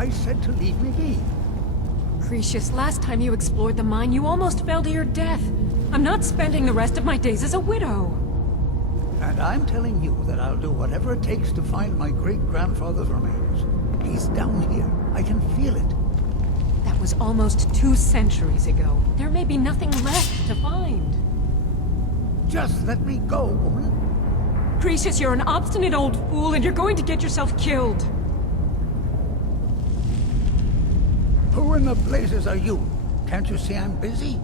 I said to leave me be. Cretius, last time you explored the mine, you almost fell to your death. I'm not spending the rest of my days as a widow. And I'm telling you that I'll do whatever it takes to find my great-grandfather's remains. He's down here. I can feel it. That was almost 2 centuries ago. There may be nothing left to find. Just let me go, woman. Cretius, you're an obstinate old fool, and you're going to get yourself killed. Who in the blazes are you? Can't you see I'm busy?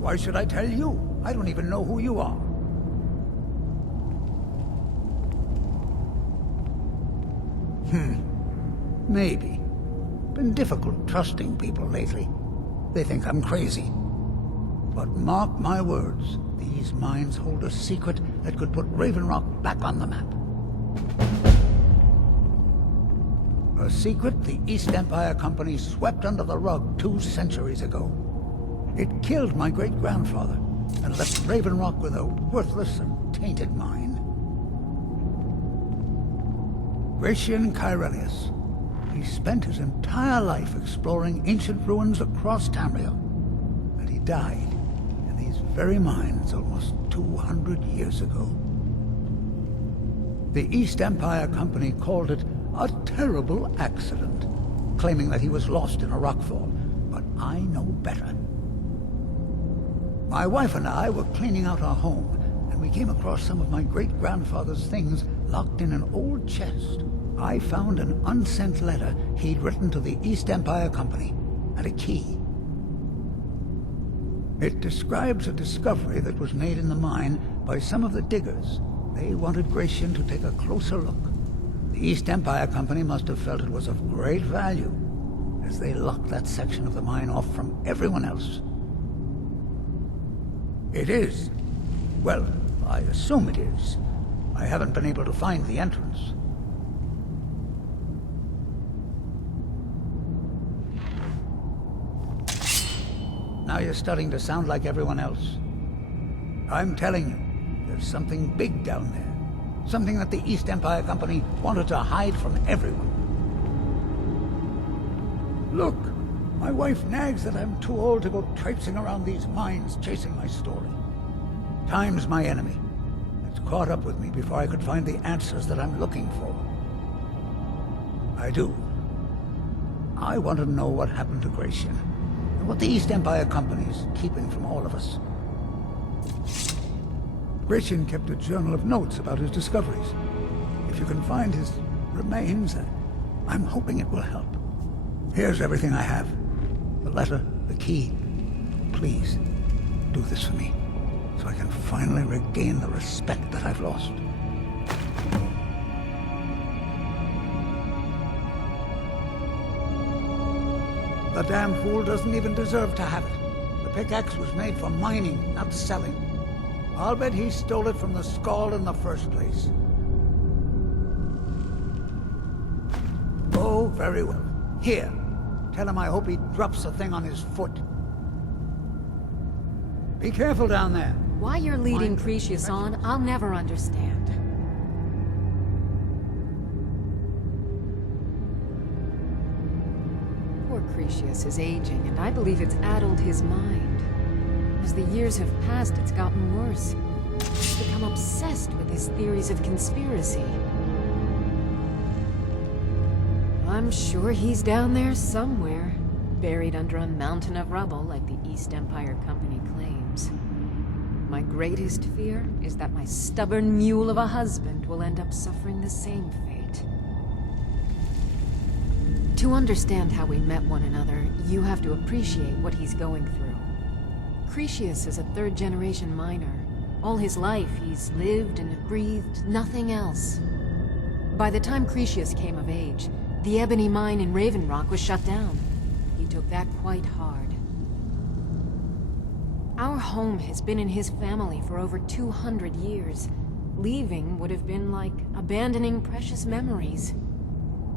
Why should I tell you? I don't even know who you are. Maybe. Been difficult trusting people lately. They think I'm crazy. But mark my words, these mines hold a secret that could put Raven Rock back on the map. A secret the East Empire Company swept under the rug 2 centuries ago. It killed my great-grandfather and left Raven Rock with a worthless and tainted mine. Gratian Kyrelius. He spent his entire life exploring ancient ruins across Tamriel, and he died in these very mines almost 200 years ago. The East Empire Company called it a terrible accident, claiming that he was lost in a rockfall, but I know better. My wife and I were cleaning out our home, and we came across some of my great-grandfather's things locked in an old chest. I found an unsent letter he'd written to the East Empire Company, and a key. It describes a discovery that was made in the mine by some of the diggers. They wanted Gratian to take a closer look. The East Empire Company must have felt it was of great value, as they locked that section of the mine off from everyone else. It is. Well, I assume it is. I haven't been able to find the entrance. Now you're starting to sound like everyone else. I'm telling you, there's something big down there. Something that the East Empire Company wanted to hide from everyone. Look, my wife nags that I'm too old to go traipsing around these mines chasing my story. Time's my enemy. It's caught up with me before I could find the answers that I'm looking for. I do. I want to know what happened to Gratian. What the East Empire Company's keeping from all of us. Gratian kept a journal of notes about his discoveries. If you can find his remains, I'm hoping it will help. Here's everything I have. The letter, the key. Please, do this for me, so I can finally regain the respect that I've lost. The damn fool doesn't even deserve to have it. The pickaxe was made for mining, not selling. I'll bet he stole it from the Skald in the first place. Oh, very well. Here. Tell him I hope he drops the thing on his foot. Be careful down there. Why you're leading Cretius on, I'll never understand. Cretius is aging, and I believe it's addled his mind. As the years have passed, it's gotten worse. He's become obsessed with his theories of conspiracy. I'm sure he's down there somewhere, buried under a mountain of rubble like the East Empire Company claims. My greatest fear is that my stubborn mule of a husband will end up suffering the same fate. To understand how we met one another, you have to appreciate what he's going through. Cretius is a 3rd-generation miner. All his life, he's lived and breathed nothing else. By the time Cretius came of age, the ebony mine in Raven Rock was shut down. He took that quite hard. Our home has been in his family for over 200 years. Leaving would have been like abandoning precious memories.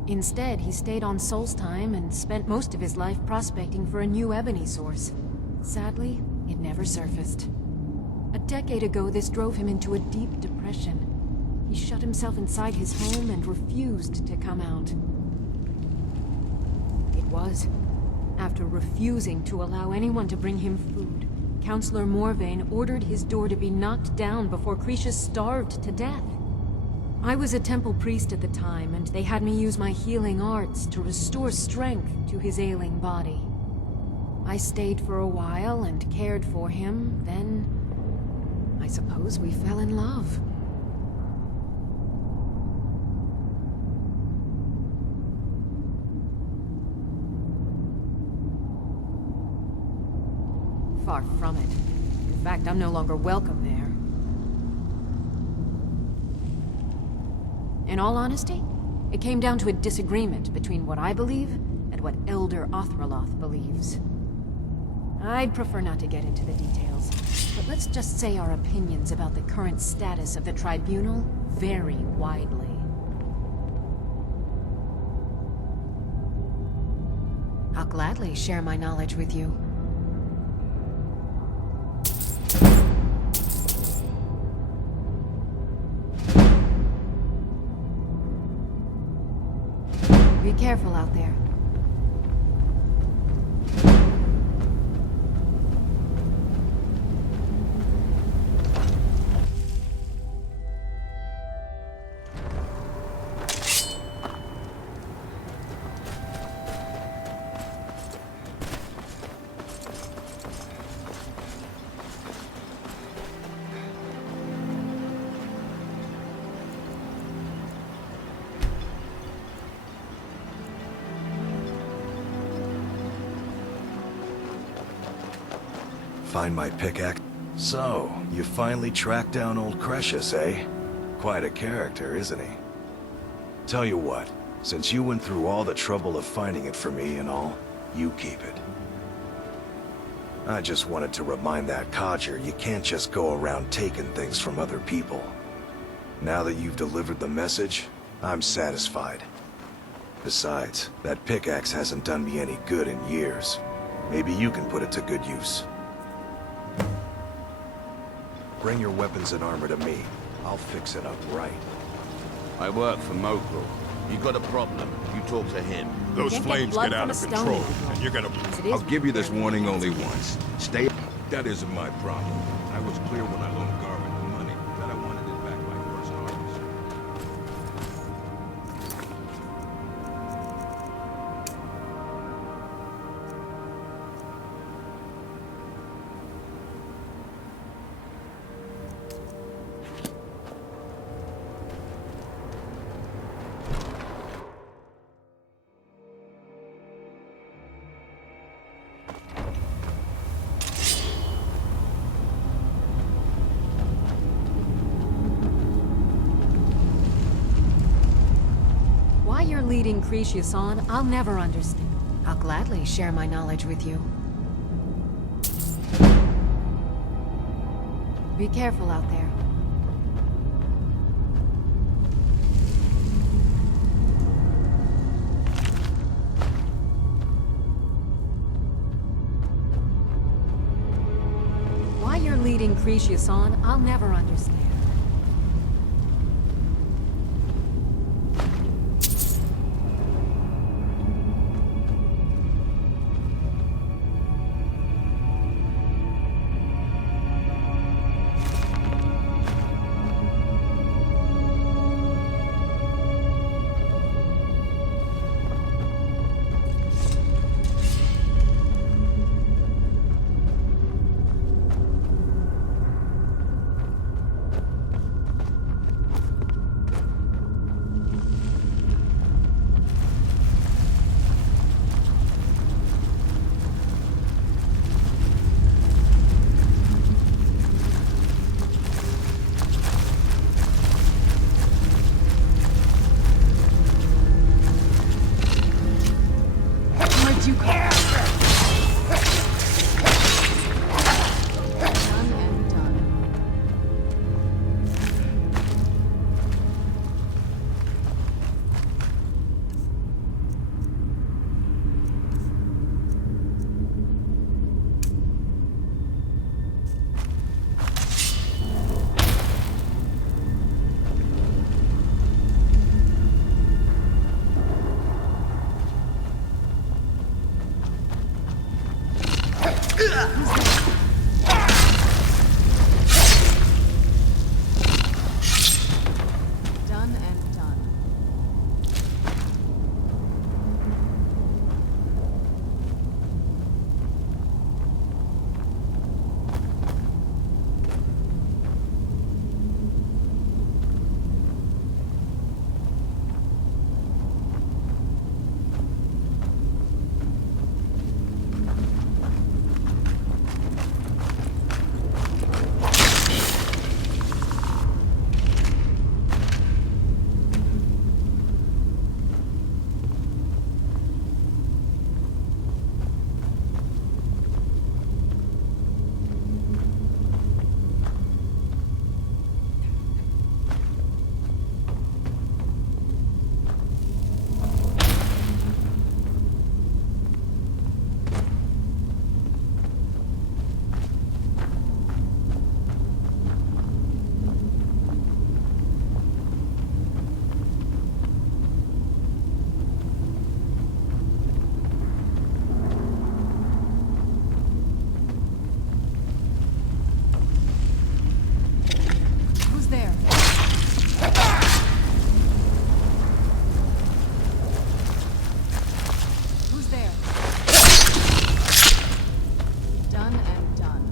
Instead, he stayed on Solstheim and spent most of his life prospecting for a new ebony source. Sadly, it never surfaced. A decade ago, this drove him into a deep depression. He shut himself inside his home and refused to come out. was. After refusing to allow anyone to bring him food, Counselor Morvain ordered his door to be knocked down before Cretius starved to death. I was a temple priest at the time, and they had me use my healing arts to restore strength to his ailing body. I stayed for a while and cared for him, then I suppose we fell in love. Far from it. In fact, I'm no longer welcome there. In all honesty, it came down to a disagreement between what I believe and what Elder Othraloth believes. I'd prefer not to get into the details, but let's just say our opinions about the current status of the Tribunal vary widely. I'll gladly share my knowledge with you. Be careful out there. Find my pickaxe? So, you finally tracked down old Cretius, eh? Quite a character, isn't he? Tell you what, since you went through all the trouble of finding it for me and all, you keep it. I just wanted to remind that codger you can't just go around taking things from other people. Now that you've delivered the message, I'm satisfied. Besides, that pickaxe hasn't done me any good in years. Maybe you can put it to good use. Bring your weapons and armor to me. I'll fix it up right. I work for Mogul. You got a problem, you talk to him. Those Can't get flames blood get out from of a stone control, anymore. and you're gonna... As it is, I'll give you this barely warning anyone only else. once. Stay... That isn't my problem. I was clear when I loaned Garvin the money that I wanted it back by first harvest. Why you're leading Cretius on, I'll never understand. I'll gladly share my knowledge with you. Be careful out there. Why you're leading Cretius on, I'll never understand. Done and done. Who's there? Who's there? Done and done.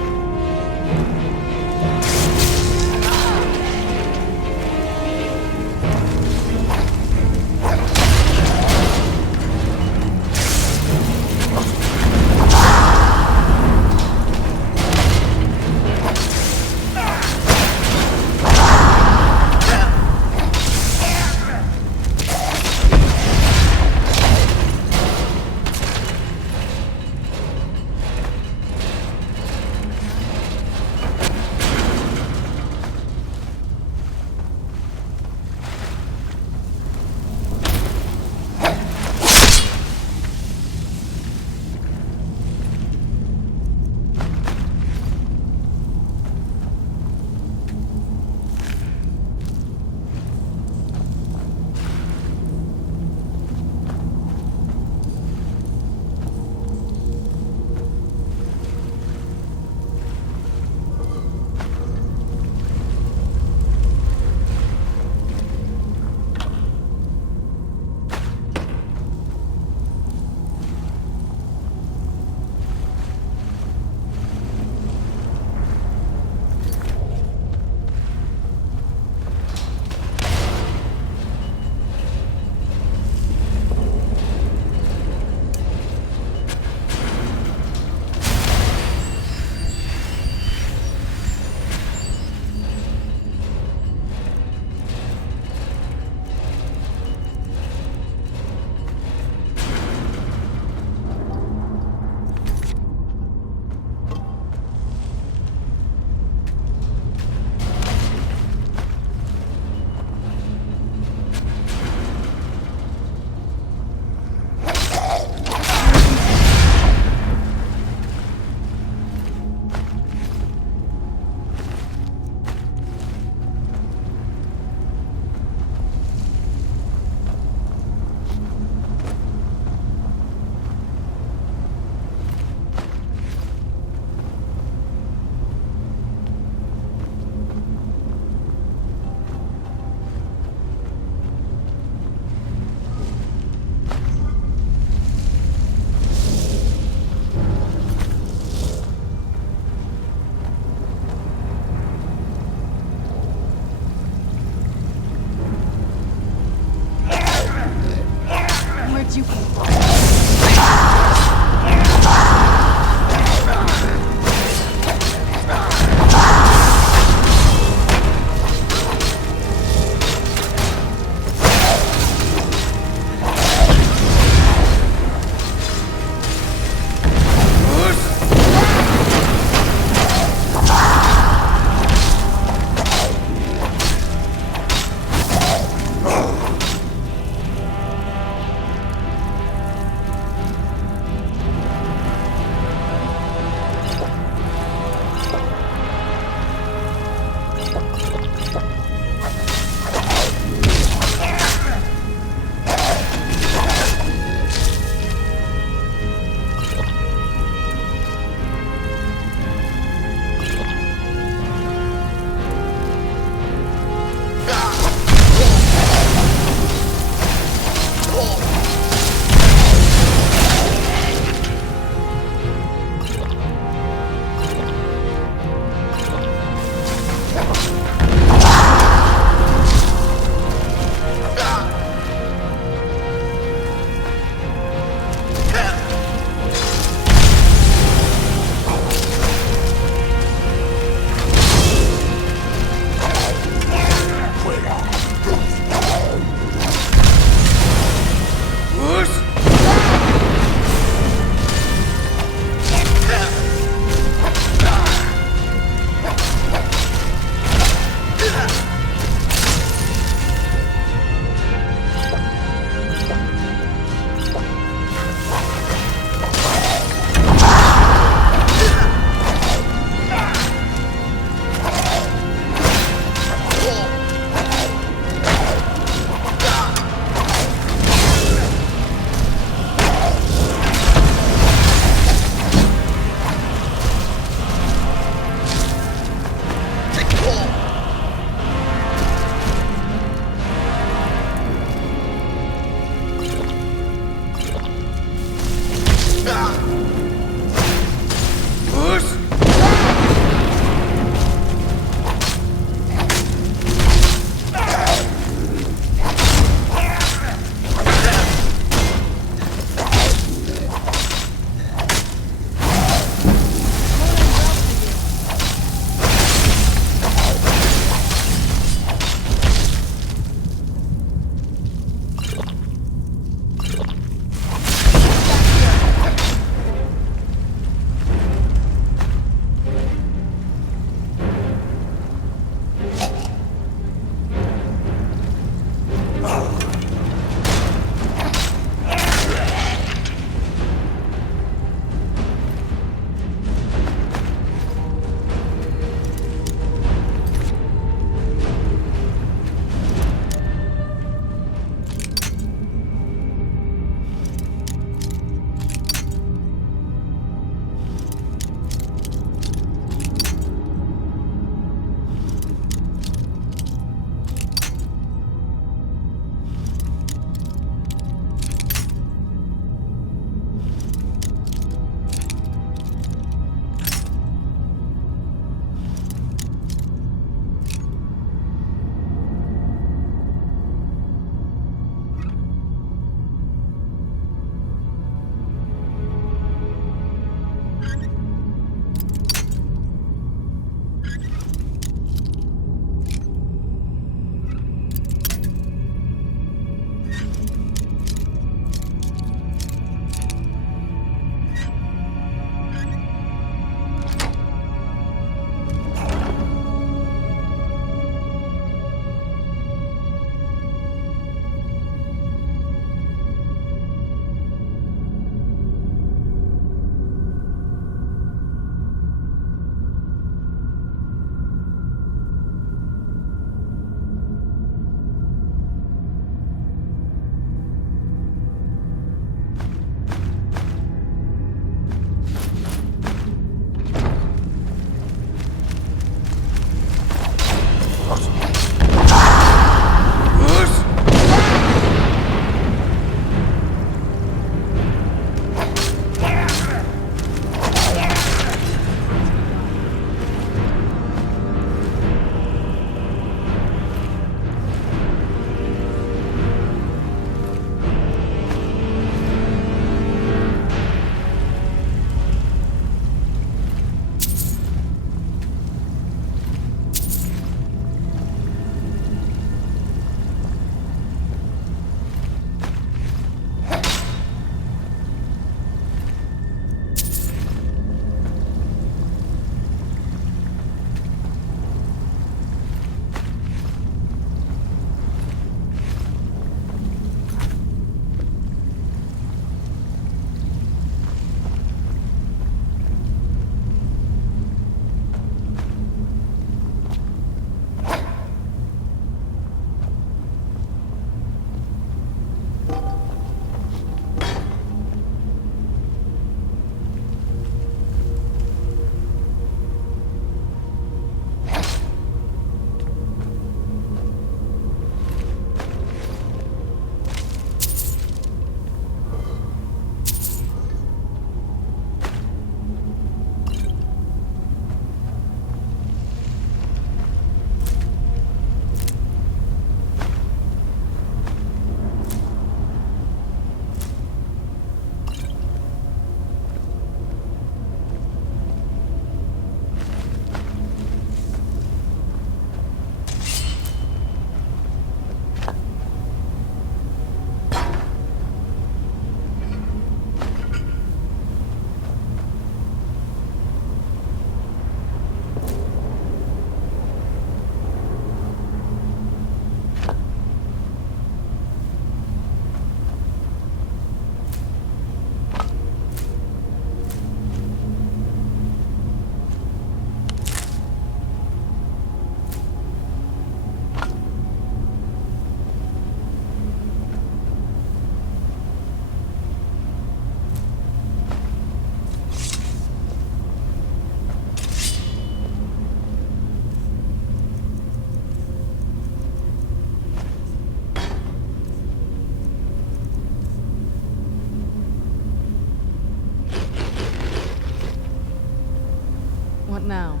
What now?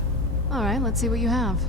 Alright, let's see what you have.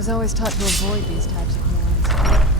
was always taught to avoid these types of healings.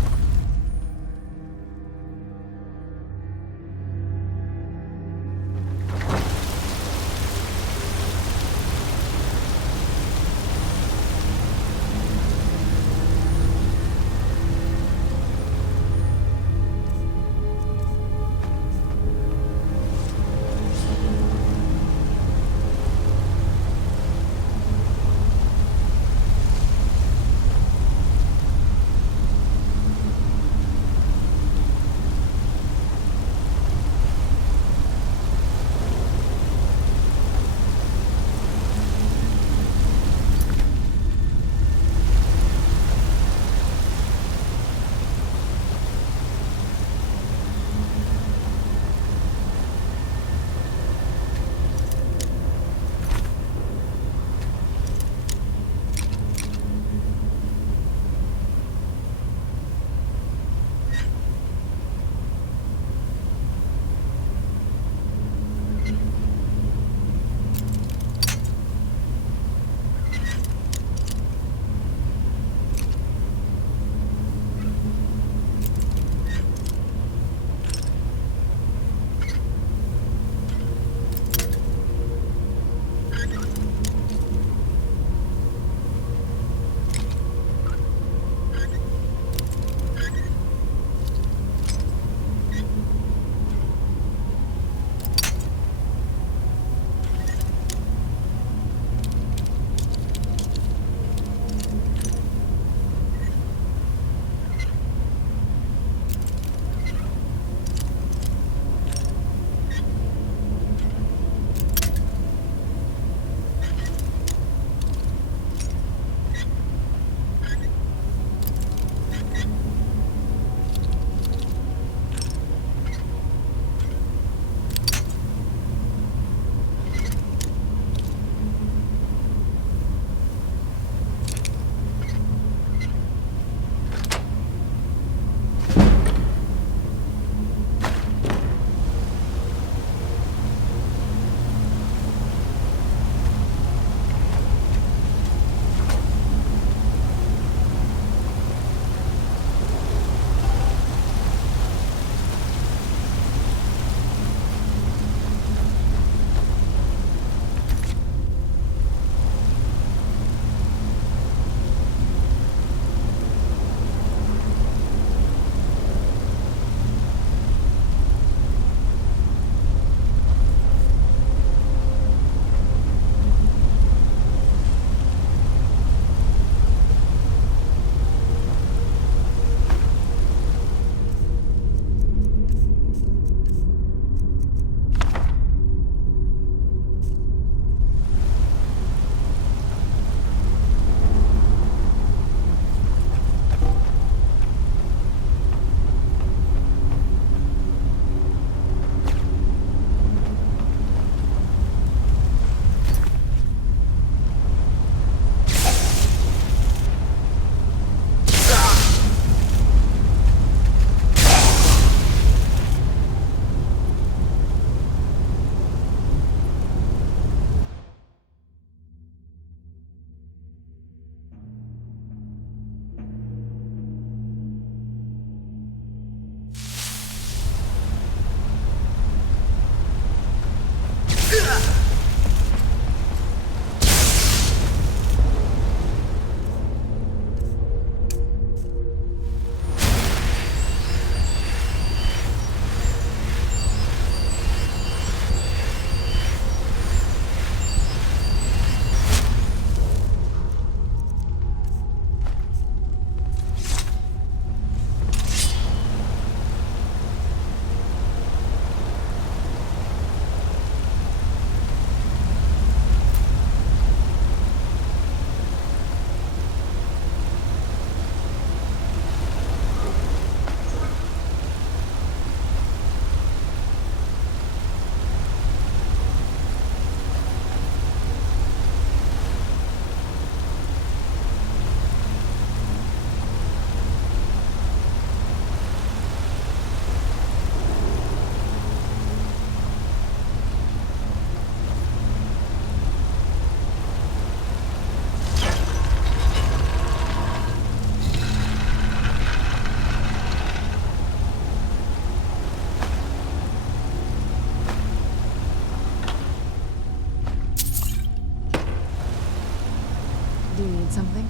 Do you need something?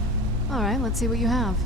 Alright, let's see what you have.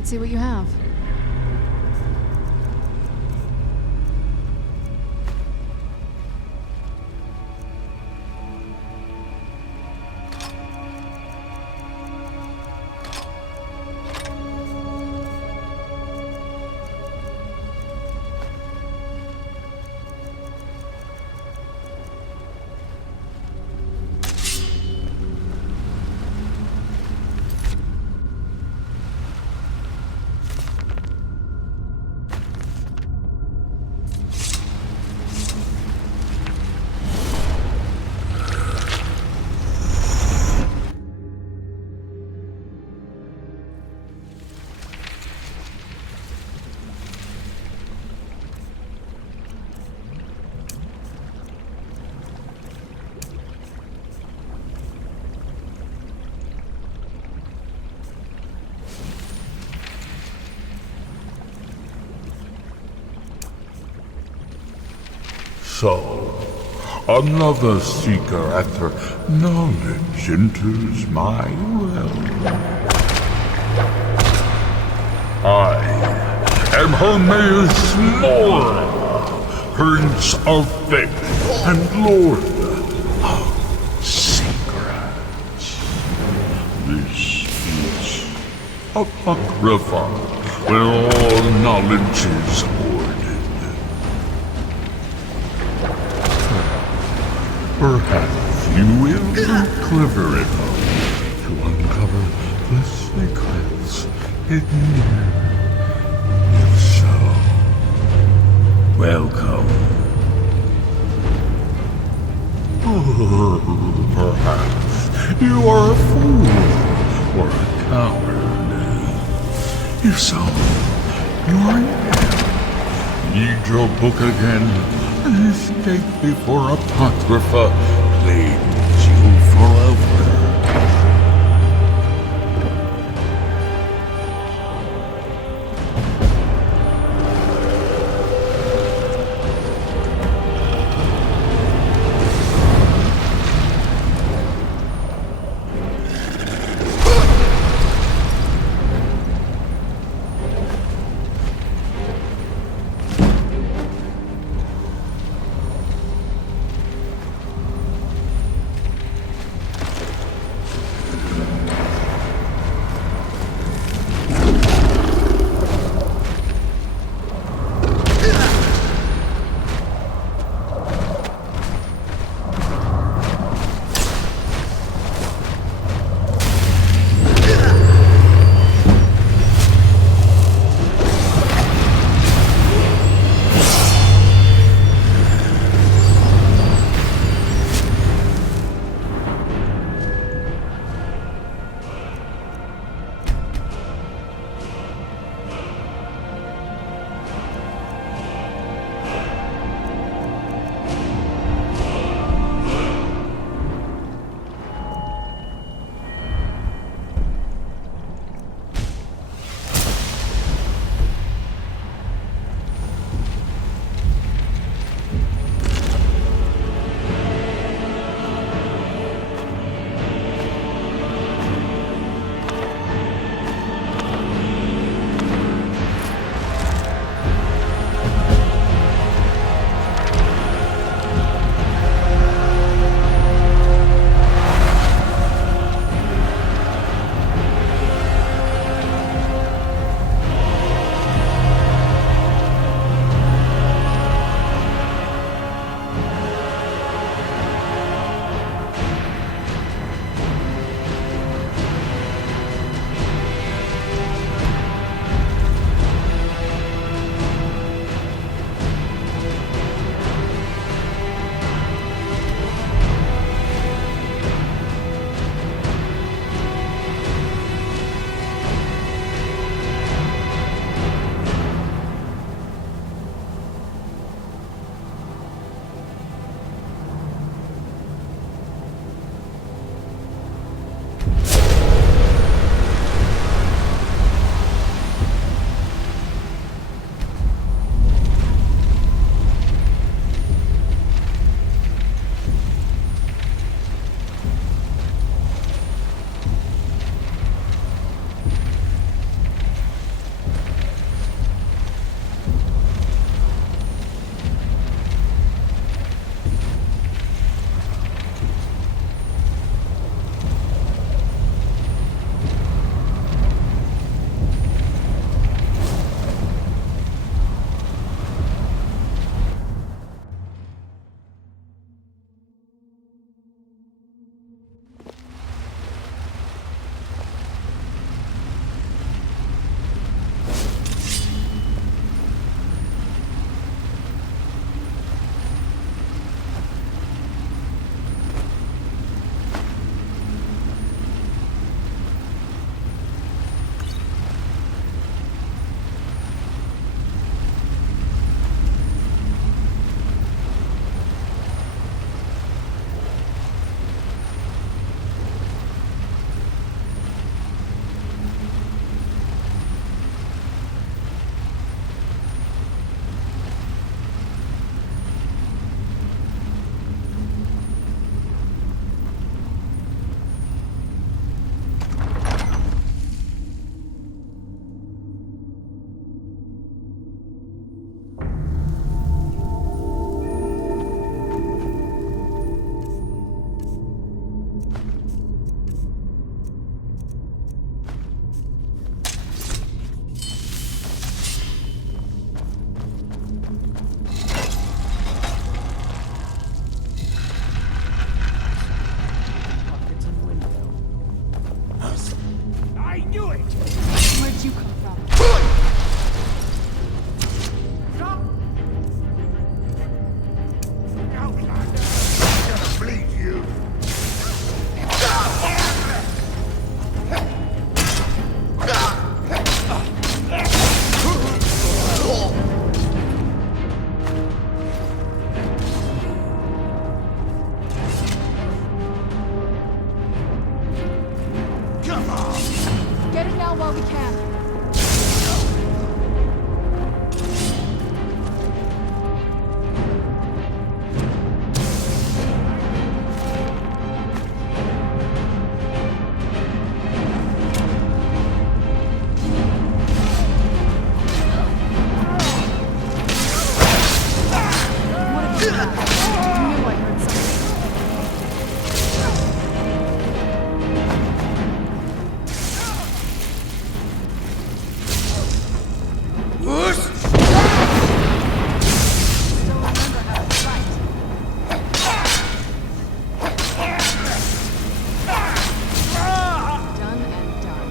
Let's see what you have. So, another seeker after knowledge enters my realm. I am Hermaeus Mora, Prince of Faith and Lord of Secrets. This is Apocrypha, where all knowledge is hoarded. Perhaps you will be clever enough to uncover the secrets hidden here. If so, welcome. Perhaps you are a fool or a coward. If so, you are in. Read your book again. And escape before Apocrypha claims you forever. knew it! Where'd you come from? Stop! Outlander! I'm gonna bleed you! Come on! Get it now while we can. What have you done? I knew I heard something. Still remember how to fight. Done and done.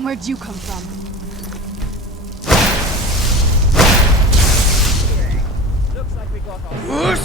Where'd you come from? Looks like we got our...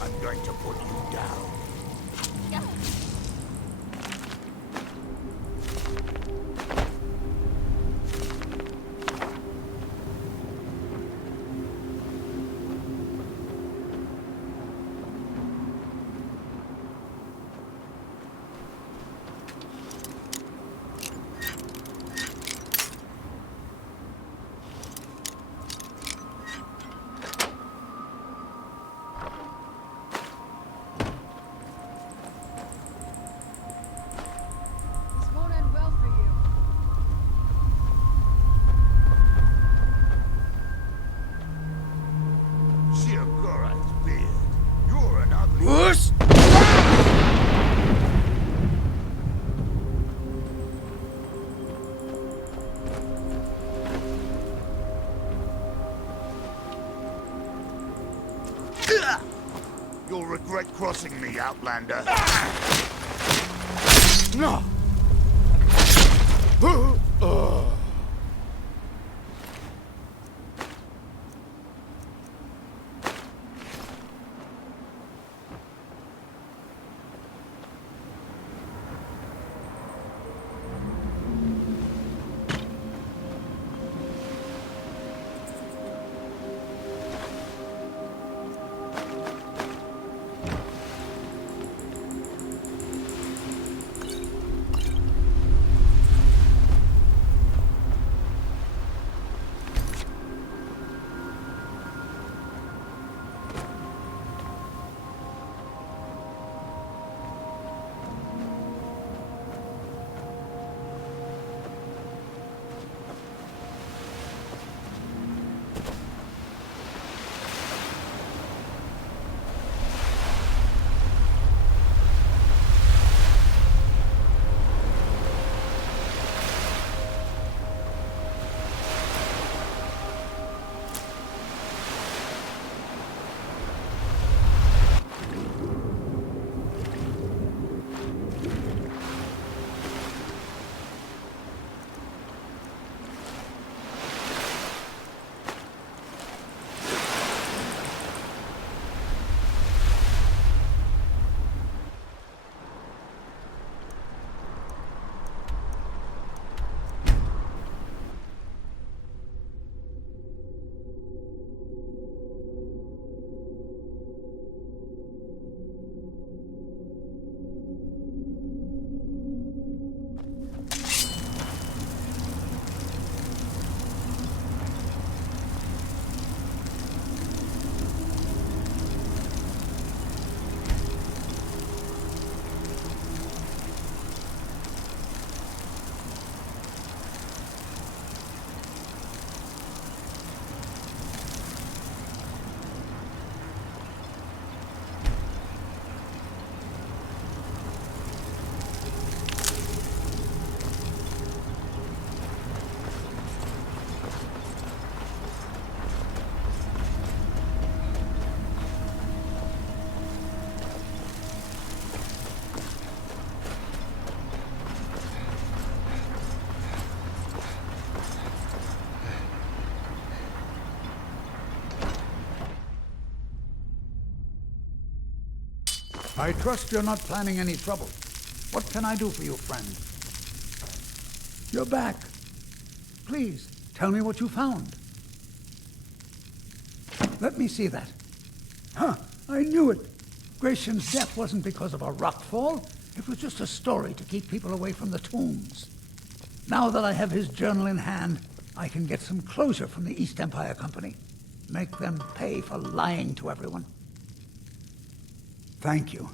I'm going to put you down. This won't end well for you. Shigura's beard. You're an ugly... Whoosh! You'll regret crossing me, Outlander. No! I trust you're not planning any trouble. What can I do for you, friend? You're back. Please, tell me what you found. Let me see that. Huh, I knew it. Gratian's death wasn't because of a rock fall. It was just a story to keep people away from the tombs. Now that I have his journal in hand, I can get some closure from the East Empire Company. Make them pay for lying to everyone. Thank you.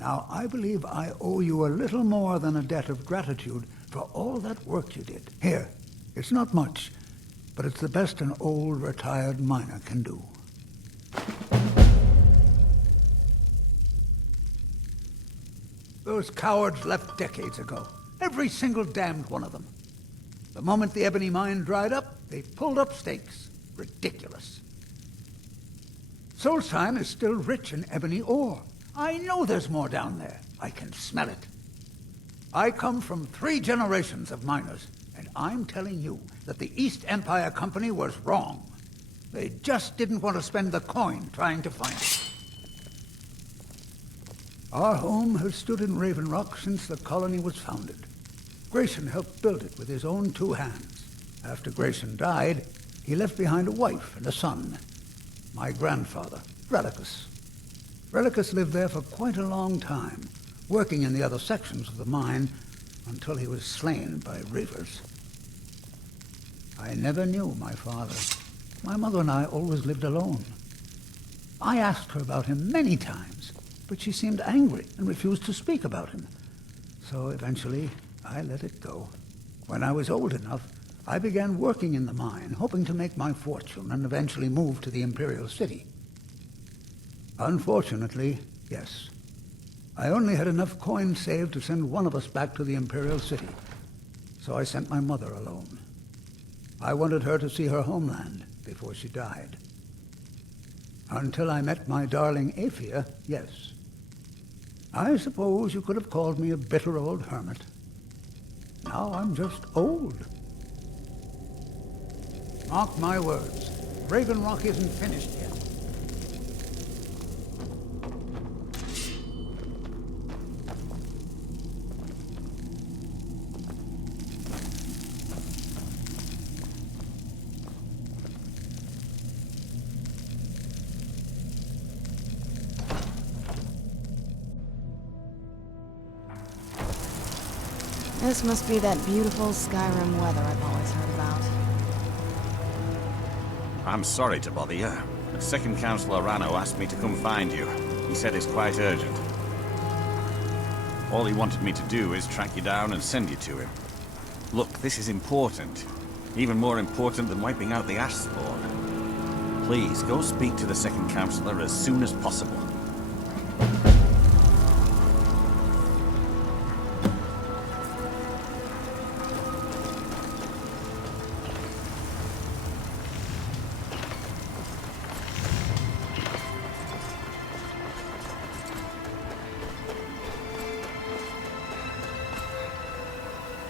Now, I believe I owe you a little more than a debt of gratitude for all that work you did. Here, it's not much, but it's the best an old retired miner can do. Those cowards left decades ago. Every single damned one of them. The moment the ebony mine dried up, they pulled up stakes. Ridiculous. Solstheim is still rich in ebony ore. I know there's more down there. I can smell it. I come from 3 generations of miners, and I'm telling you that the East Empire Company was wrong. They just didn't want to spend the coin trying to find it. Our home has stood in Raven Rock since the colony was founded. Grayson helped build it with his own 2 hands. After Grayson died, he left behind a wife and a son. My grandfather, Relicus. Relicus lived there for quite a long time, working in the other sections of the mine until he was slain by reavers. I never knew my father. My mother and I always lived alone. I asked her about him many times, but she seemed angry and refused to speak about him. So eventually, I let it go. When I was old enough, I began working in the mine, hoping to make my fortune and eventually move to the Imperial City. Unfortunately, yes. I only had enough coin saved to send one of us back to the Imperial City, so I sent my mother alone. I wanted her to see her homeland before she died. Until I met my darling Aphia, yes. I suppose you could have called me a bitter old hermit. Now I'm just old. Mark my words, Raven Rock isn't finished yet. This must be that beautiful Skyrim weather I've always heard about. I'm sorry to bother you, but Second Councillor Rano asked me to come find you. He said it's quite urgent. All he wanted me to do is track you down and send you to him. Look, this is important. Even more important than wiping out the ash spawn. Please, go speak to the Second Councillor as soon as possible.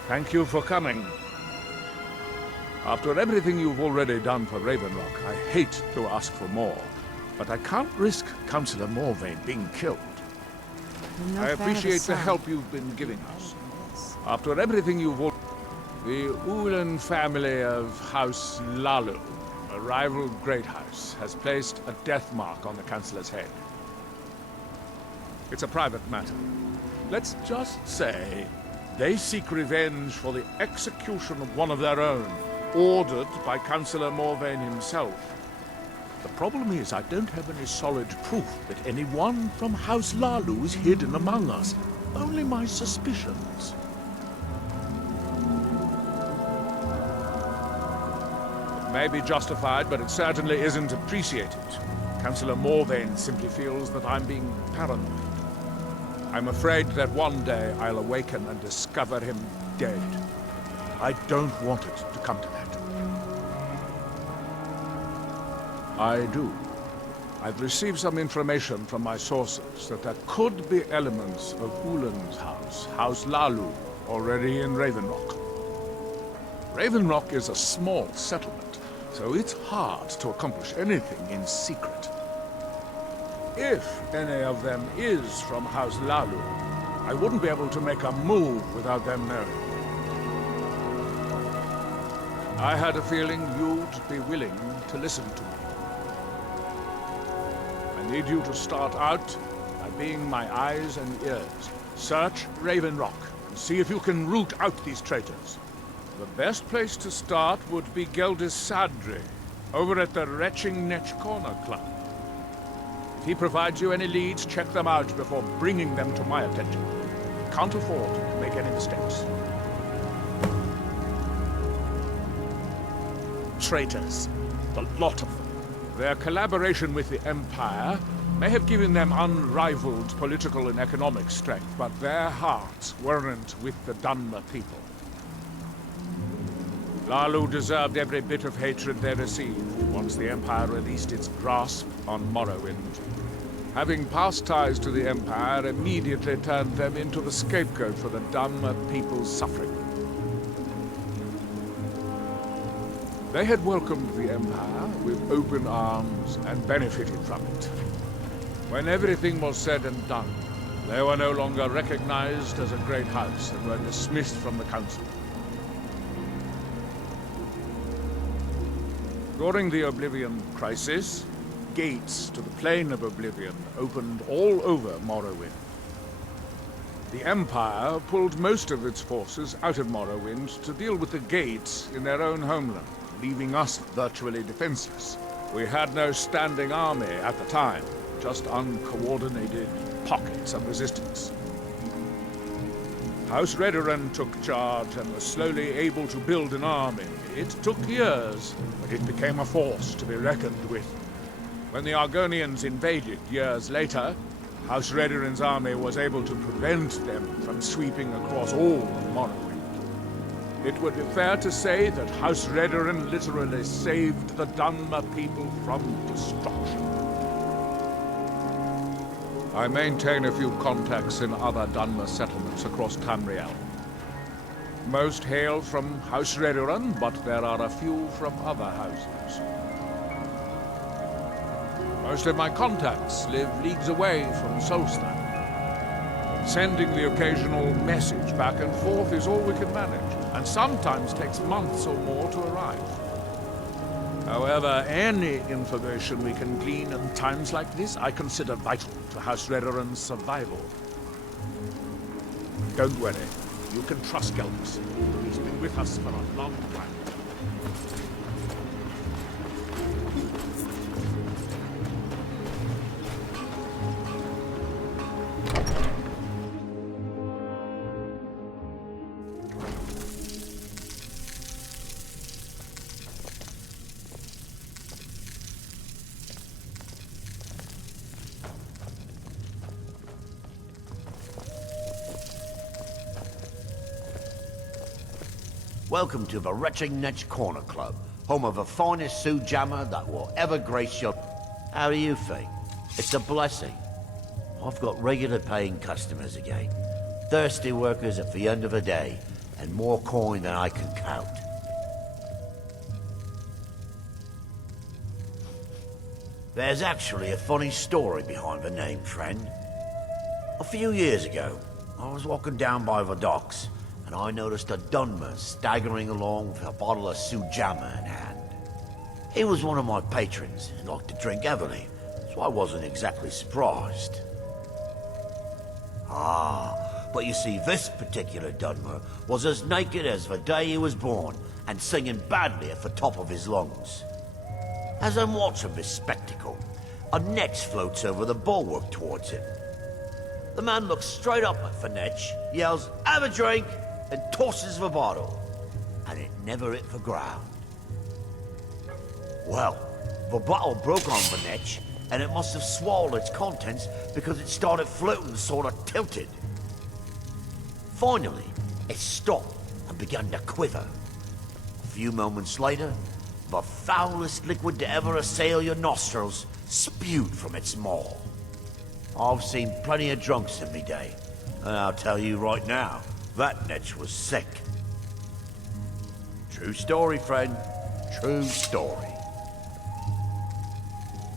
Thank you for coming. After everything you've already done for Raven Rock, I hate to ask for more, but I can't risk Councillor Morvain being killed. I appreciate the help you've been giving us. After everything you've already... The Ulan family of House Lalu, a rival great house, has placed a death mark on the Councillor's head. It's a private matter. Let's just say they seek revenge for the execution of one of their own, ordered by Councillor Morvain himself. The problem is I don't have any solid proof that anyone from House Lalu is hidden among us. Only my suspicions. It may be justified, but it certainly isn't appreciated. Councillor Morvain simply feels that I'm being paranoid. I'm afraid that one day I'll awaken and discover him dead. I don't want it to come to that. I do. I've received some information from my sources that there could be elements of Ulan's house, House Lalu, already in Raven Rock. Raven Rock is a small settlement, so it's hard to accomplish anything in secret. If any of them is from House Lalu, I wouldn't be able to make a move without them knowing. I had a feeling you'd be willing to listen to me. I need you to start out by being my eyes and ears. Search Raven Rock and see if you can root out these traitors. The best place to start would be Geldis Sadri, over at the Retching Netch Corner Club. If he provides you any leads, check them out before bringing them to my attention. Can't afford to make any mistakes. Traitors. The lot of them. Their collaboration with the Empire may have given them unrivaled political and economic strength, but their hearts weren't with the Dunmer people. Lalu deserved every bit of hatred they received once the Empire released its grasp on Morrowind. Having past ties to the Empire immediately turned them into the scapegoat for the Dunmer people's suffering. They had welcomed the Empire with open arms and benefited from it. When everything was said and done, they were no longer recognized as a great house and were dismissed from the council. During the Oblivion Crisis, gates to the Plane of Oblivion opened all over Morrowind. The Empire pulled most of its forces out of Morrowind to deal with the gates in their own homeland, leaving us virtually defenseless. We had no standing army at the time, just uncoordinated pockets of resistance. House Redoran took charge and was slowly able to build an army. It took years, but it became a force to be reckoned with. When the Argonians invaded years later, House Redoran's army was able to prevent them from sweeping across all of Morrowind. It would be fair to say that House Redoran literally saved the Dunmer people from destruction. I maintain a few contacts in other Dunmer settlements across Tamriel. Most hail from House Redoran, but there are a few from other houses. Most of my contacts live leagues away from Solstheim. Sending the occasional message back and forth is all we can manage, and sometimes takes months or more to arrive. However, any information we can glean in times like this, I consider vital to House Redoran's survival. Don't worry, you can trust Gelbus. He's been with us for a long time. Welcome to the Retching Netch Corner Club, home of the finest Sue Jammer that will ever grace your... How do you think? It's a blessing. I've got regular paying customers again. Thirsty workers at the end of the day, and more coin than I can count. There's actually a funny story behind the name, friend. A few years ago, I was walking down by the docks, and I noticed a Dunmer staggering along with a bottle of Sujamma in hand. He was one of my patrons and liked to drink heavily, so I wasn't exactly surprised. But you see, this particular Dunmer was as naked as the day he was born, and singing badly at the top of his lungs. As I'm watching this spectacle, a netch floats over the bulwark towards him. The man looks straight up at the netch, yells, "Have a drink!" and tosses the bottle, and it never hit the ground. Well, the bottle broke on the netch, and it must have swallowed its contents because it started floating sort of tilted. Finally, it stopped and began to quiver. A few moments later, the foulest liquid to ever assail your nostrils spewed from its maw. I've seen plenty of drunks in me day, and I'll tell you right now, that netch was sick. True story, friend. True story.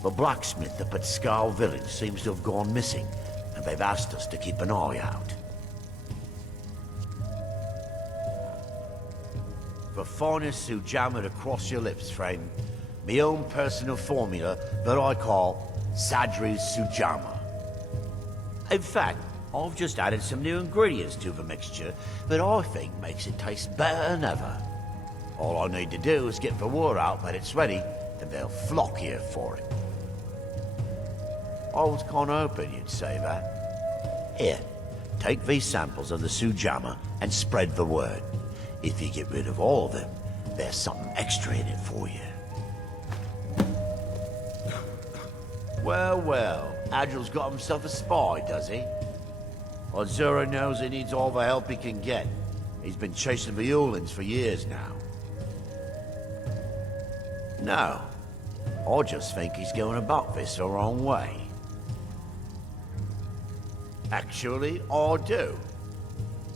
The blacksmith up at Skull Village seems to have gone missing, and they've asked us to keep an eye out. The finest Sujamma to cross your lips, friend. My own personal formula that I call Sadri's Sujamma. In fact, I've just added some new ingredients to the mixture that I think makes it taste better than ever. All I need to do is get the word out that it's ready, and they'll flock here for it. I was kind of hoping you'd say that. Here, take these samples of the Sujamma and spread the word. If you get rid of all of them, there's something extra in it for you. Well, well, Adril's got himself a spy, does he? Well, Zura knows he needs all the help he can get. He's been chasing the Ulans for years now. No, I just think he's going about this the wrong way. Actually, I do.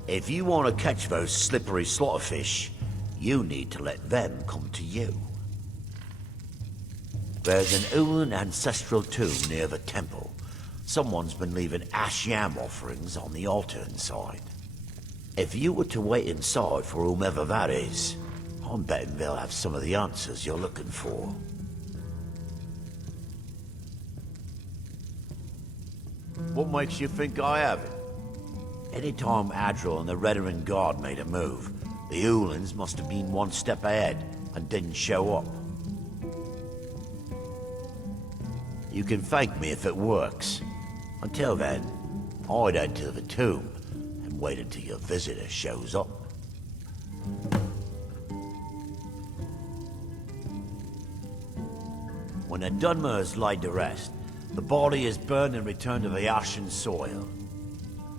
If you want to catch those slippery slaughterfish, you need to let them come to you. There's an Ulan ancestral tomb near the temple. Someone's been leaving ash yam offerings on the altar inside. If you were to wait inside for whomever that is, I'm betting they'll have some of the answers you're looking for. What makes you think I haven't? Anytime Adril and the Redarin Guard made a move, the Ulans must have been one step ahead and didn't show up. You can thank me if it works. Until then, I'd head to the tomb and wait until your visitor shows up. When a Dunmer is laid to rest, the body is burned and returned to the ashen soil.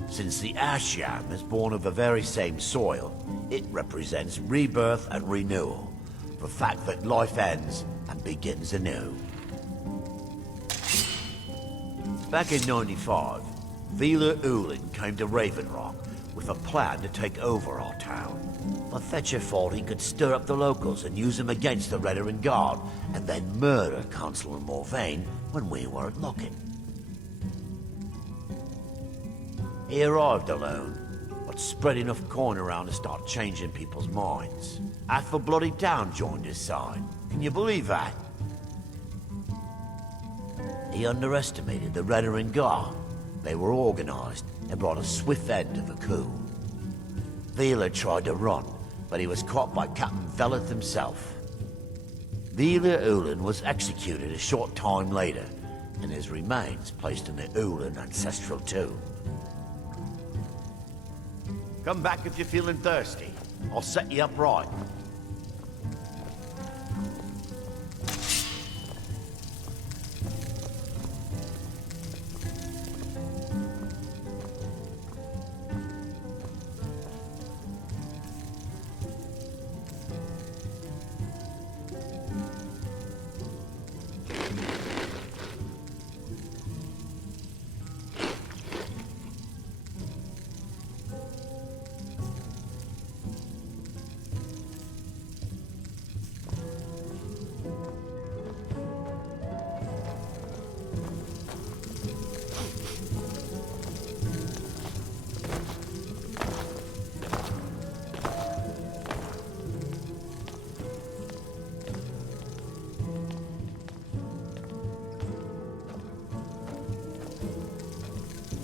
Since the ash yam is born of the very same soil, it represents rebirth and renewal, the fact that life ends and begins anew. Back in 95, Vila Ulan came to Raven Rock with a plan to take over our town. But Fetcher thought he could stir up the locals and use them against the Redarin Guard, and then murder Consular Morvain when we weren't looking. He arrived alone, but spread enough coin around to start changing people's minds. Half the bloody town joined his side. Can you believe that? He underestimated the Redarin Guard. They were organized and brought a swift end to the coup. Vila tried to run, but he was caught by Captain Veleth himself. Vila Ulan was executed a short time later, and his remains placed in the Ulan ancestral tomb. Come back if you're feeling thirsty. I'll set you up right.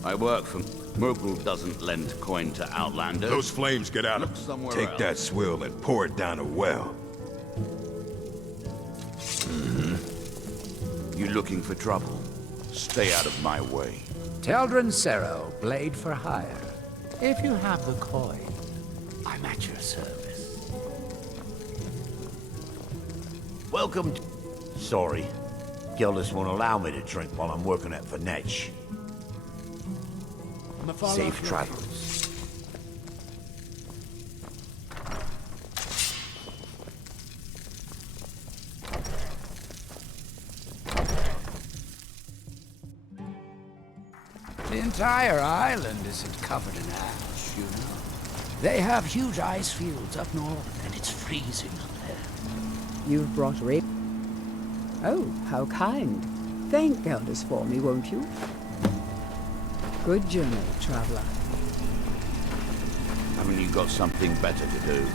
I work for... Mogul doesn't lend coin to outlanders. Those flames get out Look of... somewhere Take else. that swill and pour it down a well. You looking for trouble? Stay out of my way. Teldrin Sero, blade for hire. If you have the coin, I'm at your service. Welcome to... Sorry. Gildas won't allow me to drink while I'm working at Vanetch. Safe travels. The entire island isn't covered in ash, you know. They have huge ice fields up north, and it's freezing up there. You've brought rape. Oh, how kind. Thank Gelders for me, won't you? Good journey, traveler. Haven't you got something better to do?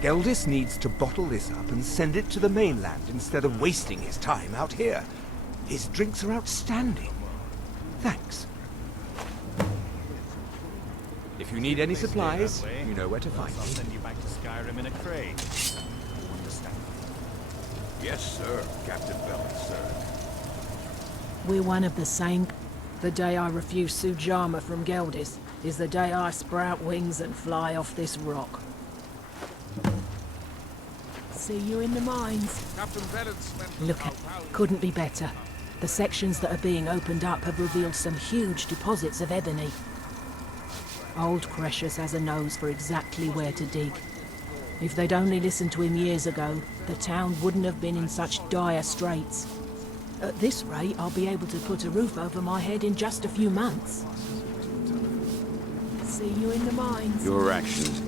Geldis needs to bottle this up and send it to the mainland instead of wasting his time out here. His drinks are outstanding. Thanks. If If you need any supplies, you know where to find I'll me. send you back to Skyrim in a crate. You understand? Yes, sir, Captain Bellis, sir. We're one of the same. The day I refuse Sujama from Geldis is the day I sprout wings and fly off this rock. See you in the mines. Captain Bellis meant Look, couldn't be better. The sections that are being opened up have revealed some huge deposits of ebony. Old Cretius has a nose for exactly where to dig. If they'd only listened to him years ago, the town wouldn't have been in such dire straits. At this rate, I'll be able to put a roof over my head in just a few months. See you in the mines. Your actions.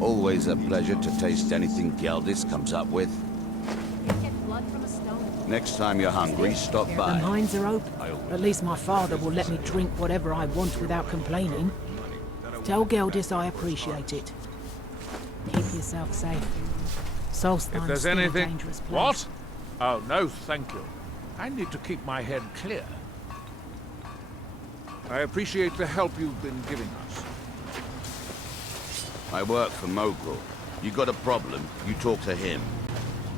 Always a pleasure to taste anything Geldis comes up with. Next time you're hungry, stop The by. mines are open. At least my father will let me drink whatever I want without complaining. Tell Geldis I appreciate it. Keep yourself safe. Solstine's If there's still a anything... dangerous place. What? Oh, no, thank you. I need to keep my head clear. I appreciate the help you've been giving us. I work for Mogul. You got a problem, you talk to him.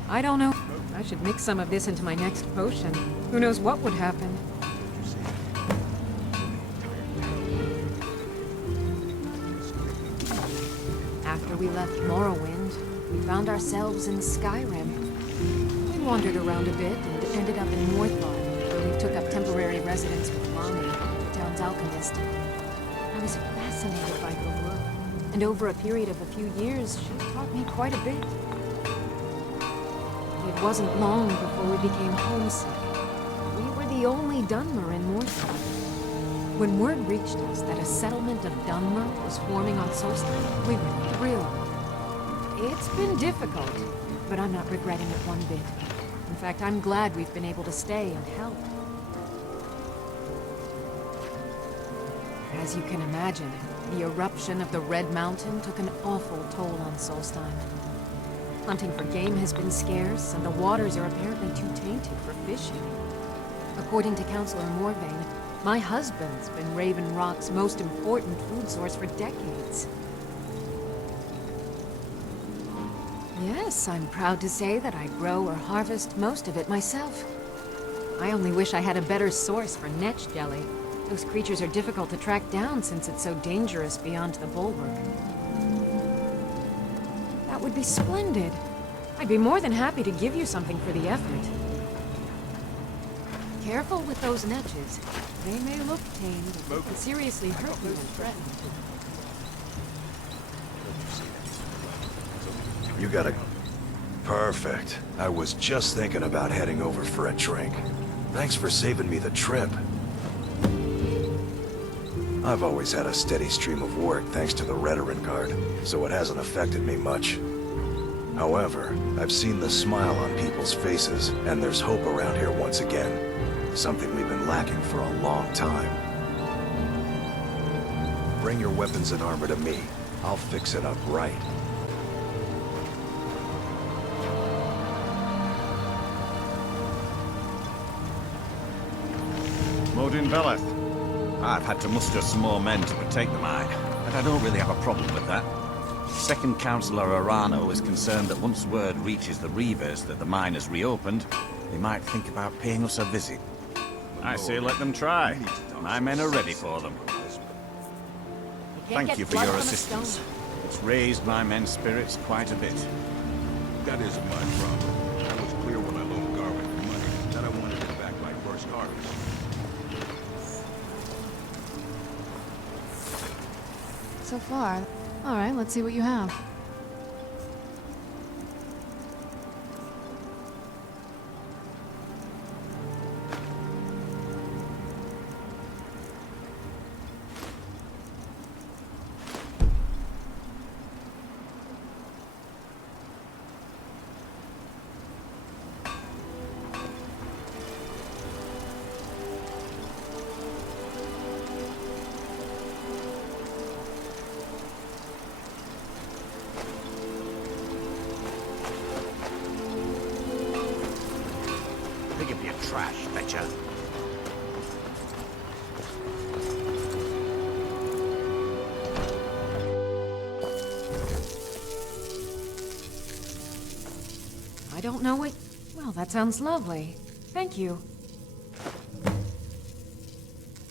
I don't know. I should mix some of this into my next potion. Who knows what would happen? After we left Morrowind, we found ourselves in Skyrim. We wandered around a bit and ended up in Morthar, where we took up temporary residence with Lani, the town's alchemist. I was fascinated by her work, and over a period of a few years, she taught me quite a bit. It wasn't long before we became homesick. We were the only Dunmer in Morthar. When word reached us that a settlement of Dunmer was forming on Solstice, we were thrilled. It's been difficult, but I'm not regretting it one bit. In fact, I'm glad we've been able to stay and help. As you can imagine, the eruption of the Red Mountain took an awful toll on Solstein. Hunting for game has been scarce, and the waters are apparently too tainted for fishing. According to Councillor Morvain, my husband's been Raven Rock's most important food source for decades. Yes, I'm proud to say that I grow or harvest most of it myself. I only wish I had a better source for netch jelly. Those creatures are difficult to track down since it's so dangerous beyond the bulwark. That would be splendid. I'd be more than happy to give you something for the effort. Careful with those netches. They may look tame, but they can seriously hurt you when threatened. You got a... Perfect. I was just thinking about heading over for a drink. Thanks for saving me the trip. I've always had a steady stream of work thanks to the Redoran Guard, so it hasn't affected me much. However, I've seen the smile on people's faces, and there's hope around here once again. Something we've been lacking for a long time. Bring your weapons and armor to me. I'll fix it up right. Modin Veleth. I've had to muster some more men to protect the mine, but I don't really have a problem with that. Second Councillor Arano is concerned that once word reaches the Reavers that the mine has reopened, they might think about paying us a visit. I say let them try. My men are ready for them. Thank you for your assistance. It's raised my men's spirits quite a bit. That isn't my problem. I was clear when I loaned Garvin the money that I wanted it back by first harvest. So far. All right, let's see what you have. Pick up your trash, betcha. I don't know what... Well, that sounds lovely. Thank you.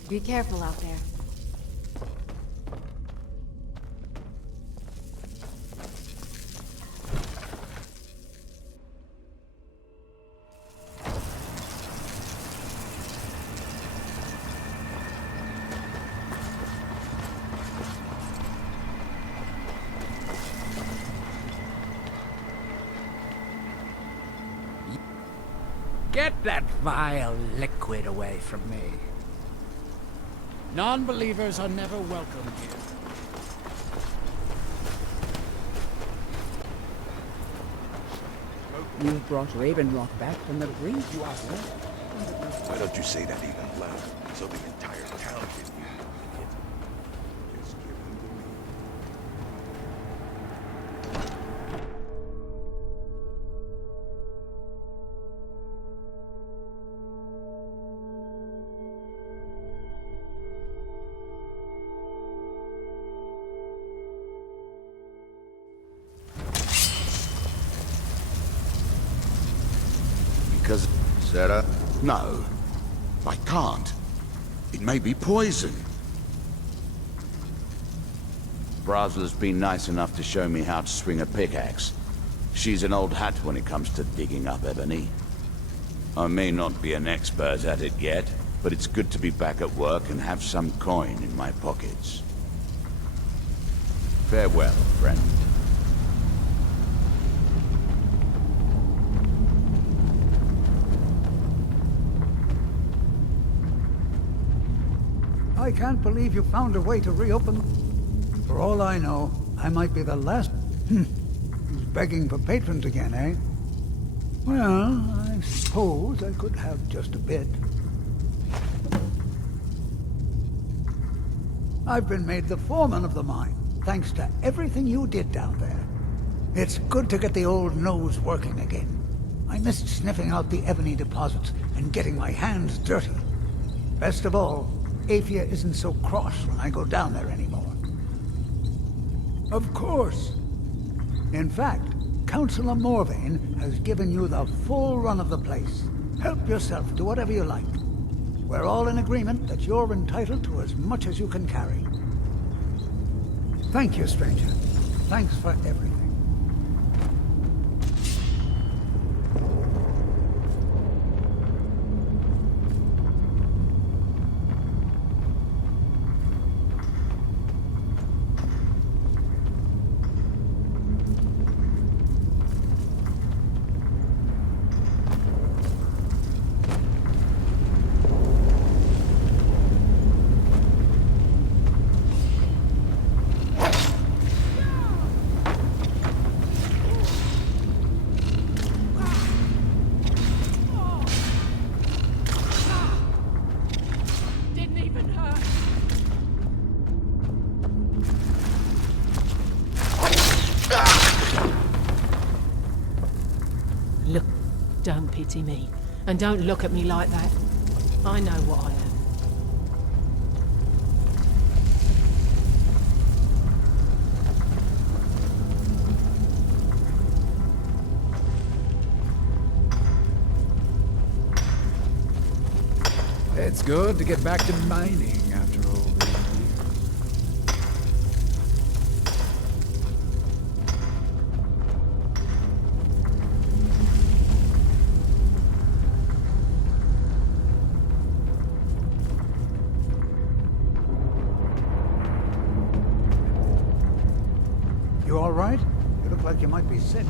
Be careful out there. Get that vile liquid away from me. Non-believers are never welcome here. You've brought Ravenrock back from the brink, Father. Why don't you say that even louder, so the entire town can hear you? Just give him to me. Because... Sarah? No. I can't. It may be poison. Brasla's been nice enough to show me how to swing a pickaxe. She's an old hat when it comes to digging up ebony. I may not be an expert at it yet, but it's good to be back at work and have some coin in my pockets. Farewell, friend. I can't believe you found a way to reopen. For all I know, I might be the last who's begging for patrons again, eh? Well, I suppose I could have just a bit. I've been made the foreman of the mine, thanks to everything you did down there. It's good to get the old nose working again. I missed sniffing out the ebony deposits and getting my hands dirty. Best of all, Aphia isn't so cross when I go down there anymore. Of course. In fact, Councillor Morvain has given you the full run of the place. Help yourself to whatever you like. We're all in agreement that you're entitled to as much as you can carry. Thank you, stranger. Thanks for everything. Look, don't pity me. And don't look at me like that. I know what I am. It's good to get back to mining after all these years. You all right? You look like you might be sick.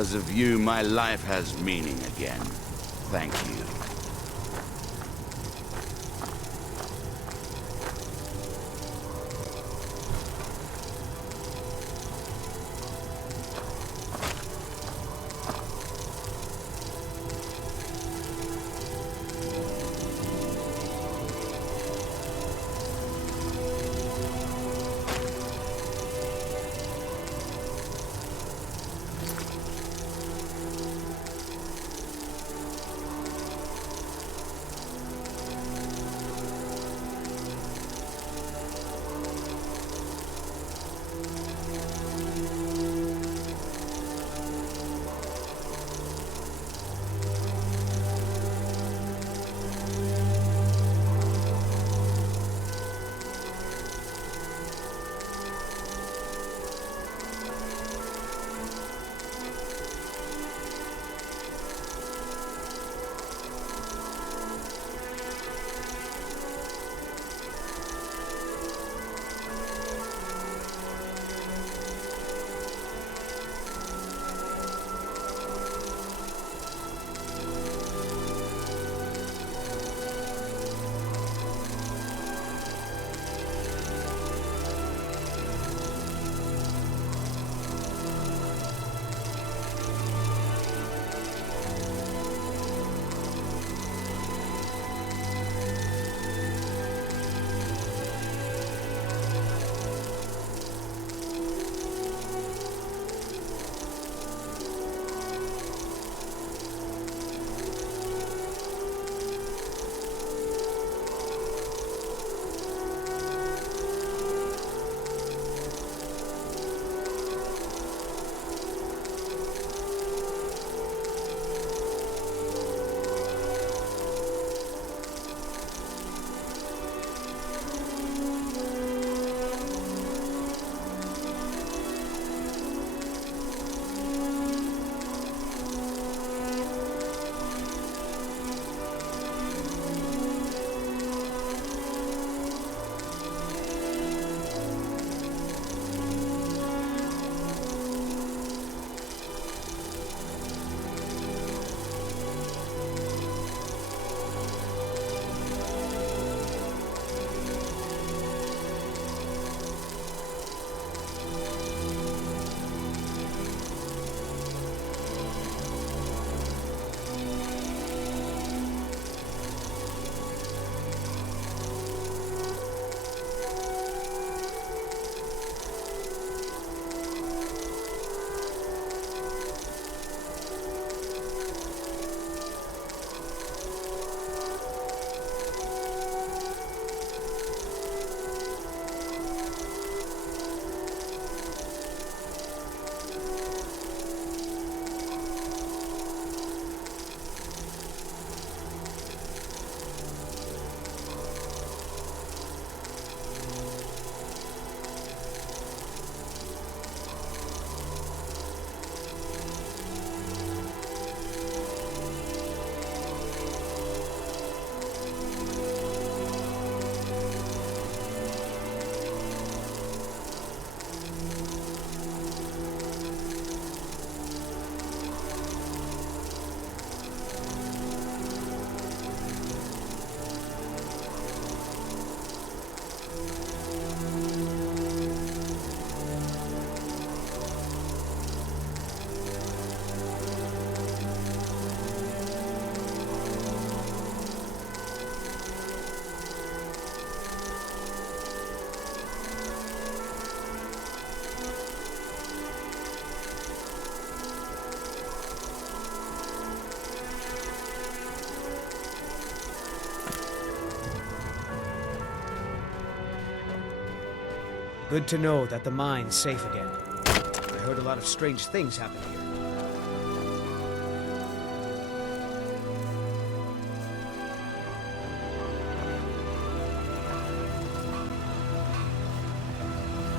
Because of you, my life has meaning again. Thank you. Good to know that the mine's safe again. I heard a lot of strange things happen here.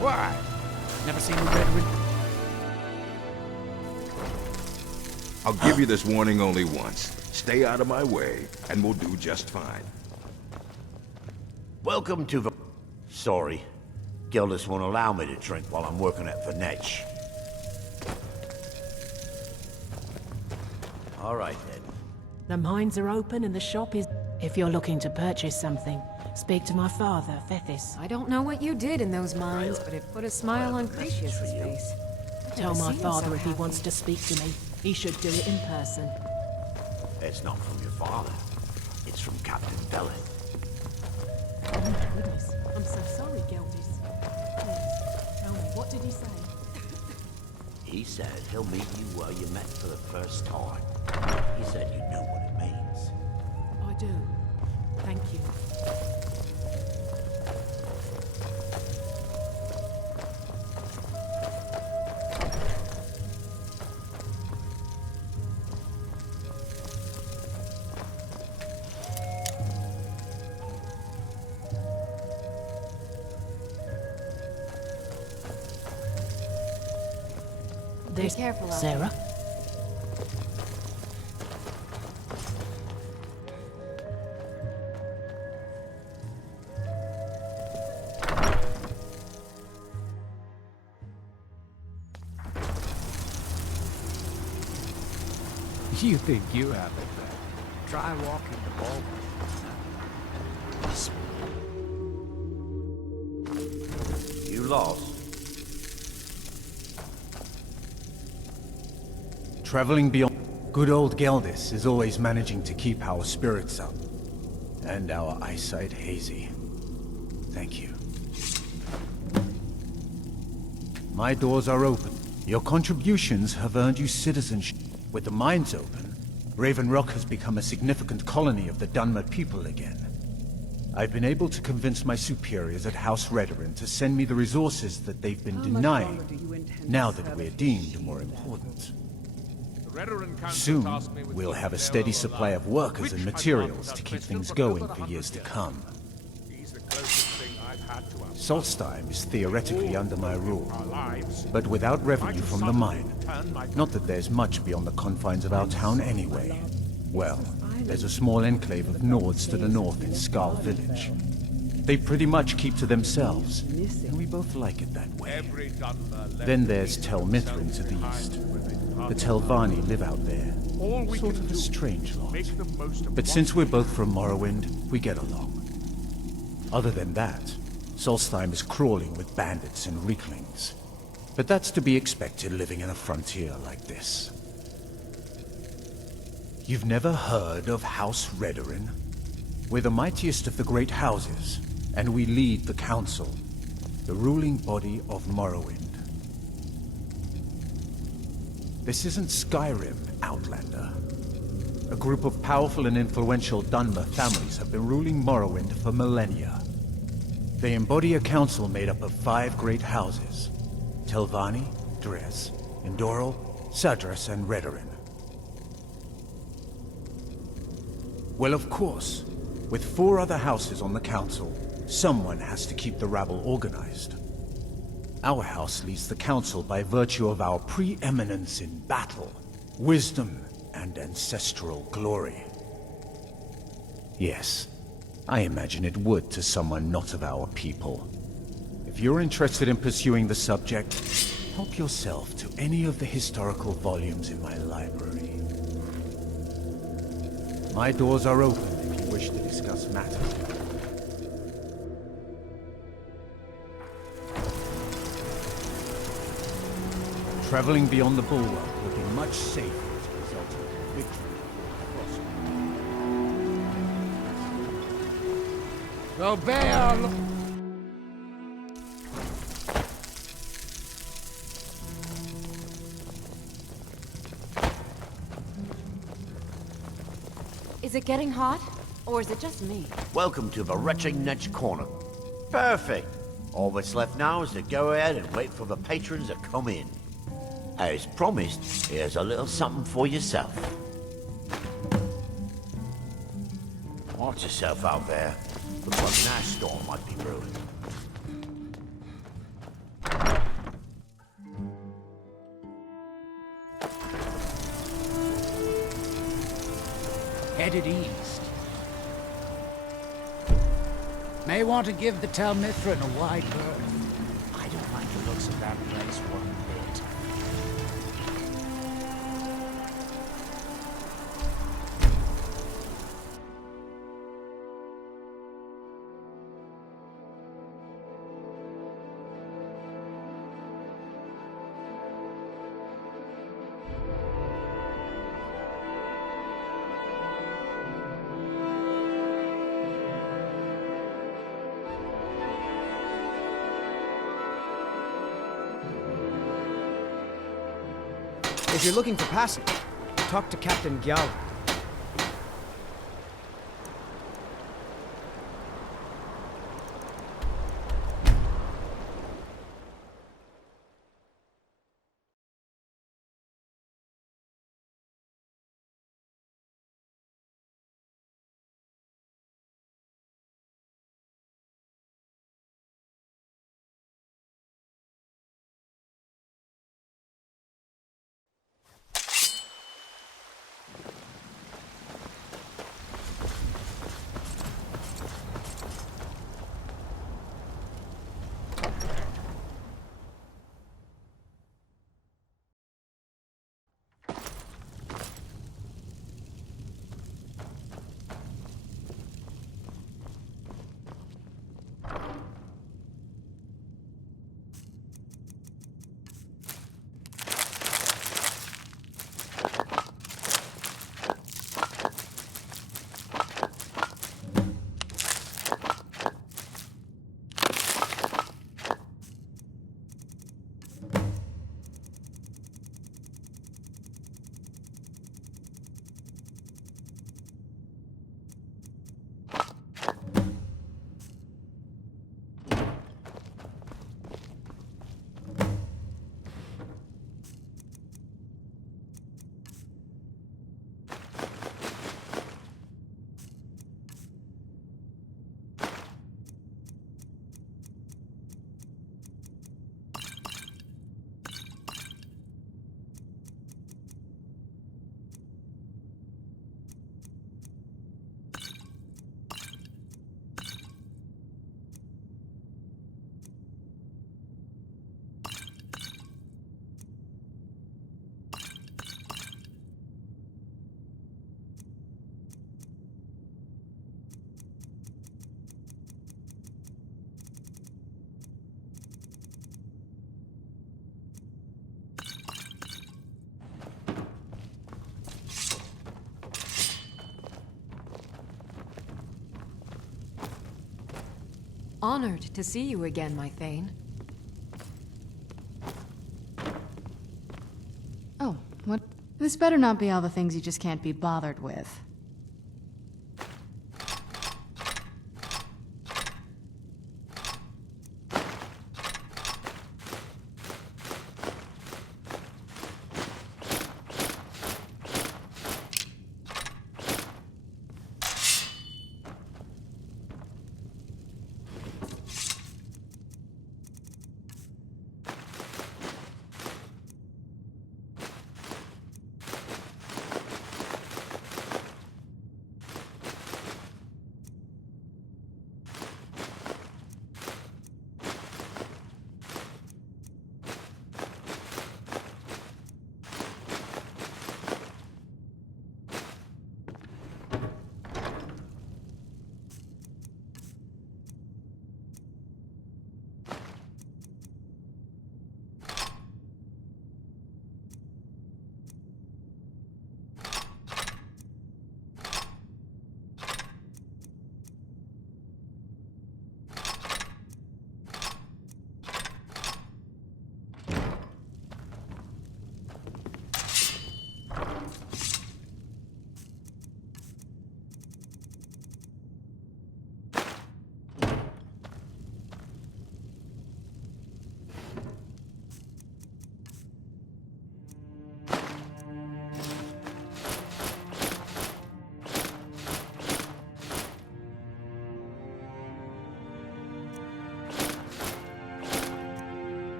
Why? Never seen a red... I'll give you this warning only once. Stay out of my way, and we'll do just fine. Welcome to the... Sorry. Gildas won't allow me to drink while I'm working at Vinetch. All right, then. The mines are open and the shop is... If you're looking to purchase something, speak to my father, Thethys. I don't know what you did in those mines, but it put a smile on Cretius's face. Tell my father if he wants to speak to me, he should do it in person. It's not from your father. It's from Captain Bellin. Oh my goodness, I'm so sorry, Geldis. Please, tell me, what did he say? He said he'll meet you where you met for the first time. He said you know what it means. I do. Thank you. Be careful out Sarah? You think you have it then? Try walking the ball. You lost. Traveling beyond... Good old Geldis is always managing to keep our spirits up. And our eyesight hazy. Thank you. My doors are open. Your contributions have earned you citizenship. With the mines open, Raven Rock has become a significant colony of the Dunmer people again. I've been able to convince my superiors at House Redoran to send me the resources that they've been denying, now that we're deemed more important. Soon, we'll have a steady supply of workers and materials to keep things going for years to come. Solstheim is theoretically under my rule, but without revenue from the mine. Not that there's much beyond the confines of our town anyway. Well, there's a small enclave of Nords to the north in Skal Village. They pretty much keep to themselves, and we both like it that way. Then there's Tel Mithrin to the east. The Telvanni live out there, sort of a strange lot. But since we're both from Morrowind, we get along. Other than that, Solstheim is crawling with bandits and Reeklings. But that's to be expected living in a frontier like this. You've never heard of House Redoran? We're the mightiest of the great houses, and we lead the council, the ruling body of Morrowind. This isn't Skyrim, Outlander. A group of powerful and influential Dunmer families have been ruling Morrowind for millennia. They embody a council made up of 5 great houses: Telvanni, Dres, Indoril, Sadras, and Redoran. Well, of course, with 4 other houses on the council, someone has to keep the rabble organized. Our house leads the council by virtue of our preeminence in battle, wisdom, and ancestral glory. Yes, I imagine it would to someone not of our people. If you're interested in pursuing the subject, help yourself to any of the historical volumes in my library. My doors are open if you wish to discuss matters. Traveling beyond the bulwark will be much safer as a result of the victory. Robert! Is it getting hot? Or is it just me? Welcome to the Retching Netch Corner. Perfect. All that's left now is to go ahead and wait for the patrons to come in. As promised, here's a little something for yourself. Watch yourself out there. Looks like an ash storm might be brewing. Headed east. May want to give the Tel Mithrin a wide berth. I don't like the looks of that place one bit. If you're looking for passage, talk to Captain Gyal. Honored to see you again, my Thane. Oh, what? This better not be all the things you just can't be bothered with.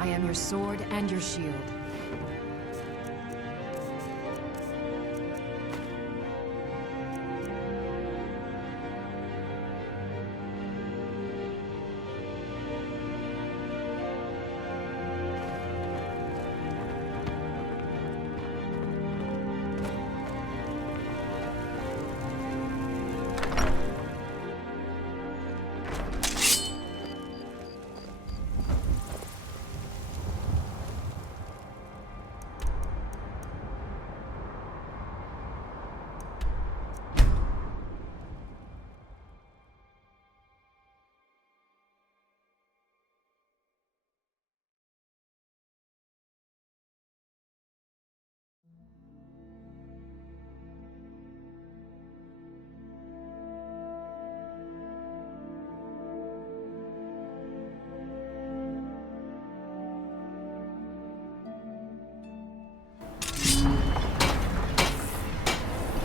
I am your sword and your shield.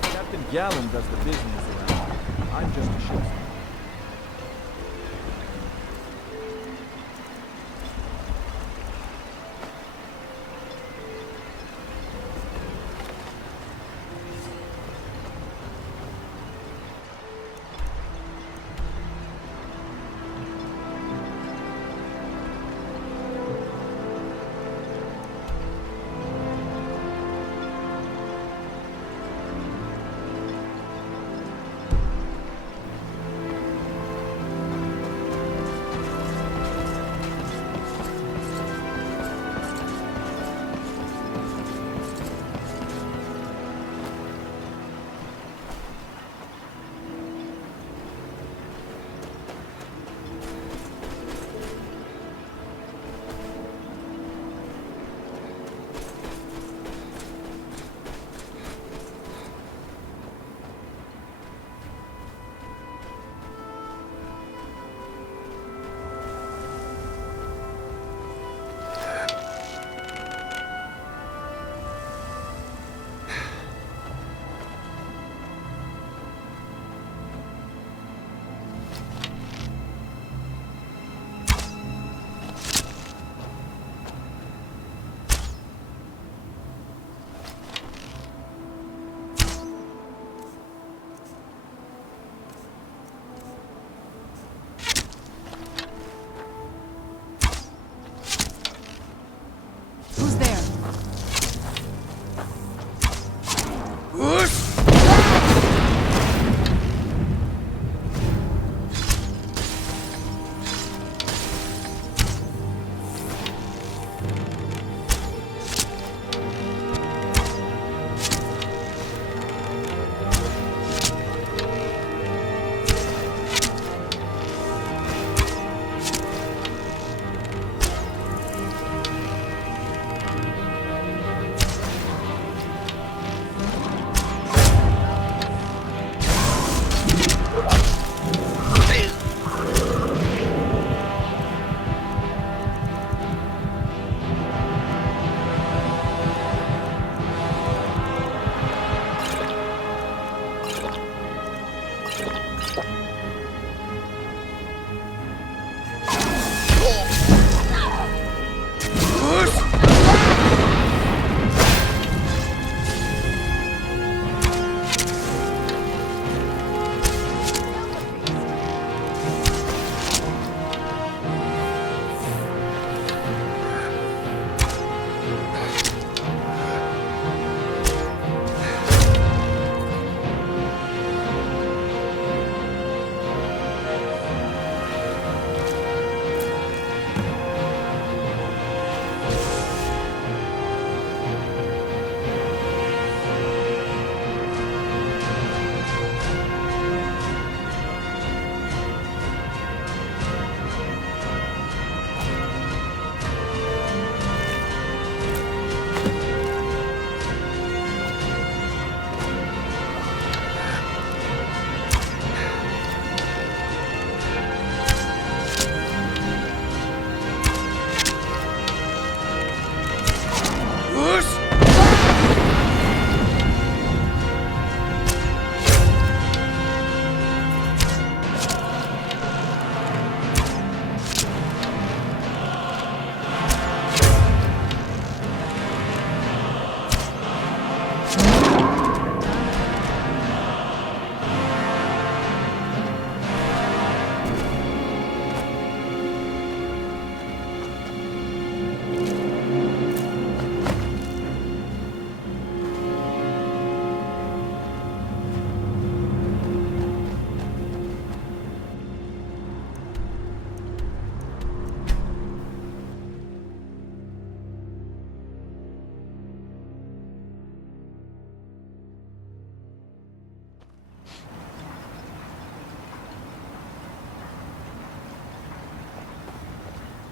Captain Gallon does the business around here. I'm just a ship's man.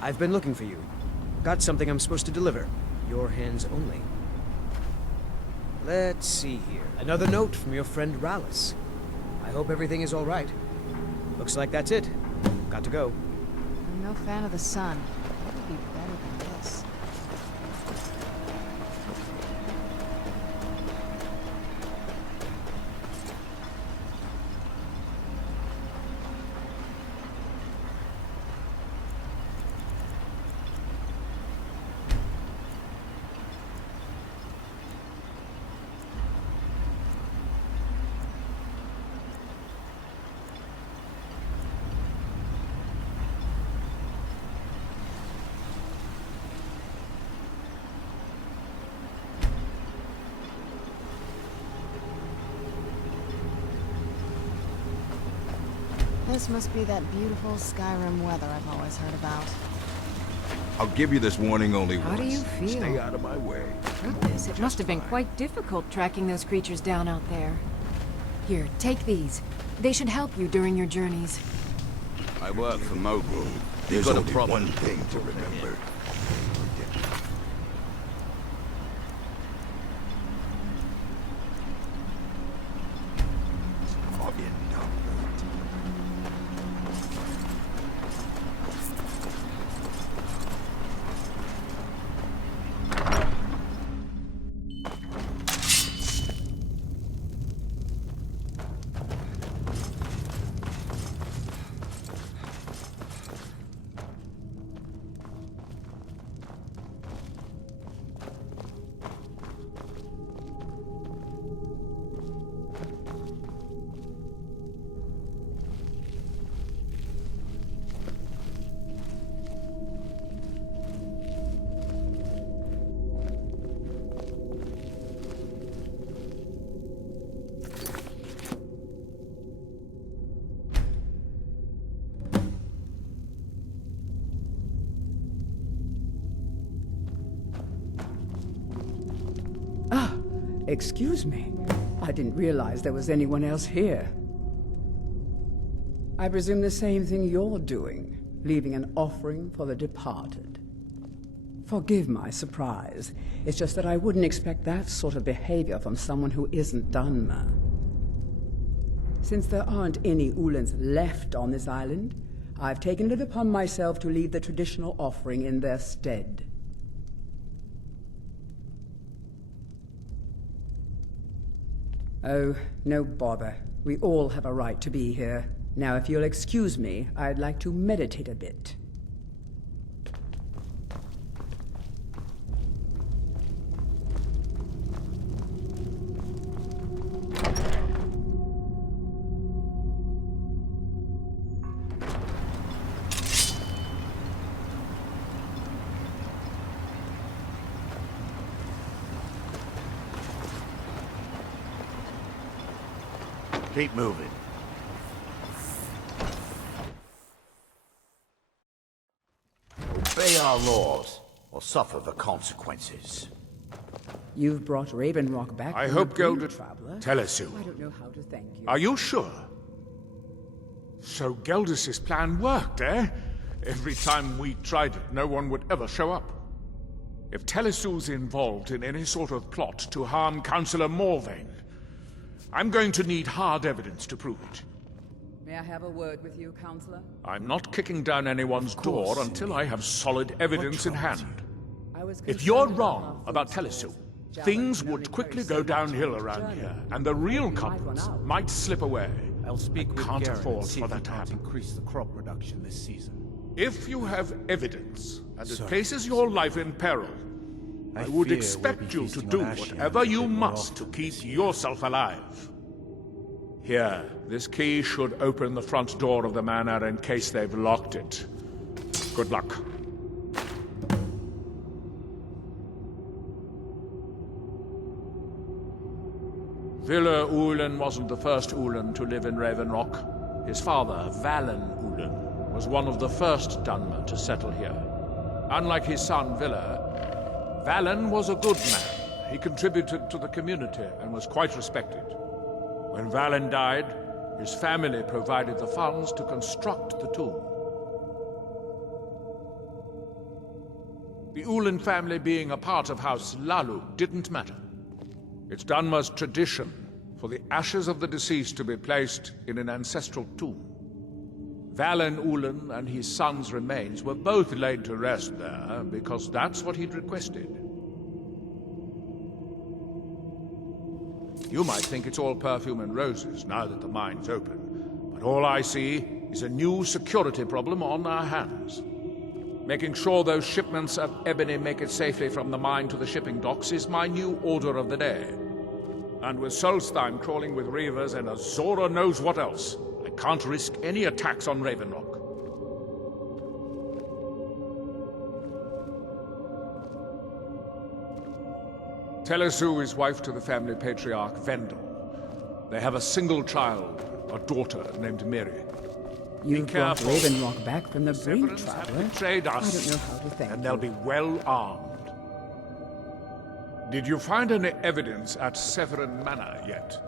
I've been looking for you. Got something I'm supposed to deliver. Your hands only. Let's see here. Another note from your friend Rallis. I hope everything is all right. Looks like that's it. Got to go. I'm no fan of the sun. What would be better than this? This must be that beautiful Skyrim weather I've always heard about. I'll give you this warning only once. How do you feel? Stay out of my way. Goodness, it must have been quite difficult tracking those creatures down out there. Here, take these. They should help you during your journeys. I work for Mogul. There's You've got a only problem. one thing to remember. Excuse me. I didn't realize there was anyone else here. I presume the same thing you're doing, leaving an offering for the departed. Forgive my surprise. It's just that I wouldn't expect that sort of behavior from someone who isn't Dunmer. Since there aren't any Ulans left on this island, I've taken it upon myself to leave the traditional offering in their stead. Oh, no bother. We all have a right to be here. Now, if you'll excuse me, I'd like to meditate a bit. Keep moving. Obey our laws, or suffer the consequences. You've brought Raven Rock back. I from hope, the brink, Gelder... traveler. Telesu. I don't know how to thank you. Are you sure? So Geldus's plan worked, eh? Every time we tried it, no one would ever show up. If Telesu's involved in any sort of plot to harm Councillor Morvain, I'm going to need hard evidence to prove it. May I have a word with you, Counselor? I'm not kicking down anyone's door until I have solid evidence in hand. If you're wrong about Telesu, things would quickly go downhill around here, and the real culprits might slip away. I'll speak with Can't Garrett afford and see for if that he to can't happen. increase the crop production this season. If you have evidence, and it Sir. places your life in peril, I would fear expect we'll be you to feasting do on Ashian whatever a you bit more must to often keep this year. yourself alive. Here, this key should open the front door of the manor in case they've locked it. Good luck. Villa Ulen wasn't the first Ulen to live in Raven Rock. His father, Valen Ulen, was one of the first Dunmer to settle here. Unlike his son, Villa, Valen was a good man. He contributed to the community and was quite respected. When Valen died, his family provided the funds to construct the tomb. The Ulan family being a part of House Lalu didn't matter. It's Dunmer's tradition for the ashes of the deceased to be placed in an ancestral tomb. Valen Ulan and his son's remains were both laid to rest there because that's what he'd requested. You might think it's all perfume and roses now that the mine's open, but all I see is a new security problem on our hands. Making sure those shipments of ebony make it safely from the mine to the shipping docks is my new order of the day. And with Solstheim crawling with reavers and Azora knows what else, I can't risk any attacks on Raven Rock. Telesu is wife to the family patriarch Vendel. They have a single child, a daughter named Miri. You brought careful. Raven Rock back from the brink, Severance have traveler. betrayed I us, don't know how to thank and they'll be well armed. Did you find any evidence at Severin Manor yet?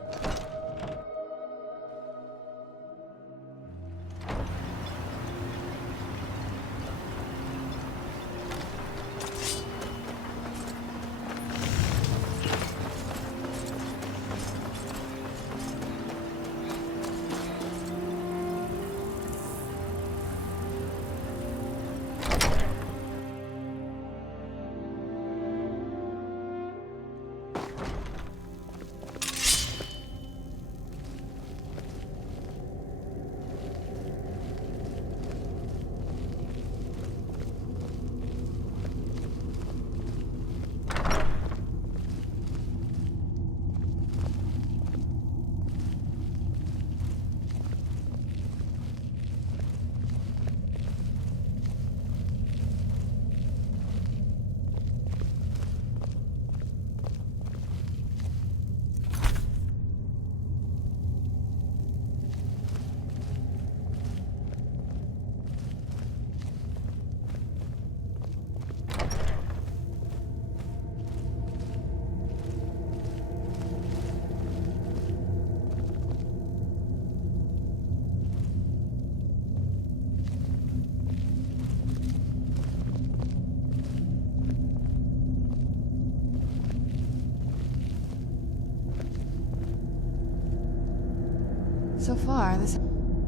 So far, this...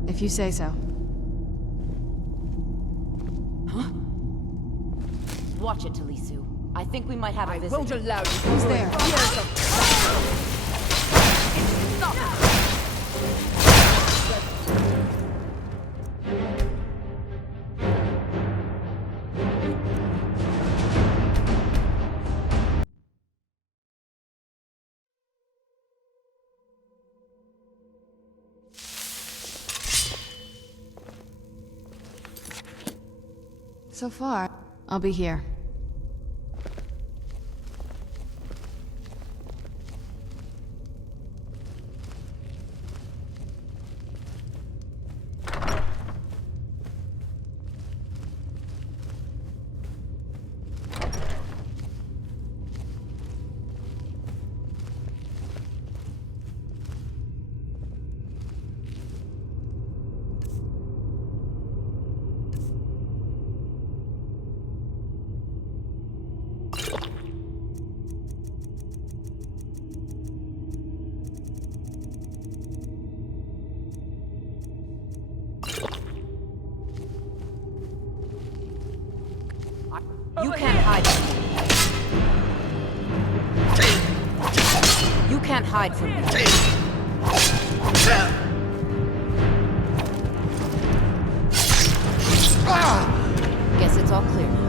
If you say so. Huh? Watch it, Talisu. I think we might have a visitor. I won't allow you to Who's ruin there? years of So far, I'll be here. You can't hide from me. You can't hide from me. Guess it's all clear now.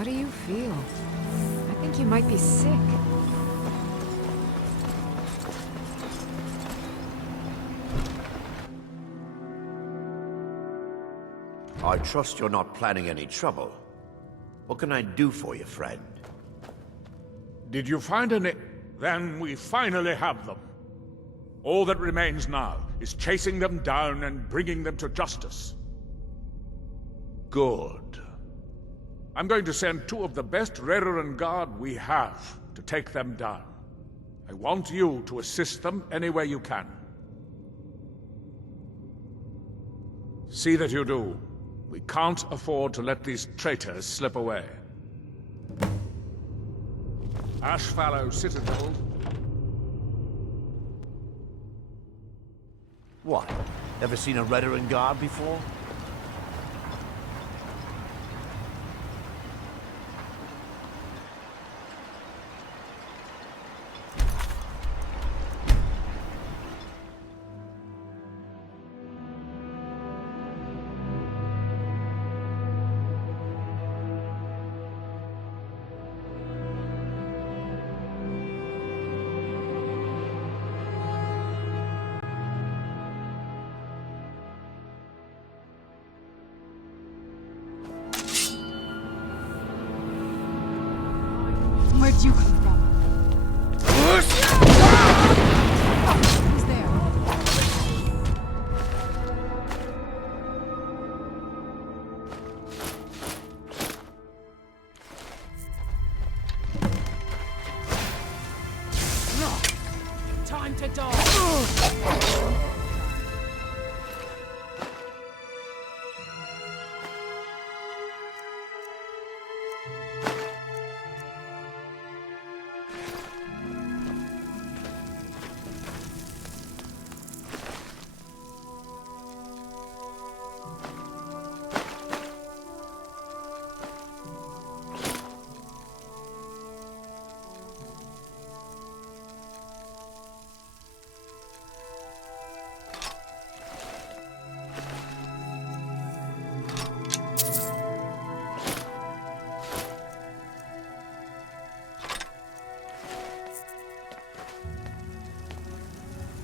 How do you feel? I think you might be sick. I trust you're not planning any trouble. What can I do for you, friend? Did you find any? Then we finally have them. All that remains now is chasing them down and bringing them to justice. Good. I'm going to send 2 of the best Redoran Guard we have to take them down. I want you to assist them any way you can. See that you do. We can't afford to let these traitors slip away. Ashfallow Citadel. What? Ever seen a Redoran Guard before? Where'd you come from? Who's there? Time to die.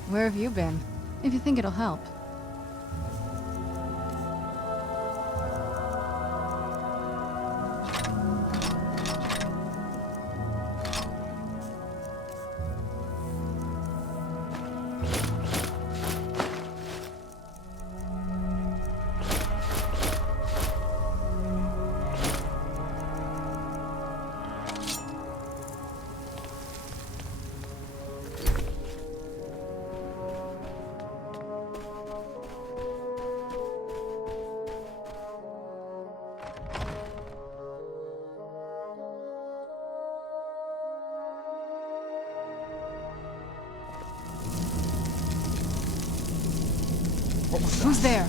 Where have you been? If you think it'll help. Who's there?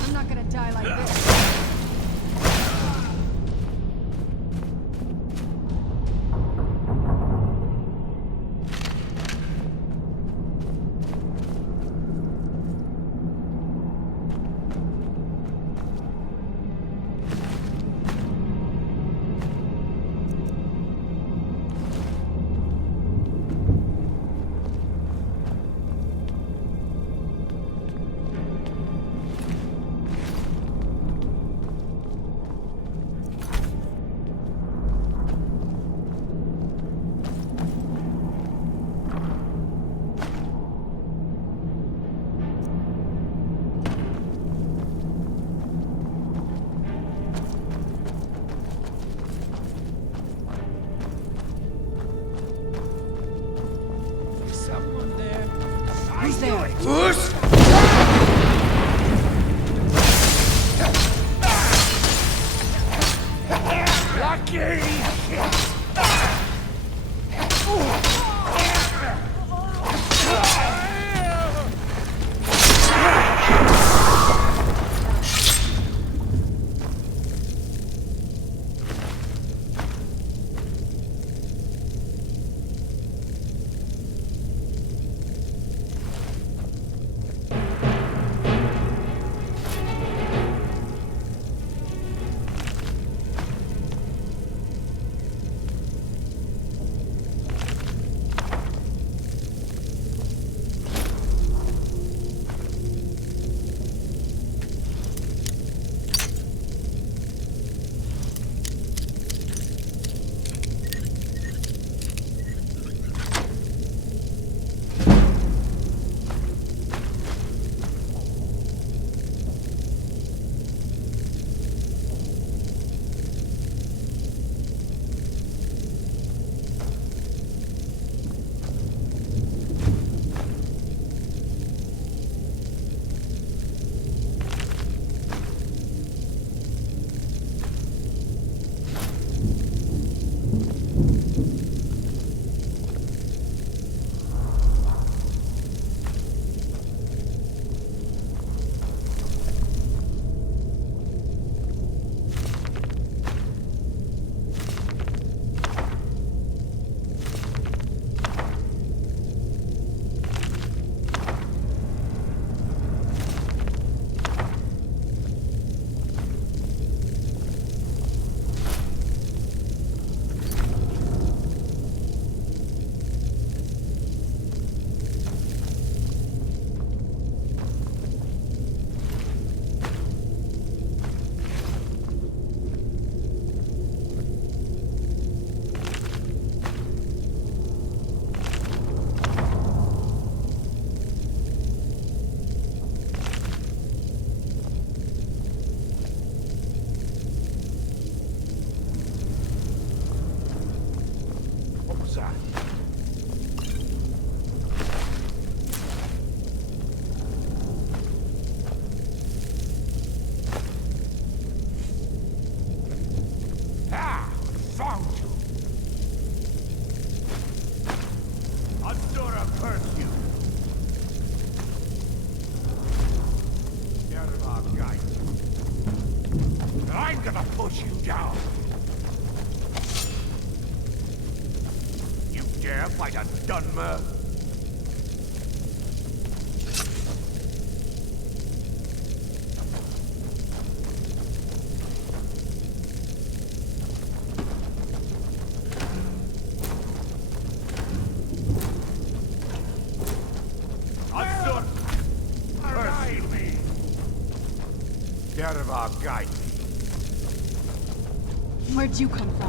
I'm not gonna die like this. Who's there? I'm gonna push you down. You dare fight a Dunmer? Where'd you come from?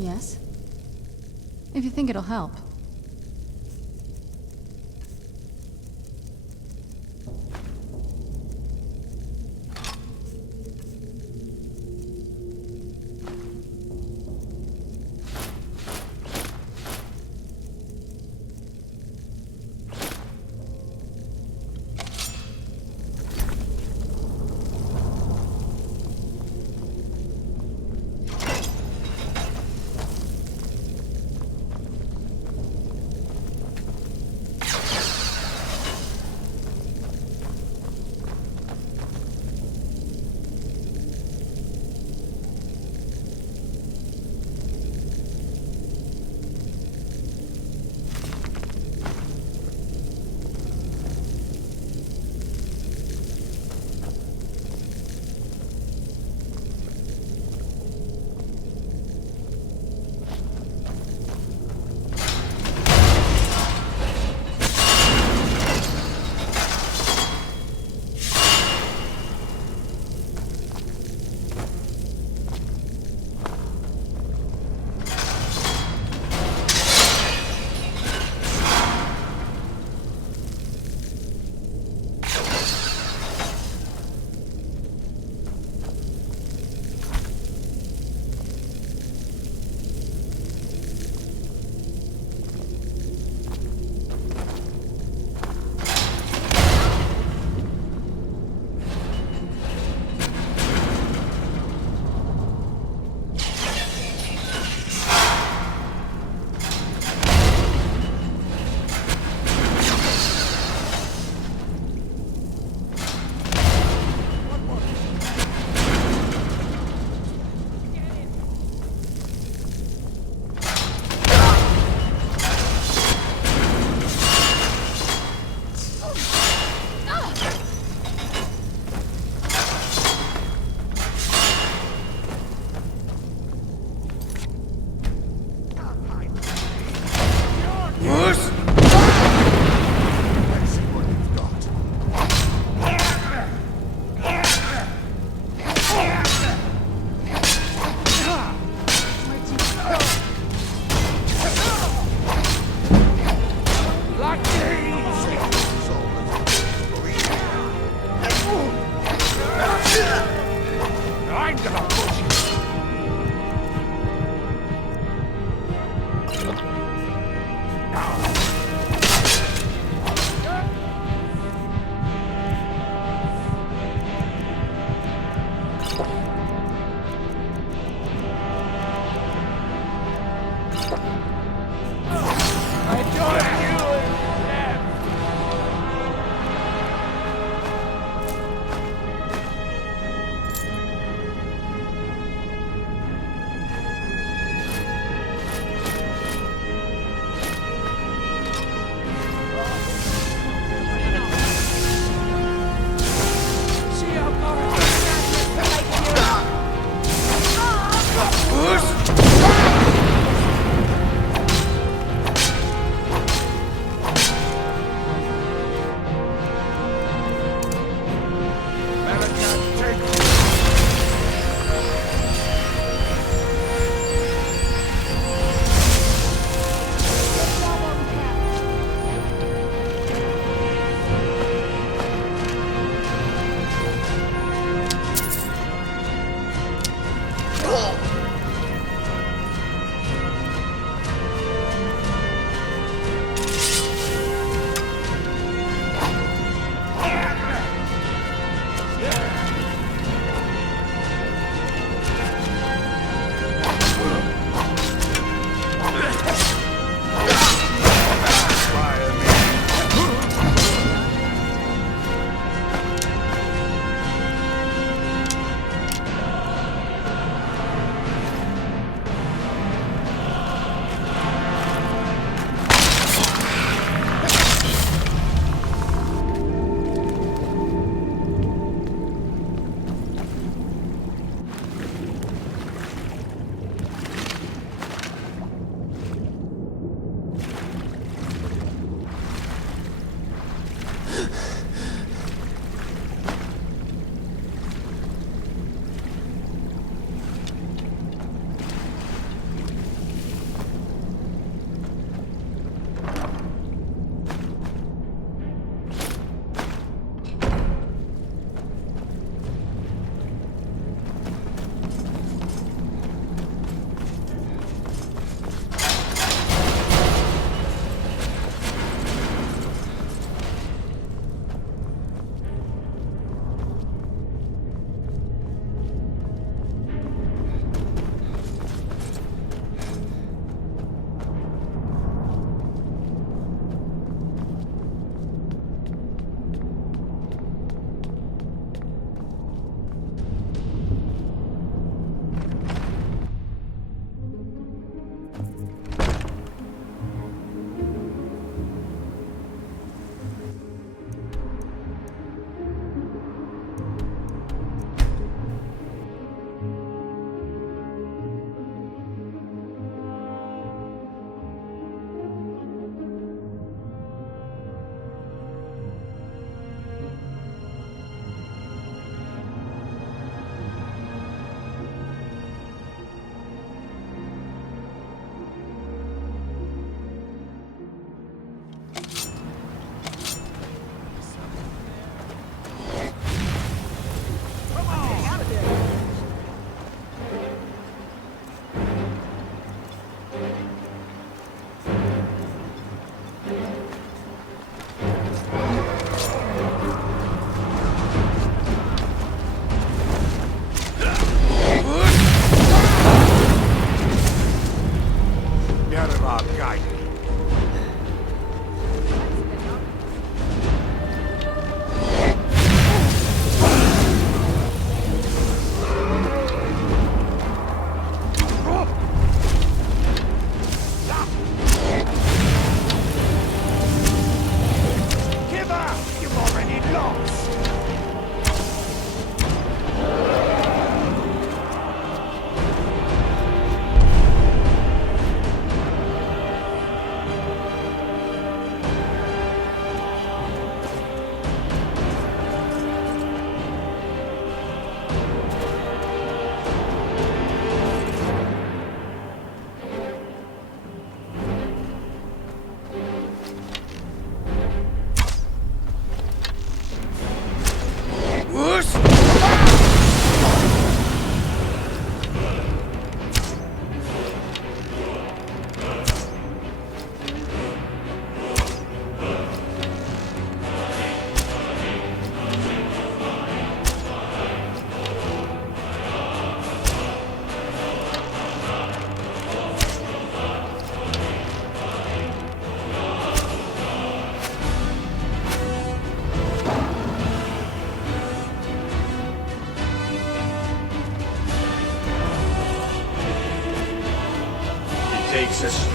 Yes? If you think it'll help.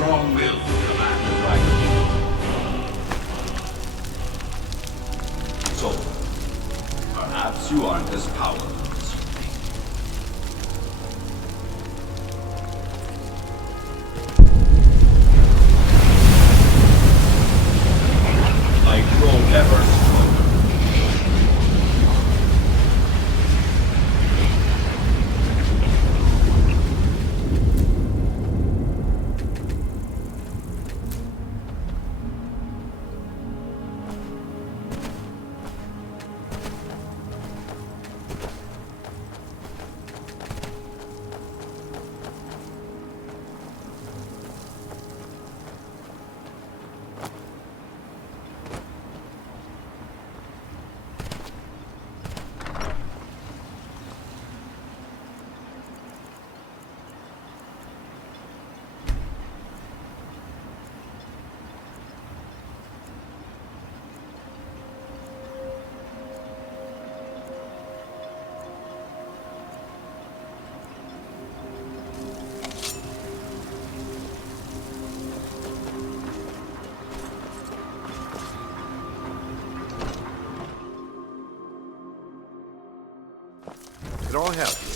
strong will to command the dragon. So, perhaps you aren't as powerful as you think. I grow ever stronger. Can I help you?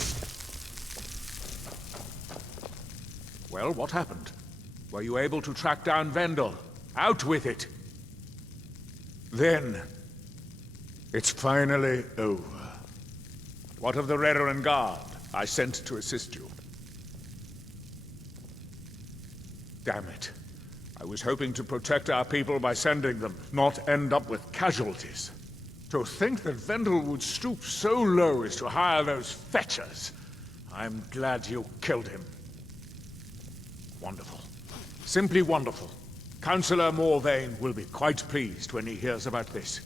Well, what happened? Were you able to track down Vendel? Out with it! Then, it's finally over. What of the Reverend Guard I sent to assist you? Damn it. I was hoping to protect our people by sending them, not end up with casualties. To think that Vendel would stoop so low as to hire those fetchers. I'm glad you killed him. Wonderful. Simply wonderful. Councillor Morvain will be quite pleased when he hears about this.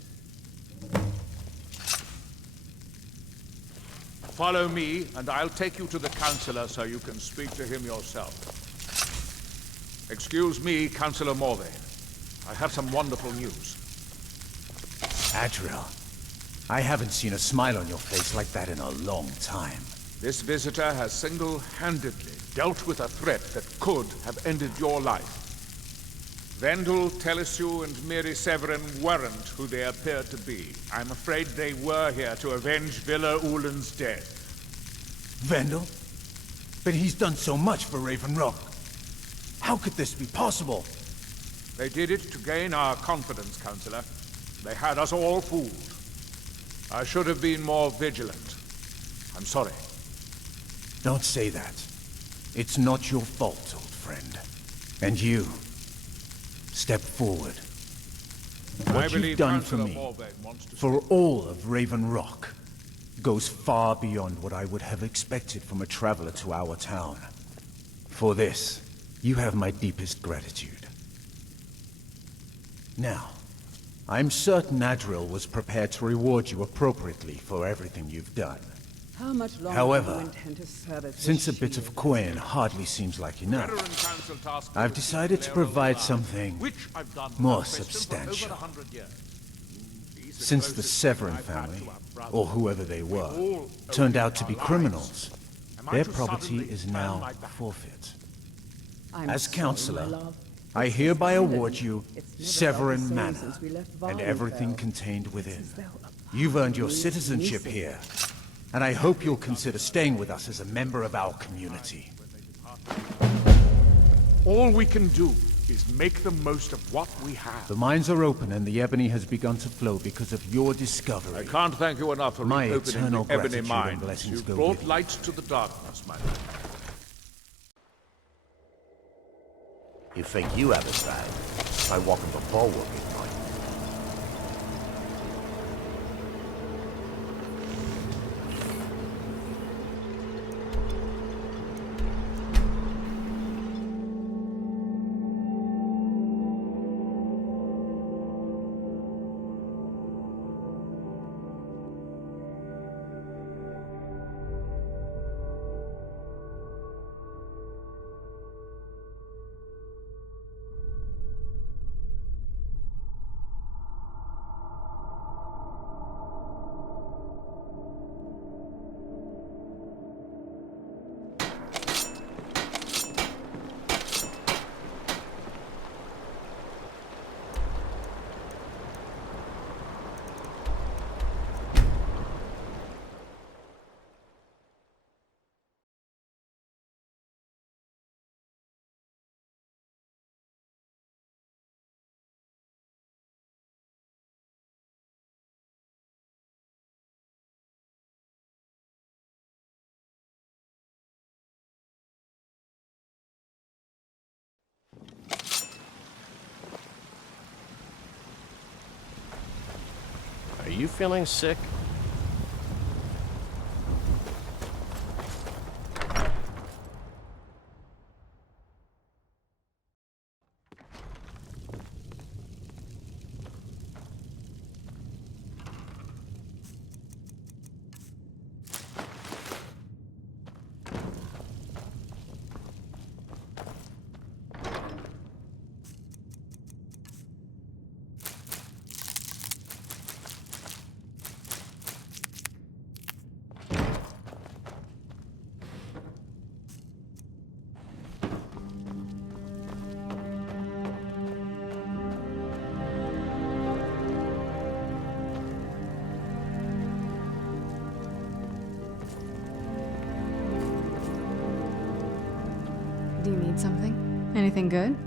Follow me, and I'll take you to the Councillor so you can speak to him yourself. Excuse me, Councillor Morvain. I have some wonderful news. Adriel, I haven't seen a smile on your face like that in a long time. This visitor has single-handedly dealt with a threat that could have ended your life. Vendel, Telesue, and Miri Severin weren't who they appeared to be. I'm afraid they were here to avenge Villa Ulen's death. Vendel? But he's done so much for Raven Rock. How could this be possible? They did it to gain our confidence, Councillor. They had us all fooled. I should have been more vigilant. I'm sorry. Don't say that. It's not your fault, old friend. And you, step forward. What you've done for me, for all of Raven Rock, goes far beyond what I would have expected from a traveler to our town. For this, you have my deepest gratitude. Now, I'm certain Adriel was prepared to reward you appropriately for everything you've done. How much longer However, do you intend to service since a this bit of shield? coin hardly seems like enough, I've decided to provide something more substantial. Since the Severin family, or whoever they were, turned out to be criminals, their property is now forfeit. As Councillor, I hereby award you Severin Manor and everything contained within. You've earned your citizenship here, and I hope you'll consider staying with us as a member of our community. All we can do is make the most of what we have. The mines are open and the ebony has begun to flow because of your discovery. I can't thank you enough for My reopening eternal the ebony gratitude and mines. blessings You've go brought with you. light to the darkness, my friend. You think you have it bad by walking the bulwark at night? you feeling sick? Do you need something? Anything good?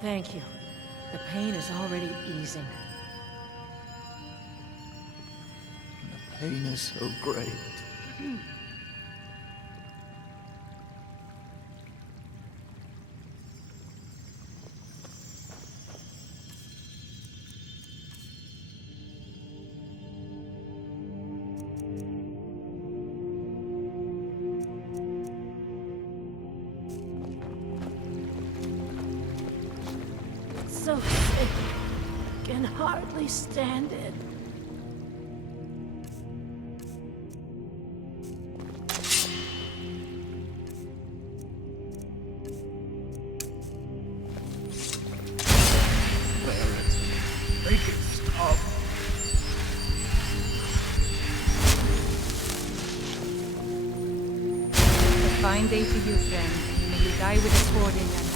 Thank you. The pain is already easing. The pain is so great. so sick. Can hardly stand it. Make it stop. A fine day to you, friend. May you die with a sword in your hand.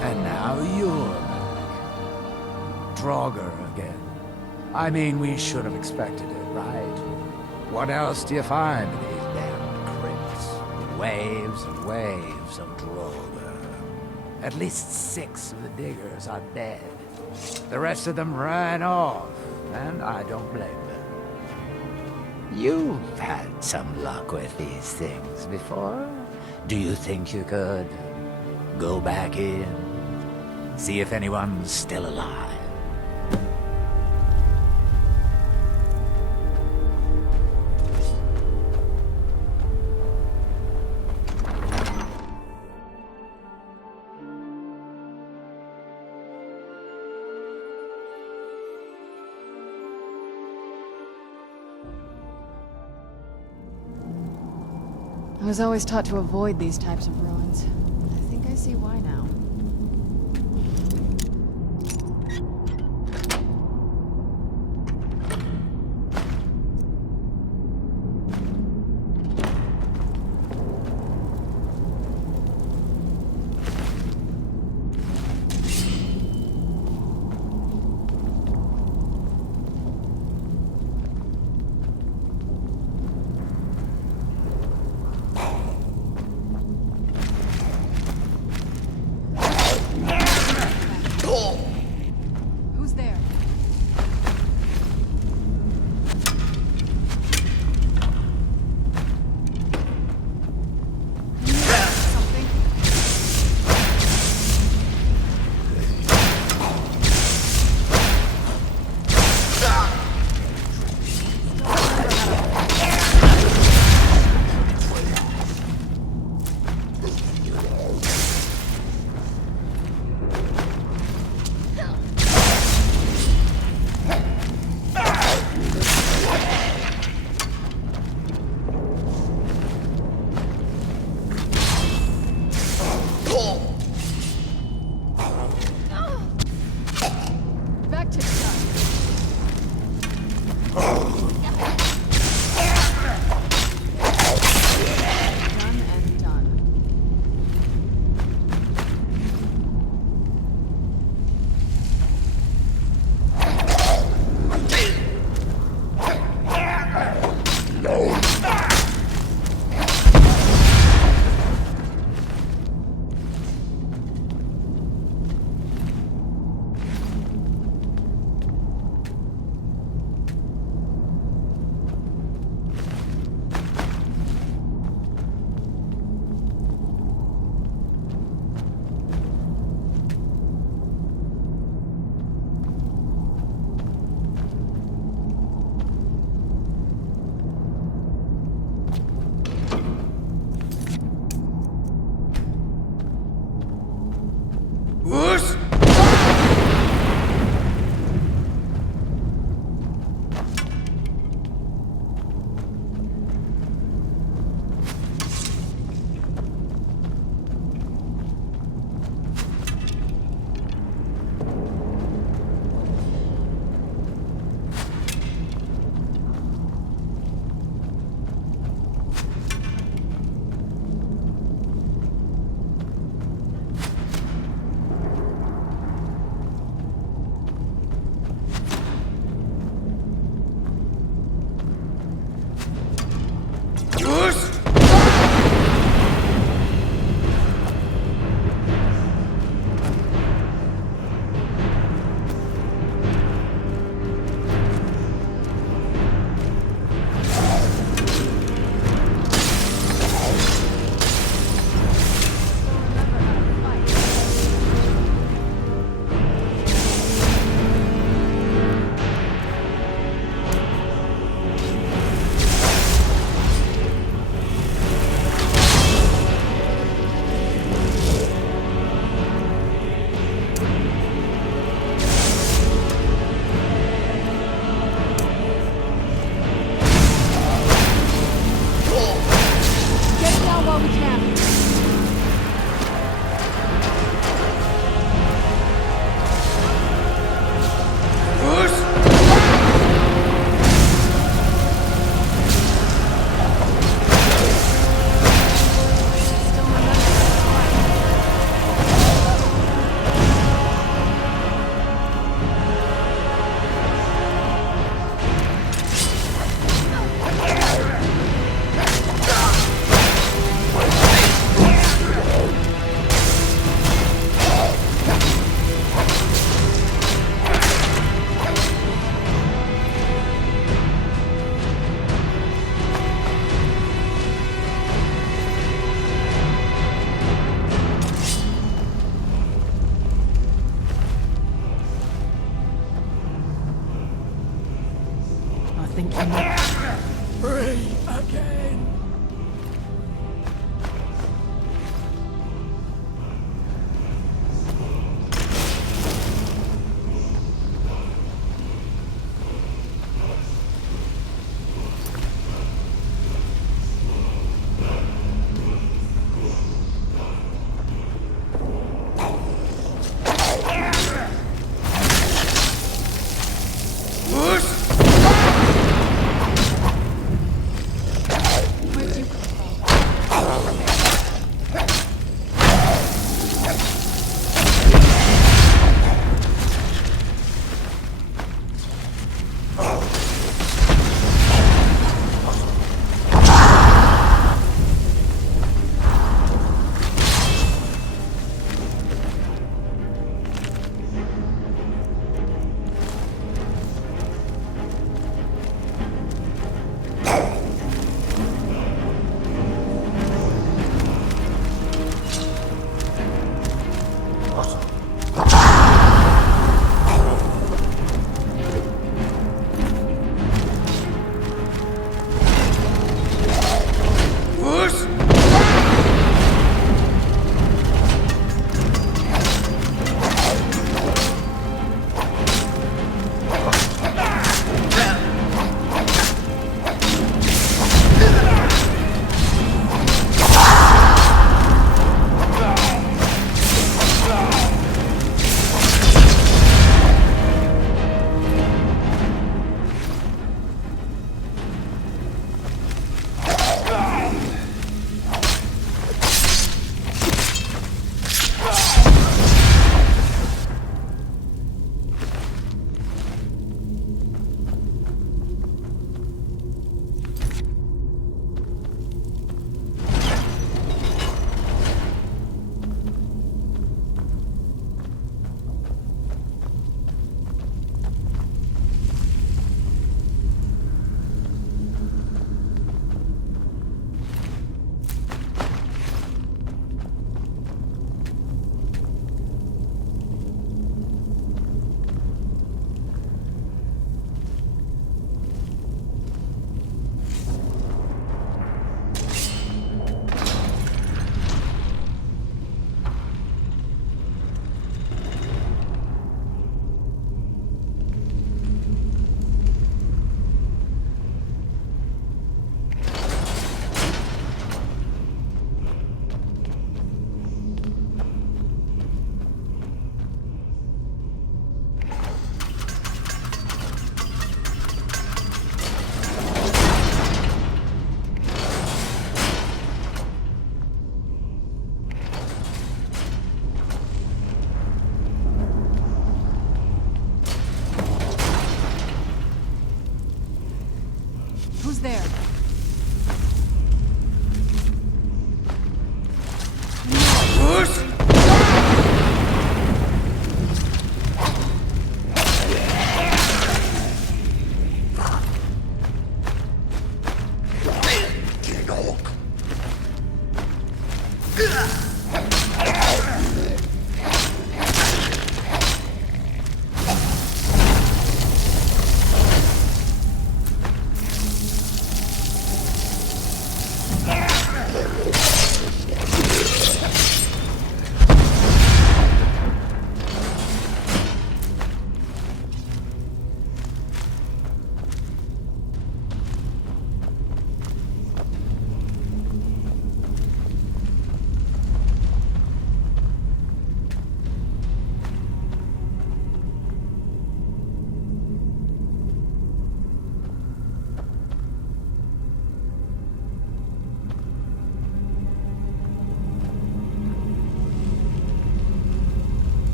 And now you're back. Draugr again. I mean, we should have expected it, right? What else do you find in these damned crypts? Waves and waves of Draugr. At least 6 of the diggers are dead. The rest of them ran off, and I don't blame them. You've had some luck with these things before. Do you think you could go back in? See if anyone's still alive. I was always taught to avoid these types of ruins. I think I see why now.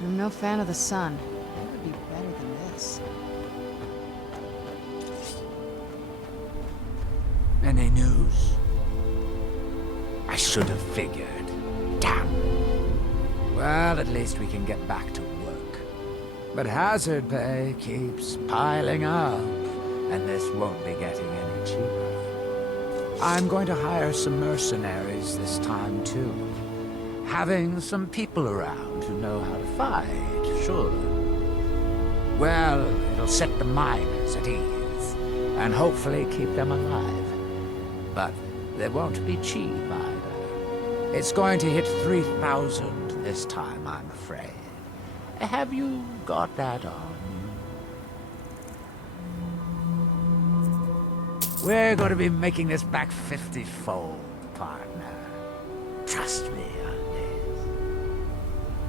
I'm no fan of the sun. It would be better than this. Any news? I should have figured. Damn. Well, at least we can get back to work. But hazard pay keeps piling up, and this won't be getting any cheaper. I'm going to hire some mercenaries this time, too. Having some people around who know how to fight, sure. Well, it'll set the miners at ease, and hopefully keep them alive. But they won't be cheap either. It's going to hit 3,000 this time, I'm afraid. Have you got that on you? We're going to be making this back 50-fold, partner. Trust me on this.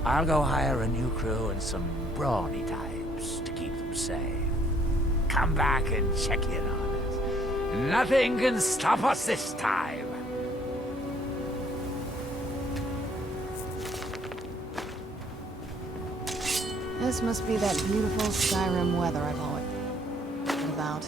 I'll go hire a new crew and some brawny types to keep them safe. Come back and check in on us. Nothing can stop us this time. This must be that beautiful Skyrim weather I've always heard about.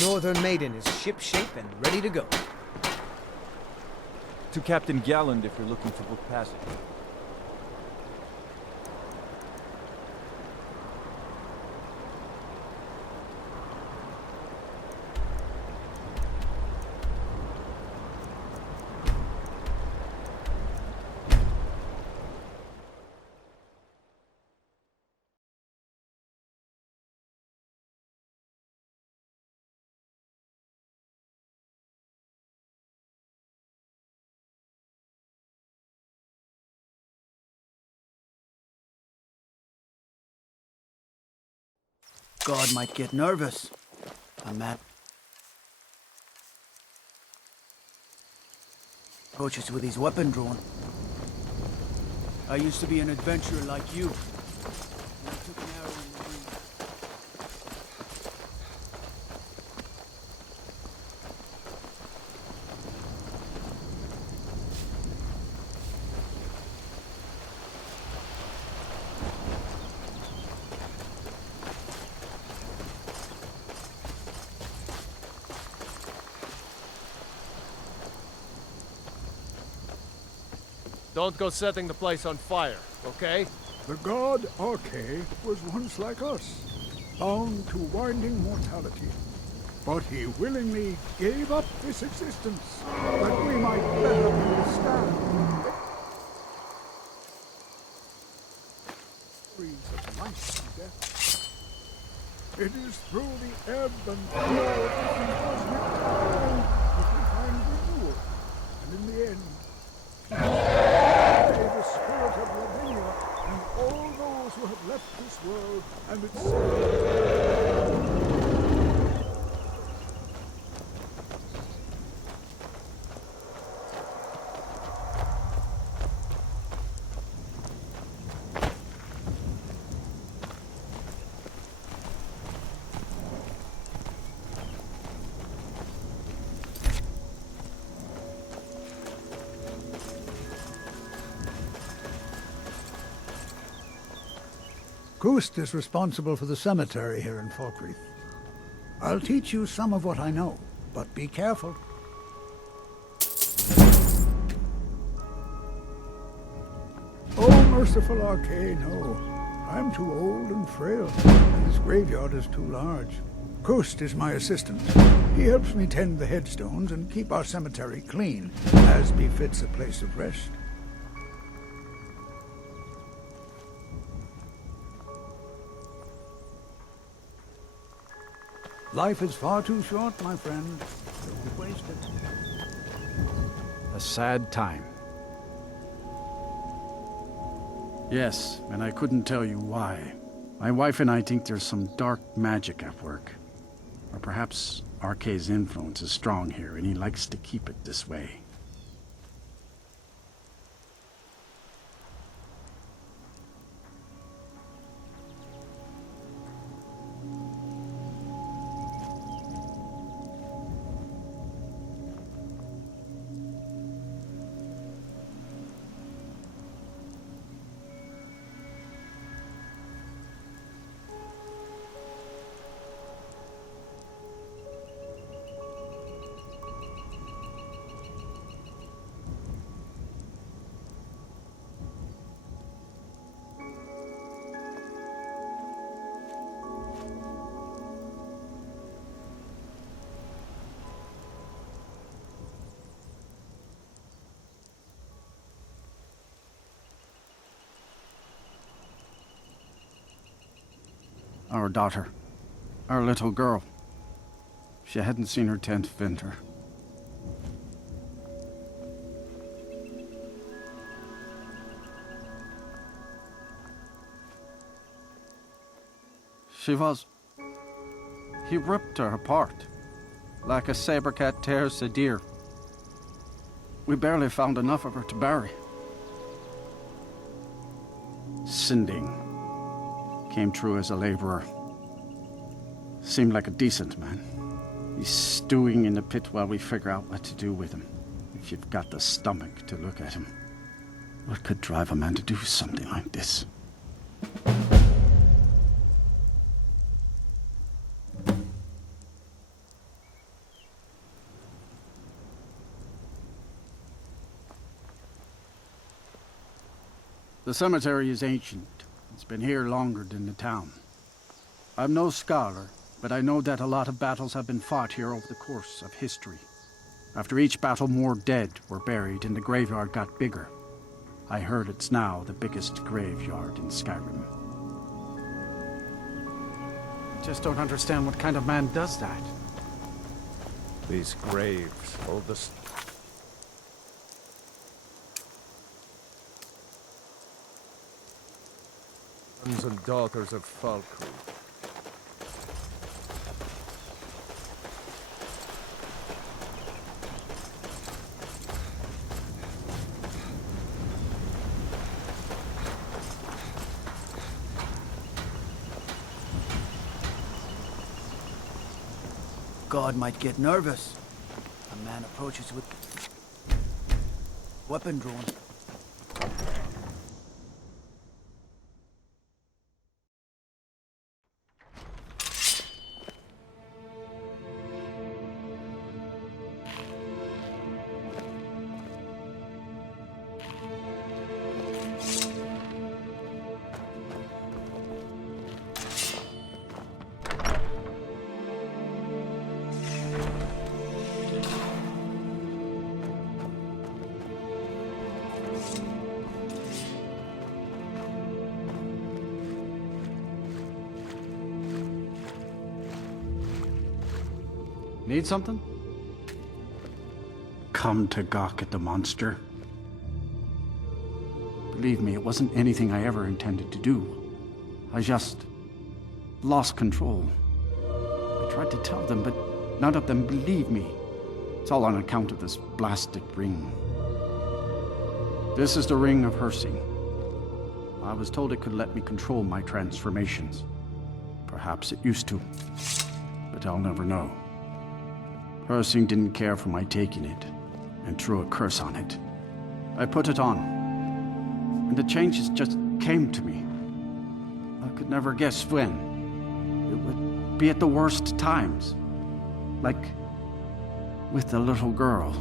Northern Maiden is shipshape and ready to go. To Captain Galland if you're looking to book passage. God might get nervous. A man approaches with his weapon drawn. I used to be an adventurer like you. I took an arrow in the wind. Don't go setting the place on fire, okay? The god Arche was once like us, bound to winding mortality. But he willingly gave up this existence, that we might better understand the stories of life and death. It is through the ebb and flow of this cosmic time that we find renewal, and in the end, the spirit of Lavinia and all those who have left this world and its Gust is responsible for the cemetery here in Falkreath. I'll teach you some of what I know, but be careful. Oh, merciful Arche, no. I'm too old and frail, and this graveyard is too large. Gust is my assistant. He helps me tend the headstones and keep our cemetery clean, as befits a place of rest. Life is far too short, my friend. Don't waste it. A sad time. Yes, and I couldn't tell you why. My wife and I think there's some dark magic at work. Or perhaps Arche's influence is strong here, and he likes to keep it this way. Our daughter. Our little girl. She hadn't seen her 10th winter. She was... He ripped her apart, like a saber cat tears a deer. We barely found enough of her to bury. Sinding came through as a laborer. Seemed like a decent man. He's stewing in the pit while we figure out what to do with him. If you've got the stomach to look at him. What could drive a man to do something like this? The cemetery is ancient. It's been here longer than the town. I'm no scholar, but I know that a lot of battles have been fought here over the course of history. After each battle, more dead were buried and the graveyard got bigger. I heard it's now the biggest graveyard in Skyrim. I just don't understand what kind of man does that. These graves hold the... sons and daughters of Falkreath. God might get nervous. A man approaches with weapon drawn. Need something? Come to gawk at the monster. Believe me, it wasn't anything I ever intended to do. I just lost control. I tried to tell them, but none of them believed me. It's all on account of this blasted ring. This is the ring of Hersing. I was told it could let me control my transformations. Perhaps it used to, but I'll never know. Hersing didn't care for my taking it, and threw a curse on it. I put it on, and the changes just came to me. I could never guess when. It would be at the worst times. Like with the little girl.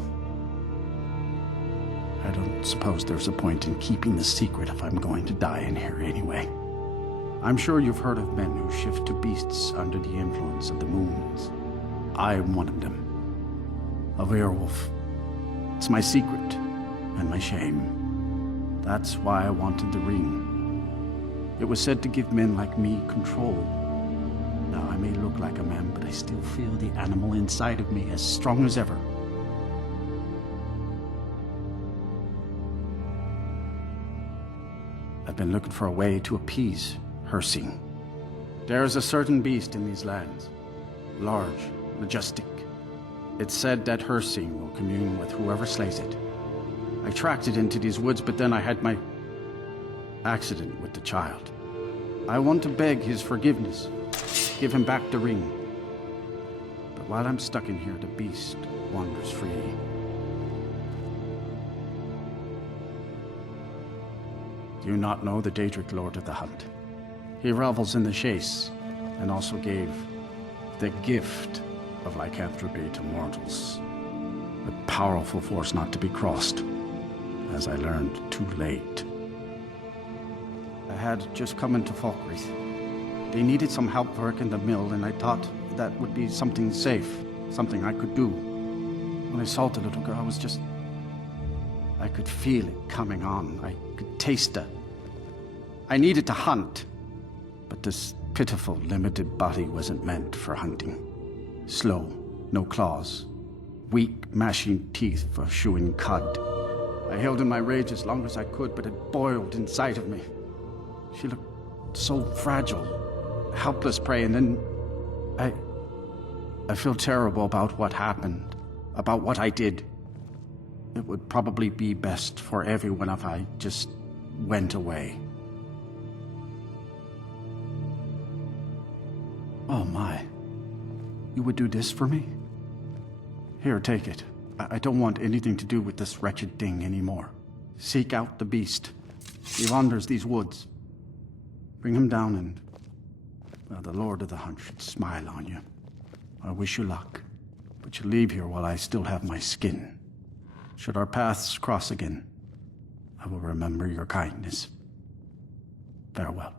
I don't suppose there's a point in keeping the secret if I'm going to die in here anyway. I'm sure you've heard of men who shift to beasts under the influence of the moons. I am one of them. A werewolf. It's my secret and my shame. That's why I wanted the ring. It was said to give men like me control. Now I may look like a man, but I still feel the animal inside of me as strong as ever. I've been looking for a way to appease Hersing. There is a certain beast in these lands. Large, majestic. It's said that Hersing will commune with whoever slays it. I tracked it into these woods, but then I had my accident with the child. I want to beg his forgiveness, give him back the ring. But while I'm stuck in here, the beast wanders free. Do you not know the Daedric Lord of the Hunt? He revels in the chase, and also gave the gift of lycanthropy to mortals. A powerful force not to be crossed, as I learned too late. I had just come into Falkreath. They needed some help working the mill, and I thought that would be something safe, something I could do. When I saw the little girl, I could feel it coming on. I could taste it. I needed to hunt, but this pitiful, limited body wasn't meant for hunting. Slow, no claws. Weak, mashing teeth for chewing cud. I held in my rage as long as I could, but it boiled inside of me. She looked so fragile, helpless prey, and then I feel terrible about what happened, about what I did. It would probably be best for everyone if I just went away. Oh my. You would do this for me? Here, take it. I don't want anything to do with this wretched thing anymore. Seek out the beast. He wanders these woods. Bring him down and... well, the Lord of the Hunt should smile on you. I wish you luck, but you leave here while I still have my skin. Should our paths cross again, I will remember your kindness. Farewell.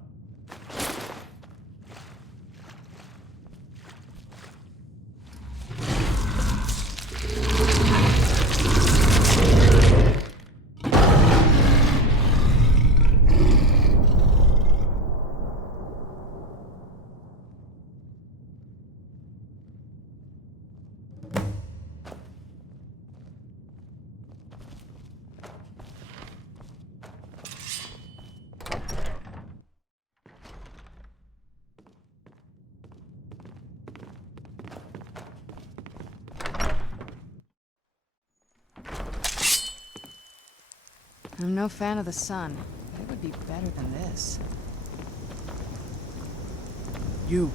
I'm no fan of the sun. It would be better than this. You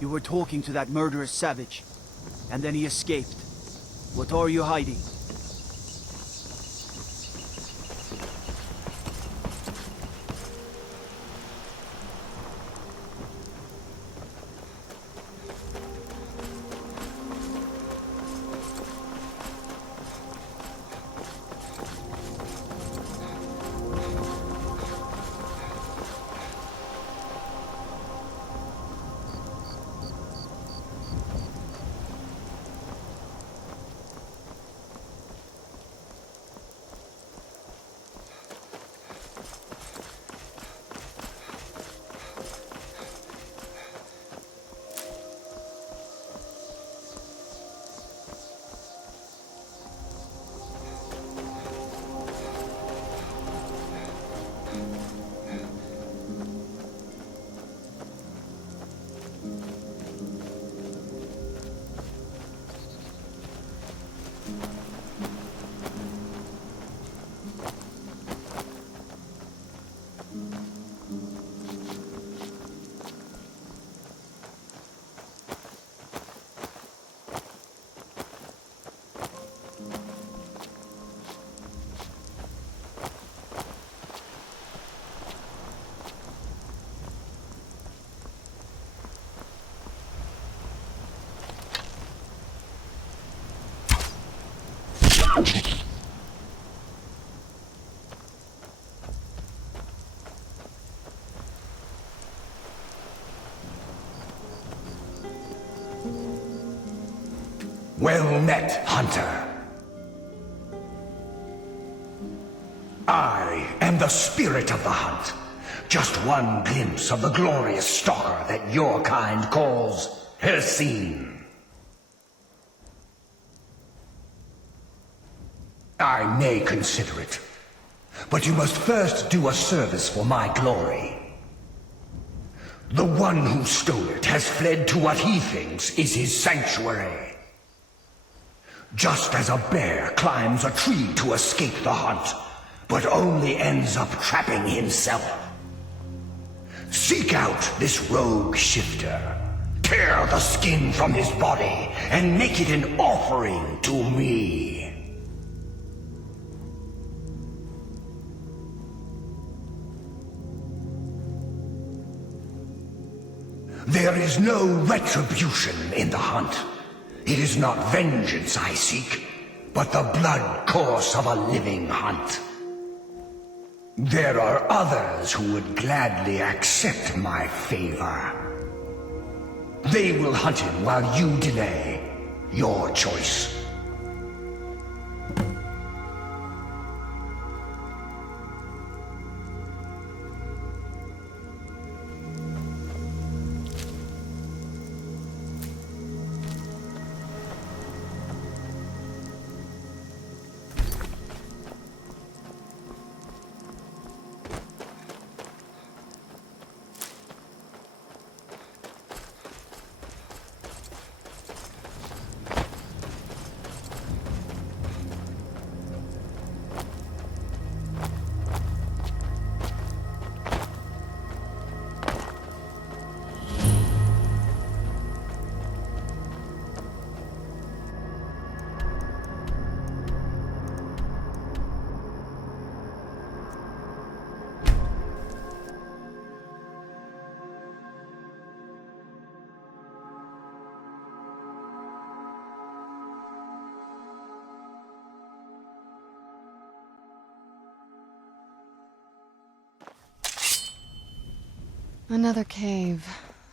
were talking to that murderous savage, and then he escaped. What are you hiding? Well met, hunter. I am the spirit of the hunt. Just one glimpse of the glorious stalker that your kind calls Hercine. I may consider it, but you must first do a service for my glory. The one who stole it has fled to what he thinks is his sanctuary. Just as a bear climbs a tree to escape the hunt, but only ends up trapping himself. Seek out this rogue shifter, tear the skin from his body, and make it an offering to me. There is no retribution in the hunt. It is not vengeance I seek, but the blood course of a living hunt. There are others who would gladly accept my favor. They will hunt him while you delay. Your choice. Another cave.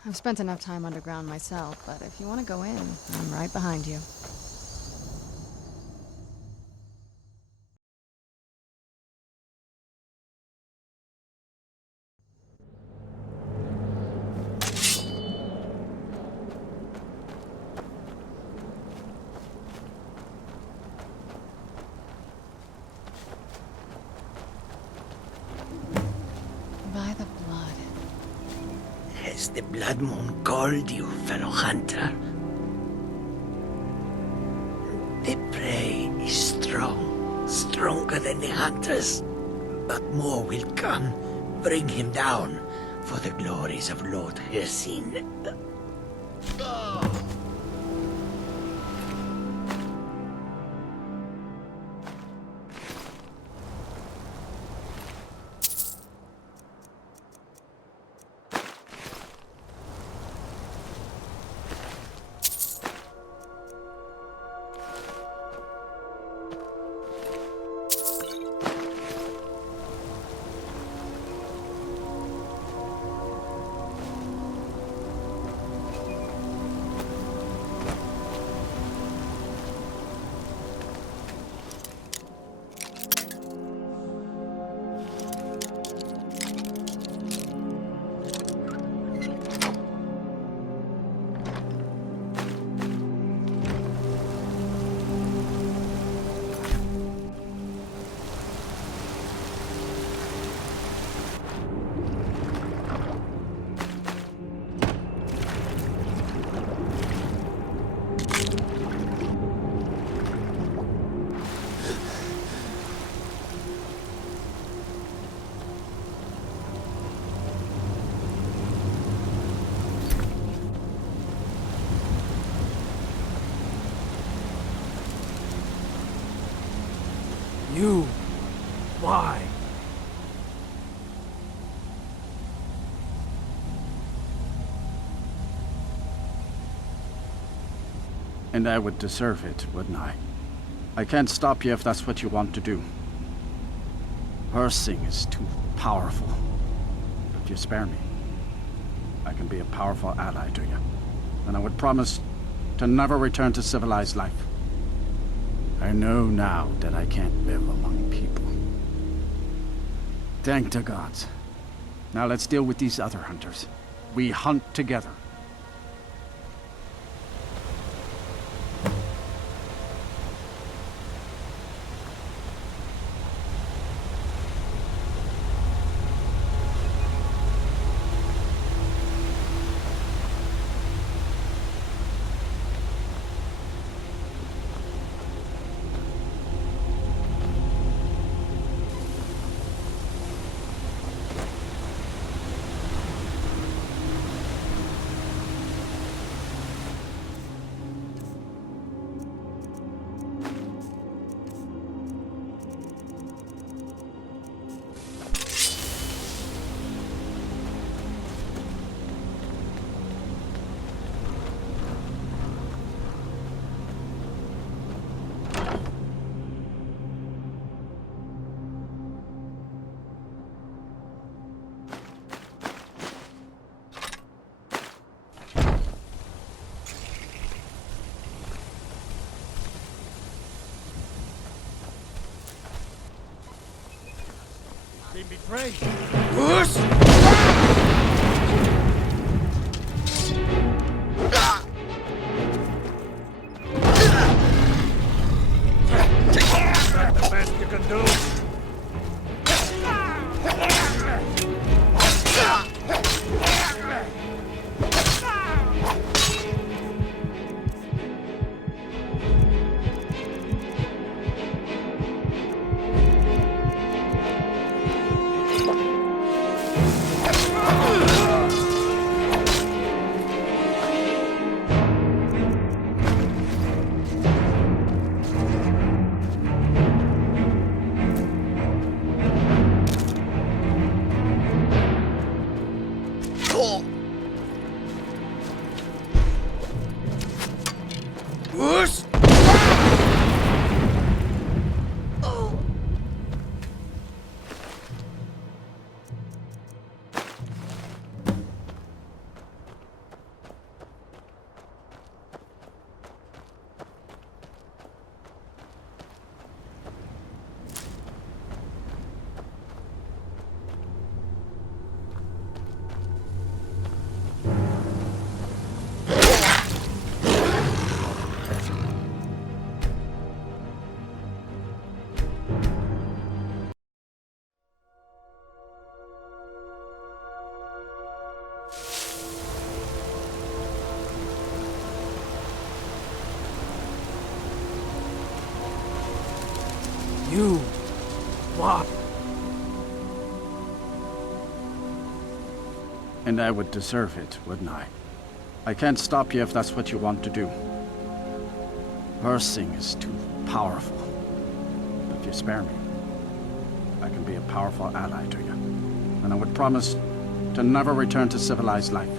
I've spent enough time underground myself, but if you want to go in, I'm right behind you. By the blood. Has the blood moon called you, fellow hunter? The prey is strong, stronger than the hunters. But more will come. Bring him down for the glories of Lord Hircine. You? Why? And I would deserve it, wouldn't I? I can't stop you if that's what you want to do. Hersing is too powerful. But if you spare me, I can be a powerful ally to you. And I would promise to never return to civilized life. I know now that I can't live among people. Thank the gods. Now let's deal with these other hunters. We hunt together. Been betrayed. That's the best you can do. You... what? And I would deserve it, wouldn't I? I can't stop you if that's what you want to do. Versing is too powerful. If you spare me, I can be a powerful ally to you. And I would promise to never return to civilized life.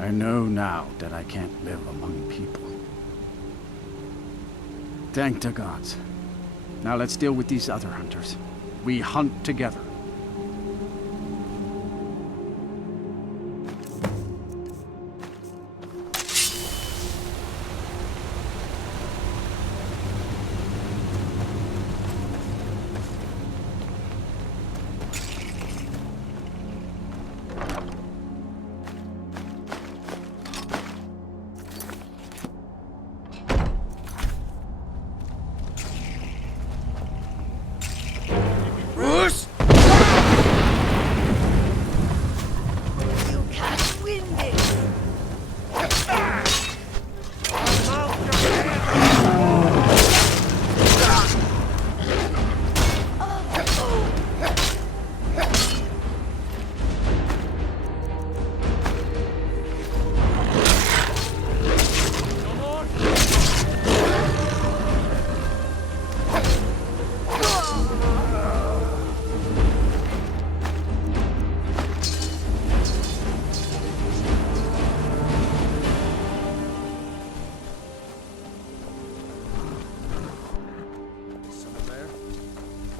I know now that I can't live among people. Thank the gods. Now let's deal with these other hunters. We hunt together.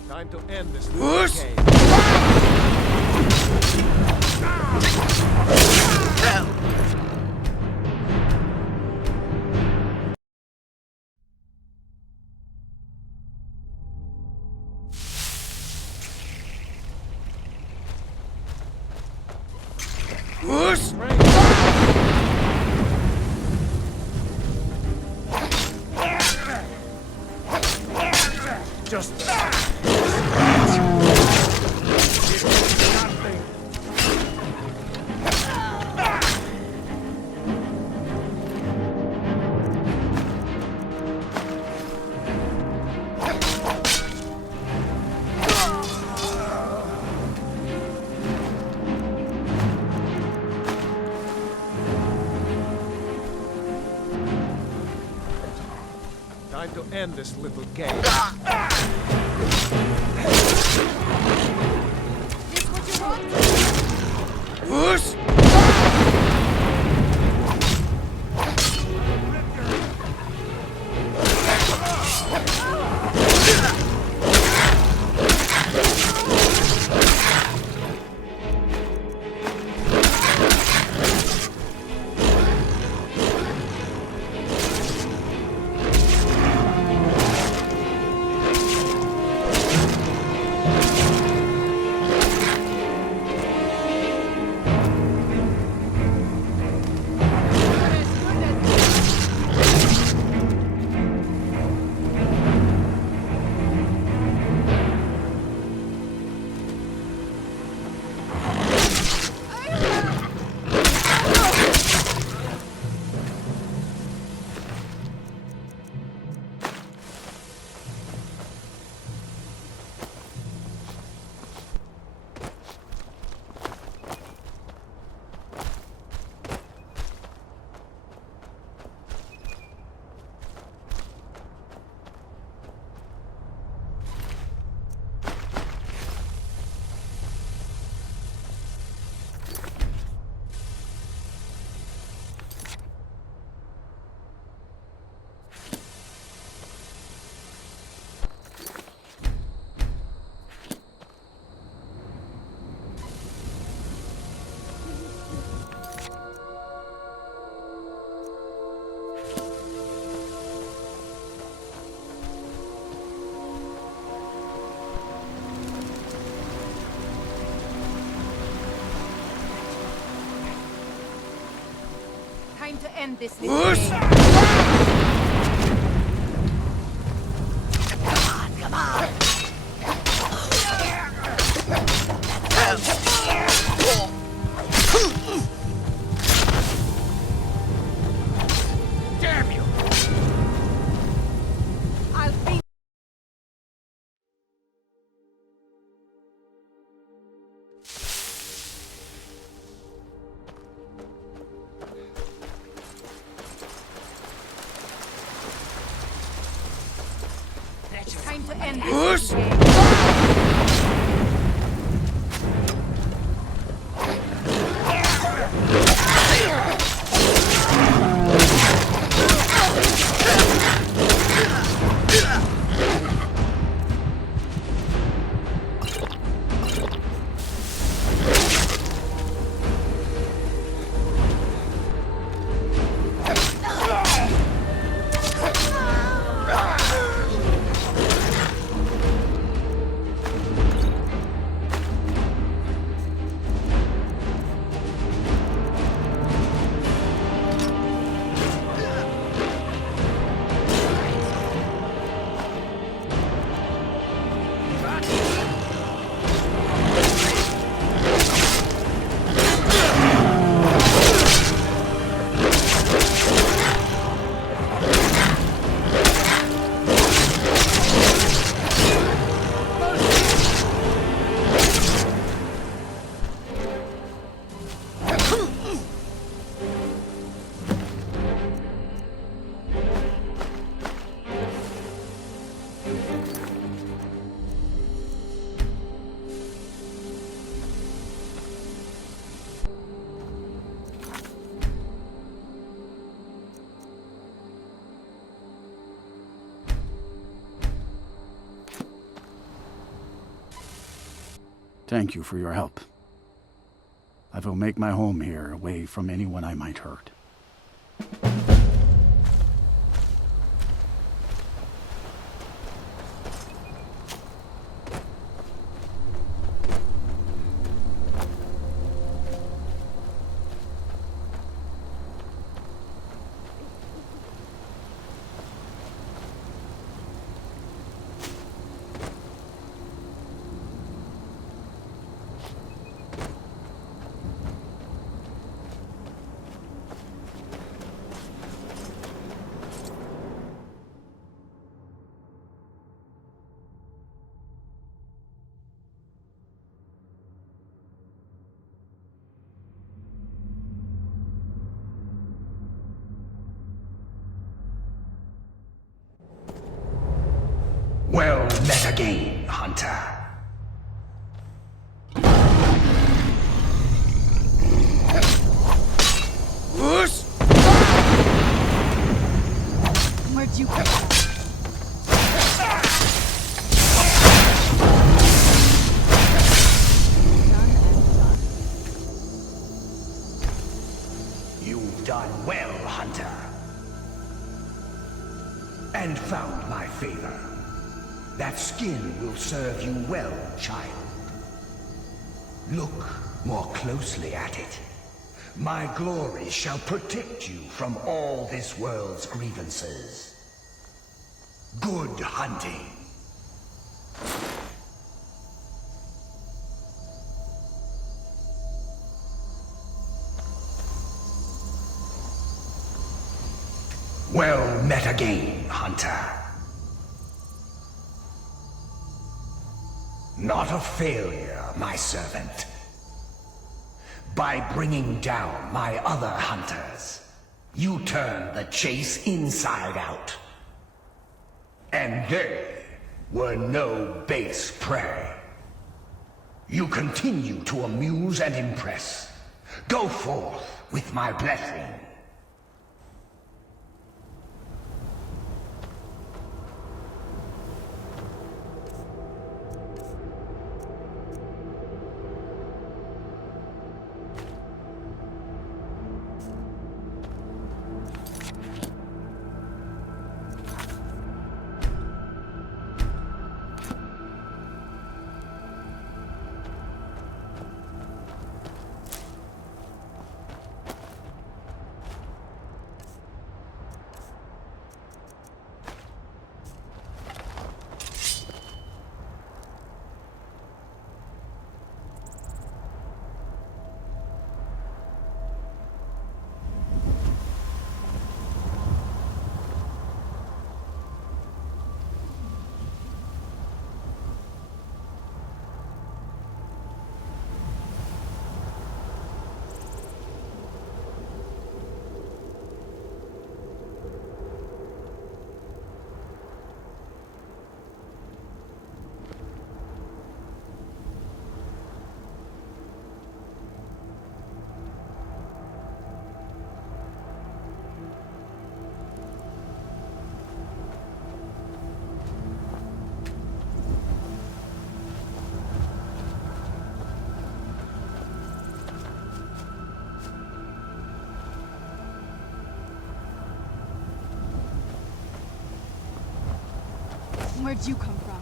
Time to end this little game. Just... Time to end this little game. Whoosh! Time to end this little game. Come on! Time to end this game. Thank you for your help. I will make my home here, away from anyone I might hurt. Well met again, Hunter. Where'd you come from? You've done well, Hunter. And found my favor. That skin will serve you well, child. Look more closely at it. My glory shall protect you from all this world's grievances. Good hunting. Well met again, Hunter. Not a failure, my servant. By bringing down my other hunters, you turn the chase inside out. And they were no base prey. You continue to amuse and impress. Go forth with my blessing. Where'd you come from?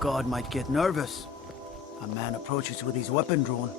God might get nervous. A man approaches with his weapon drawn.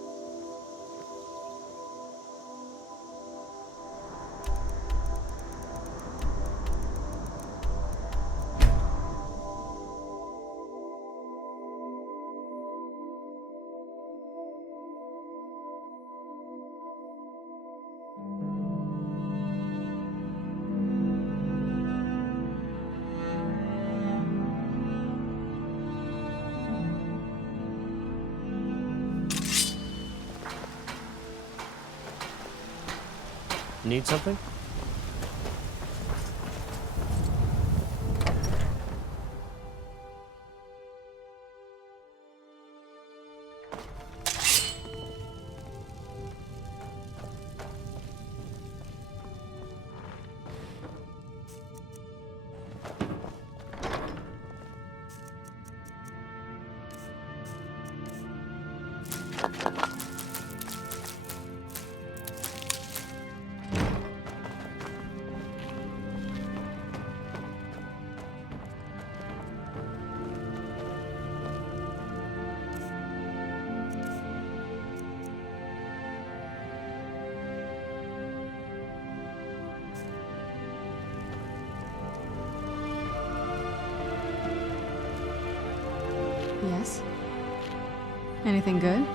Need something? Yes? Anything good?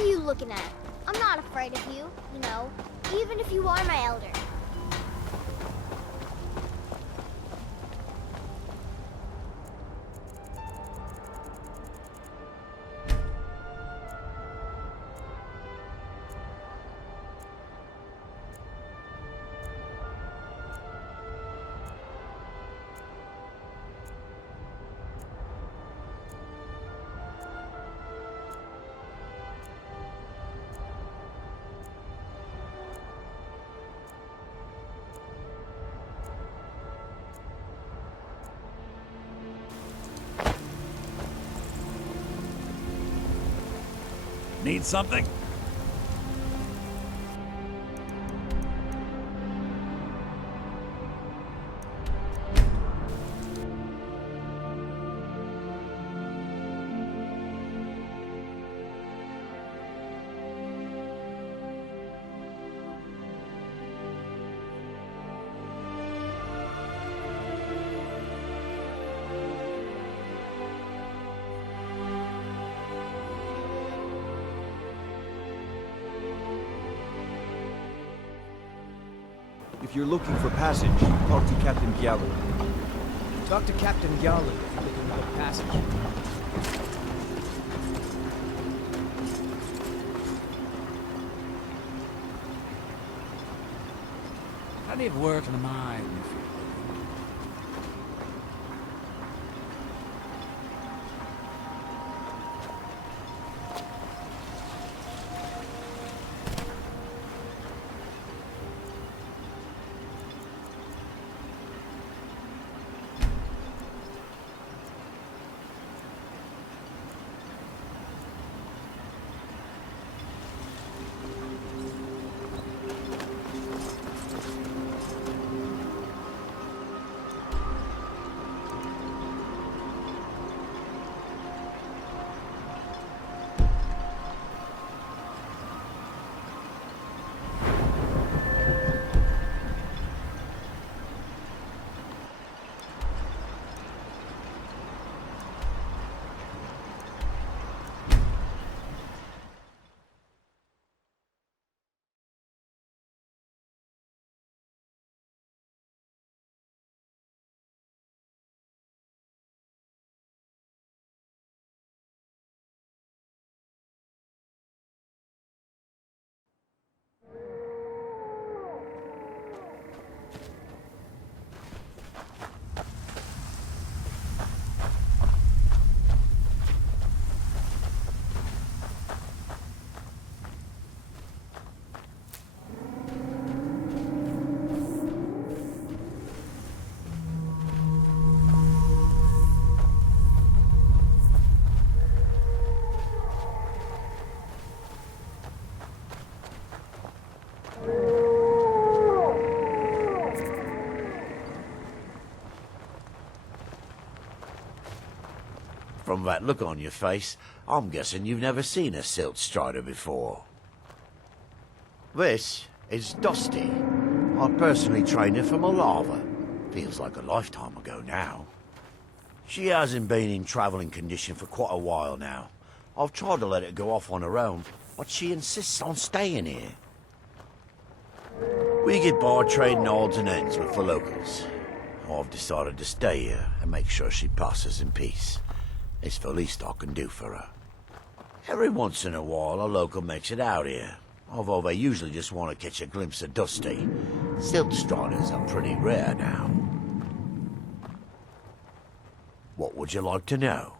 are you looking at? I'm not afraid of you, you know, even if you are my elder. Need something? If you're looking for passage, talk to Captain Gyallen. Talk to Captain Gyallen if you're looking for passage. Plenty of work in the mine. From that look on your face, I'm guessing you've never seen a silt strider before. This is Dusty. I personally trained her from a lava. Feels like a lifetime ago now. She hasn't been in travelling condition for quite a while now. I've tried to let her go off on her own, but she insists on staying here. We get by trading odds and ends with the locals. I've decided to stay here and make sure she passes in peace. It's the least I can do for her. Every once in a while, a local makes it out here, although they usually just want to catch a glimpse of Dusty. Silt striders are pretty rare now. What would you like to know?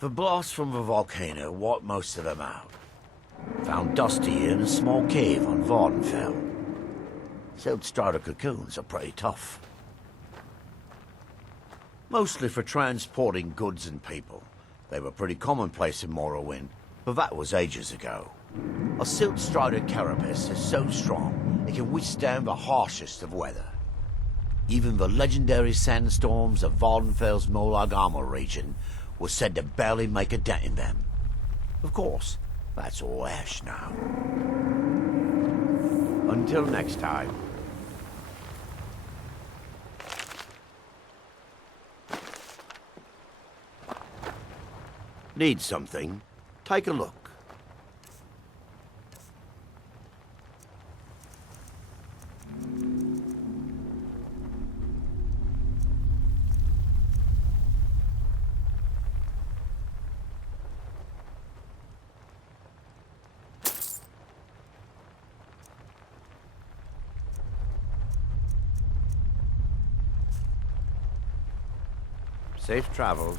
The blast from the volcano wiped most of them out. Found Dusty in a small cave on Vardenfell. Silt strider cocoons are pretty tough. Mostly for transporting goods and people. They were pretty commonplace in Morrowind, but that was ages ago. A silt strider carapace is so strong it can withstand the harshest of weather. Even the legendary sandstorms of Vardenfell's Molag Armor region were said to barely make a dent in them. Of course, that's all ash now. Until next time. Need something? Take a look. Safe travels.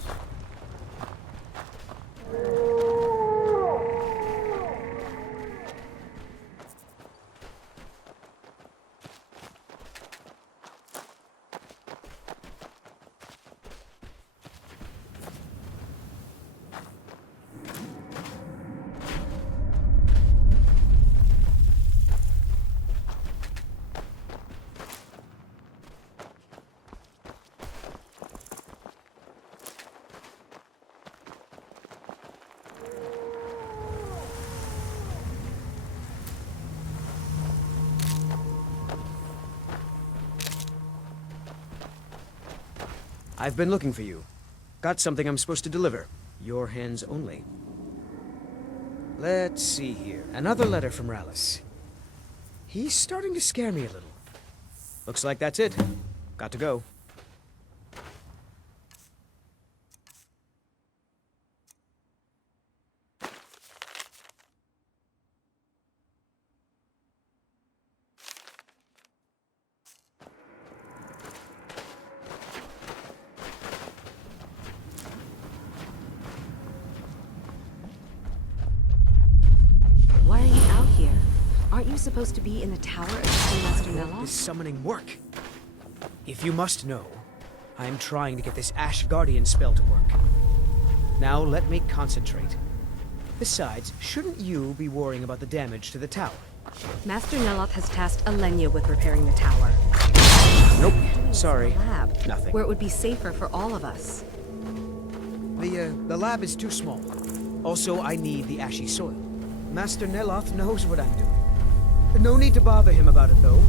I've been looking for you. Got something I'm supposed to deliver. Your hands only. Let's see here. Another letter from Rallis. He's starting to scare me a little. Looks like that's it. Got to go. Why are you out here? Aren't you supposed to be in the tower assisting Master Neloth? This summoning work. If you must know, I am trying to get this Ash Guardian spell to work. Now let me concentrate. Besides, shouldn't you be worrying about the damage to the tower? Master Neloth has tasked Alenia with repairing the tower. Nope. Sorry. Lab. Nothing. Where it would be safer for all of us. The lab is too small. Also, I need the ashy soil. Master Neloth knows what I'm doing. No need to bother him about it, though.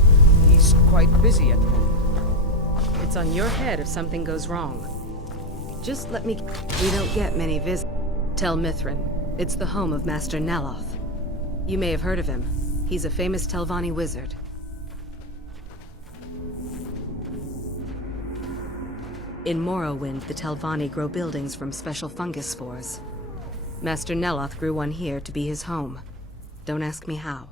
He's quite busy at the moment. It's on your head if something goes wrong. Just let me... We don't get many visits. Tel Mithrin. It's the home of Master Neloth. You may have heard of him. He's a famous Telvanni wizard. In Morrowind, the Telvanni grow buildings from special fungus spores. Master Neloth grew one here to be his home. Don't ask me how.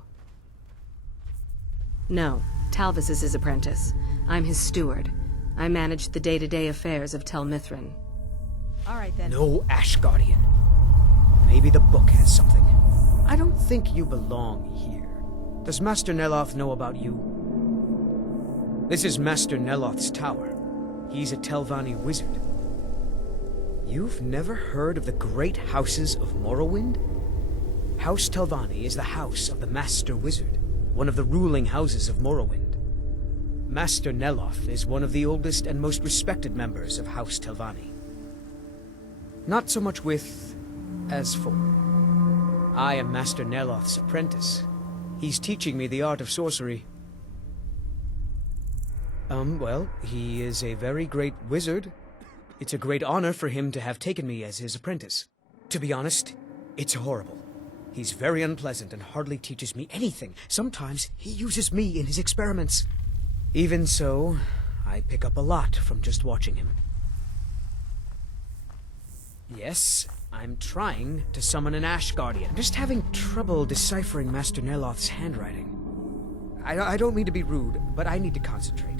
No, Talvis is his apprentice. I'm his steward. I manage the day-to-day affairs of Tel Mithrin. All right, then. No Ash Guardian. Maybe the book has something. I don't think you belong here. Does Master Neloth know about you? This is Master Neloth's tower. He's a Telvanni wizard. You've never heard of the great houses of Morrowind? House Telvanni is the house of the Master Wizard, one of the ruling houses of Morrowind. Master Neloth is one of the oldest and most respected members of House Telvanni. Not so much with, as for. I am Master Neloth's apprentice. He's teaching me the art of sorcery. Well, he is a very great wizard. It's a great honor for him to have taken me as his apprentice. To be honest, it's horrible. He's very unpleasant and hardly teaches me anything. Sometimes he uses me in his experiments. Even so, I pick up a lot from just watching him. Yes, I'm trying to summon an Ash Guardian. I'm just having trouble deciphering Master Neloth's handwriting. I don't mean to be rude, but I need to concentrate.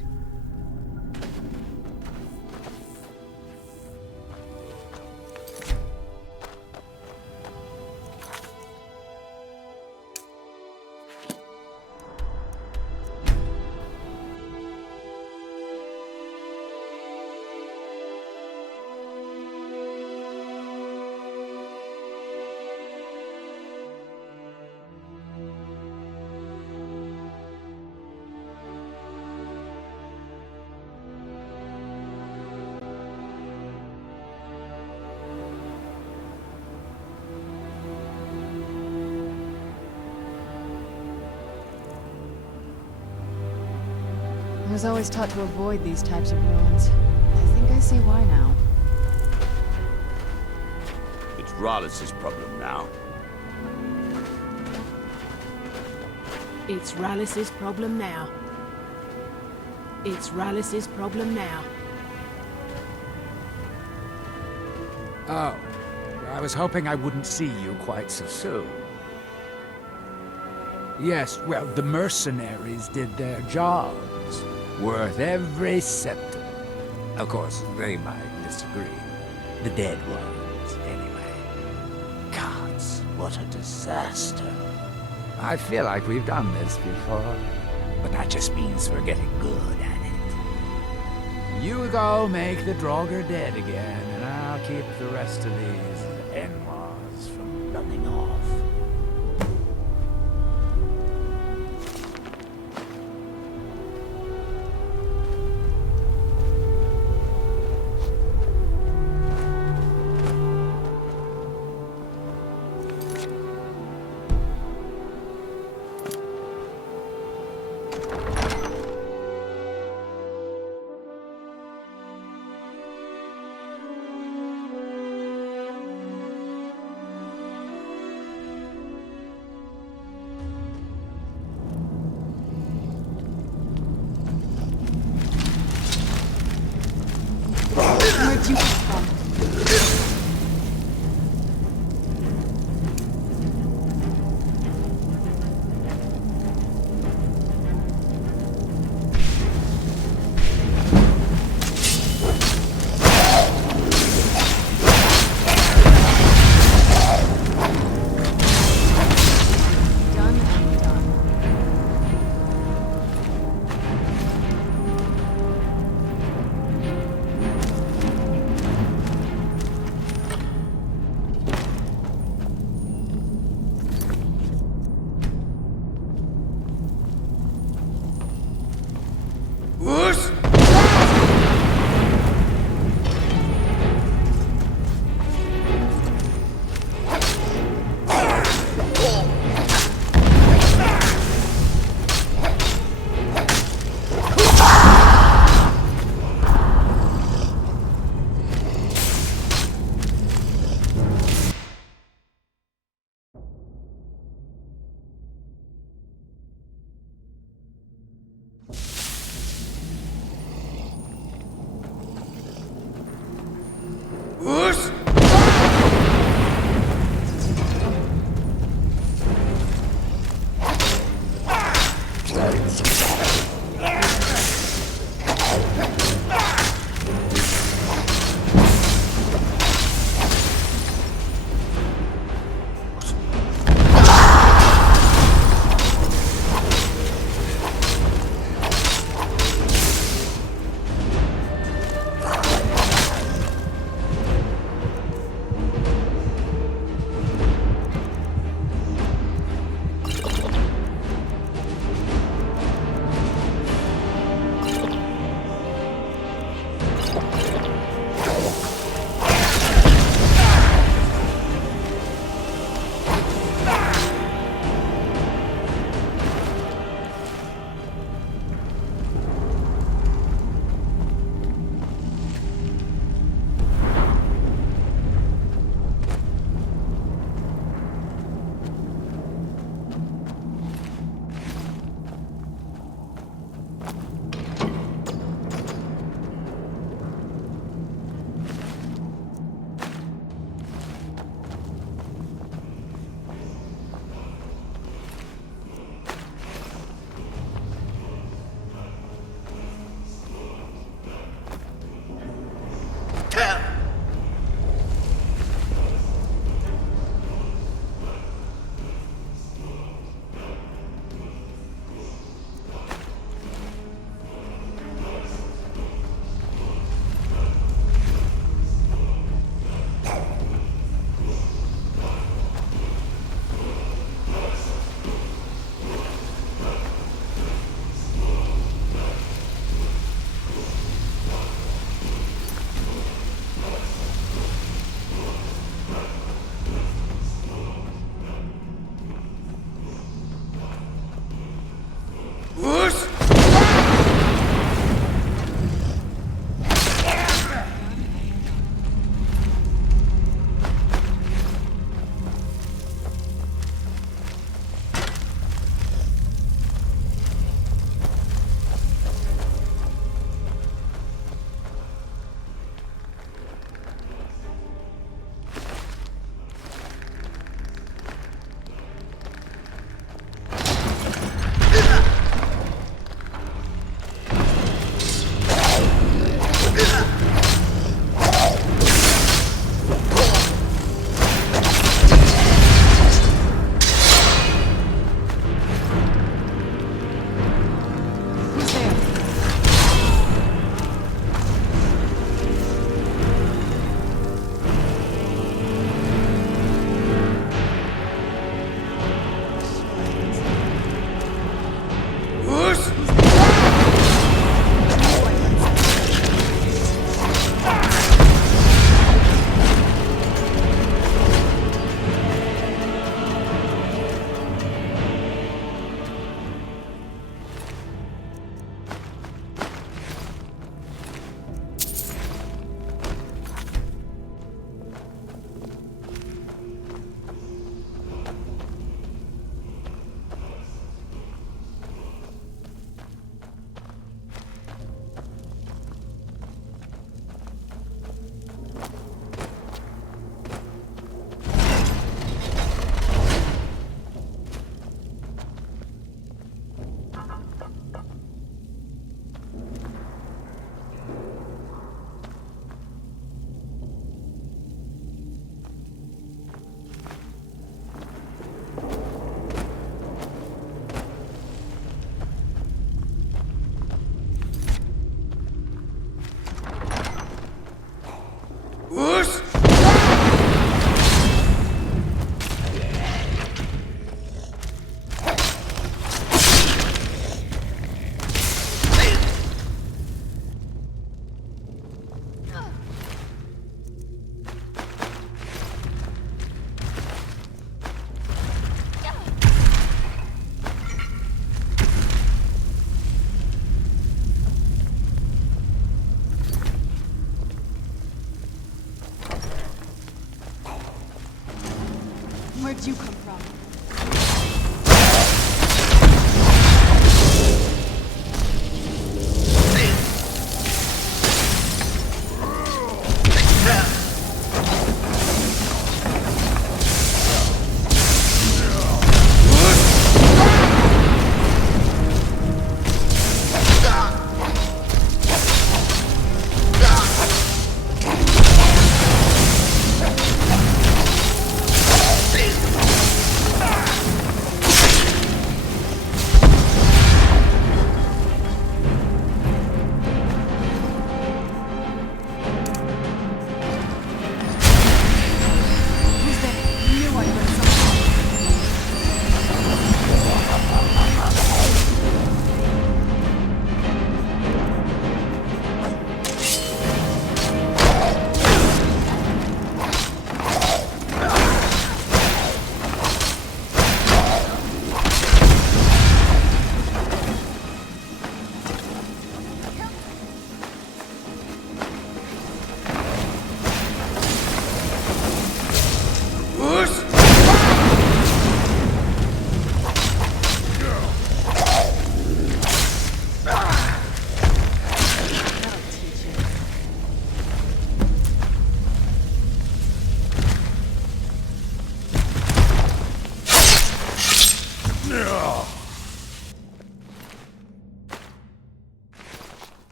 I was always taught to avoid these types of ruins. I think I see why now. It's Rallis' problem now. It's Rallis's problem now. It's Rallis's problem now. Oh, I was hoping I wouldn't see you quite so soon. Yes, well, the mercenaries did their jobs. Worth every centime. Of course, they might disagree. The dead ones, anyway. Gods, what a disaster. I feel like we've done this before, but that just means we're getting good at it. You go make the Draugr dead again, and I'll keep the rest of these Enwas from running off.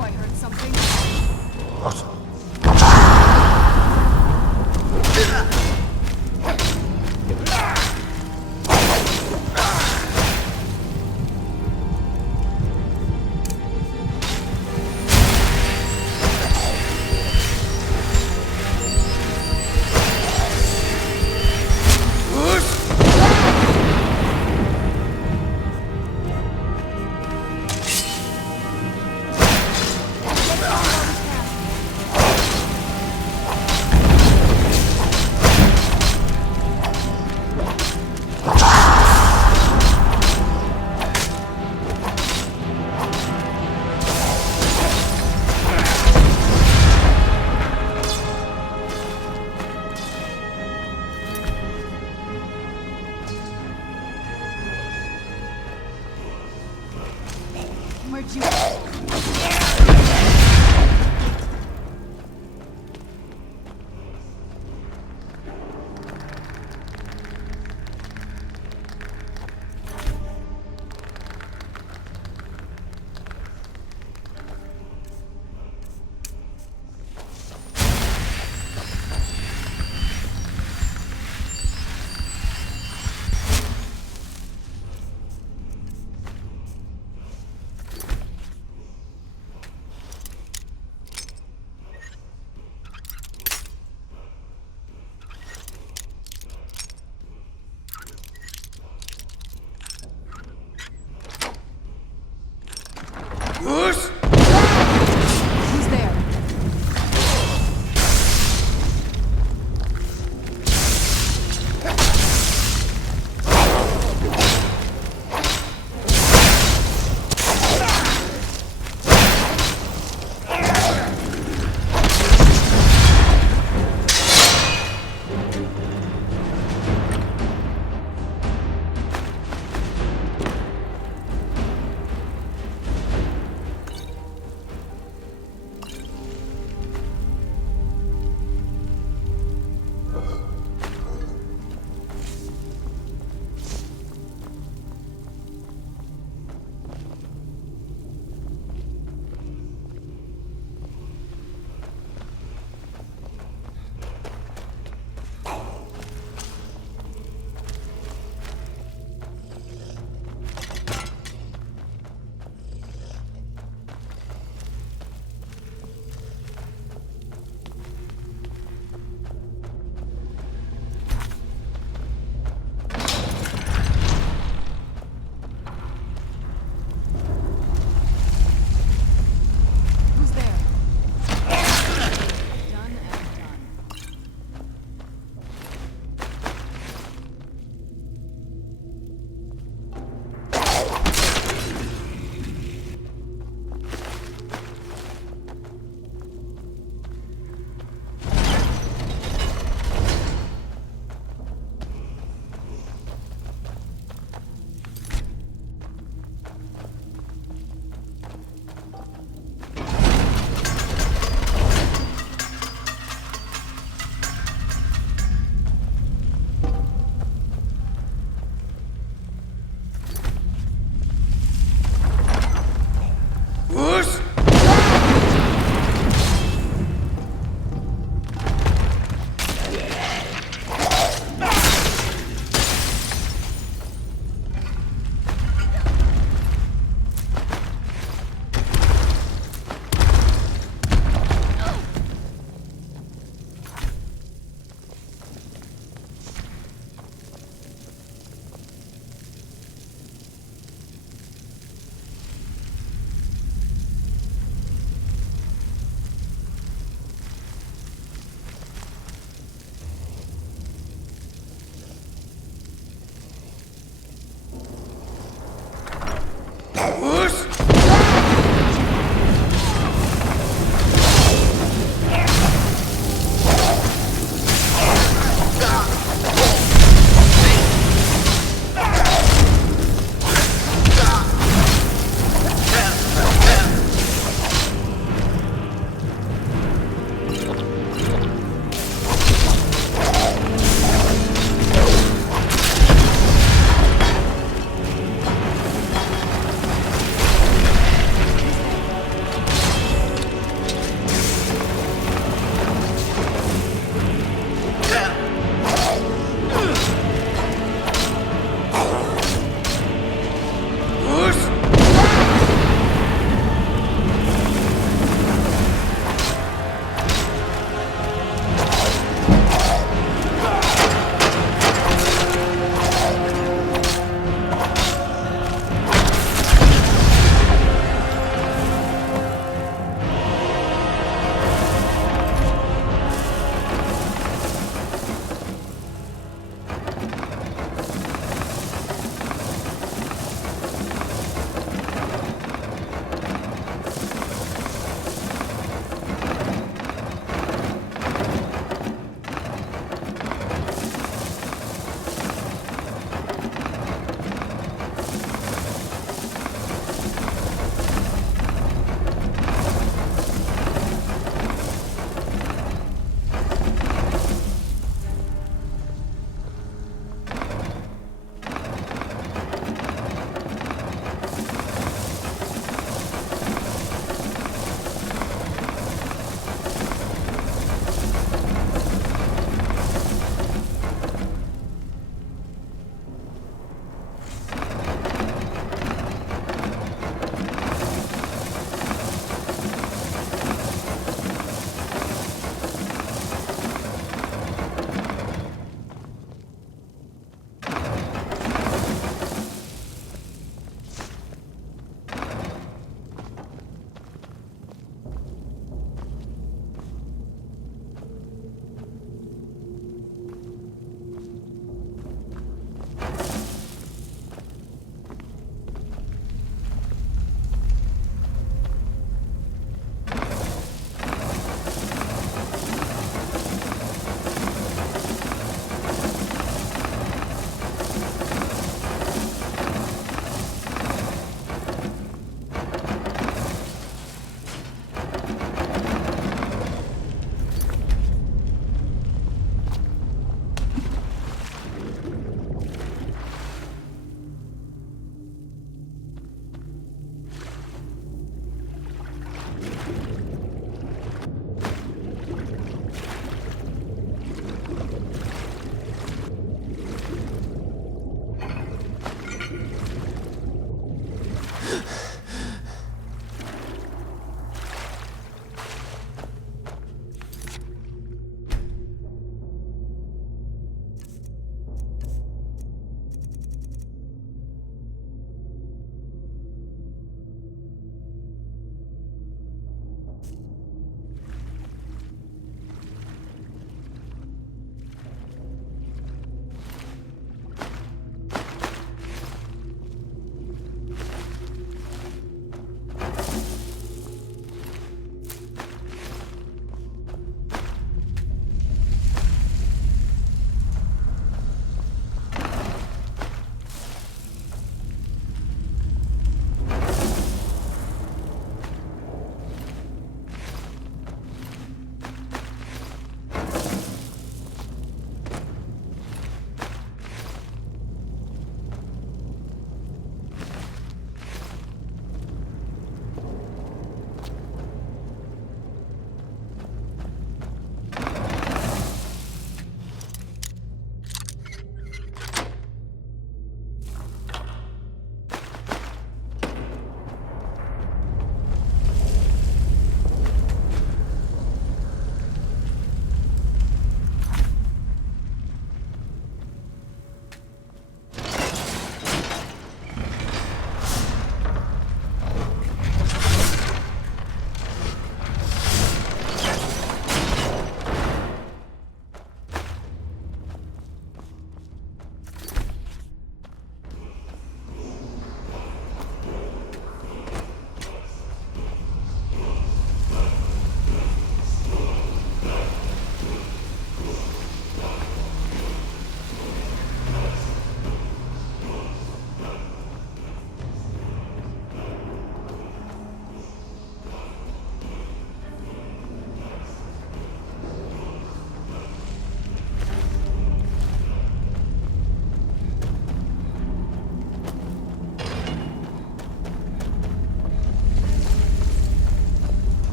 I heard something. Where'd you...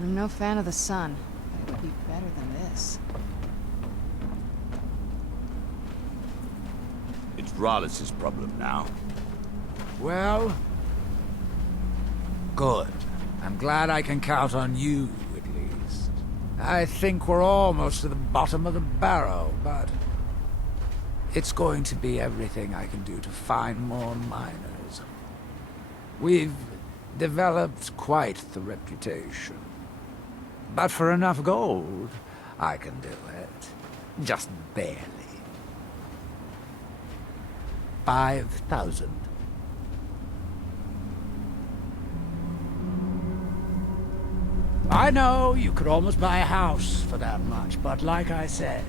I'm no fan of the sun, but it would be better than this. It's Rollis's problem now. Well, good. I'm glad I can count on you, at least. I think we're almost to the bottom of the barrel, but it's going to be everything I can do to find more miners. We've developed quite the reputation. But for enough gold, I can do it. Just barely. 5,000. I know you could almost buy a house for that much, but like I said,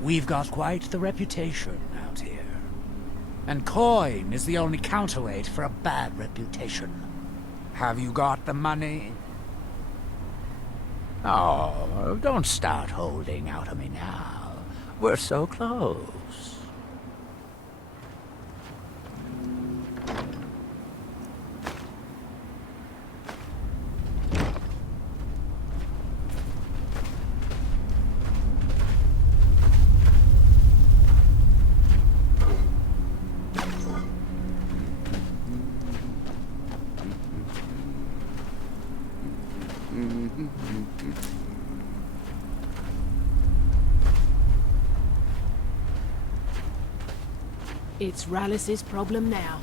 we've got quite the reputation out here. And coin is the only counterweight for a bad reputation. Have you got the money? Oh, don't start holding out on me now. We're so close. It's Rollis's problem now.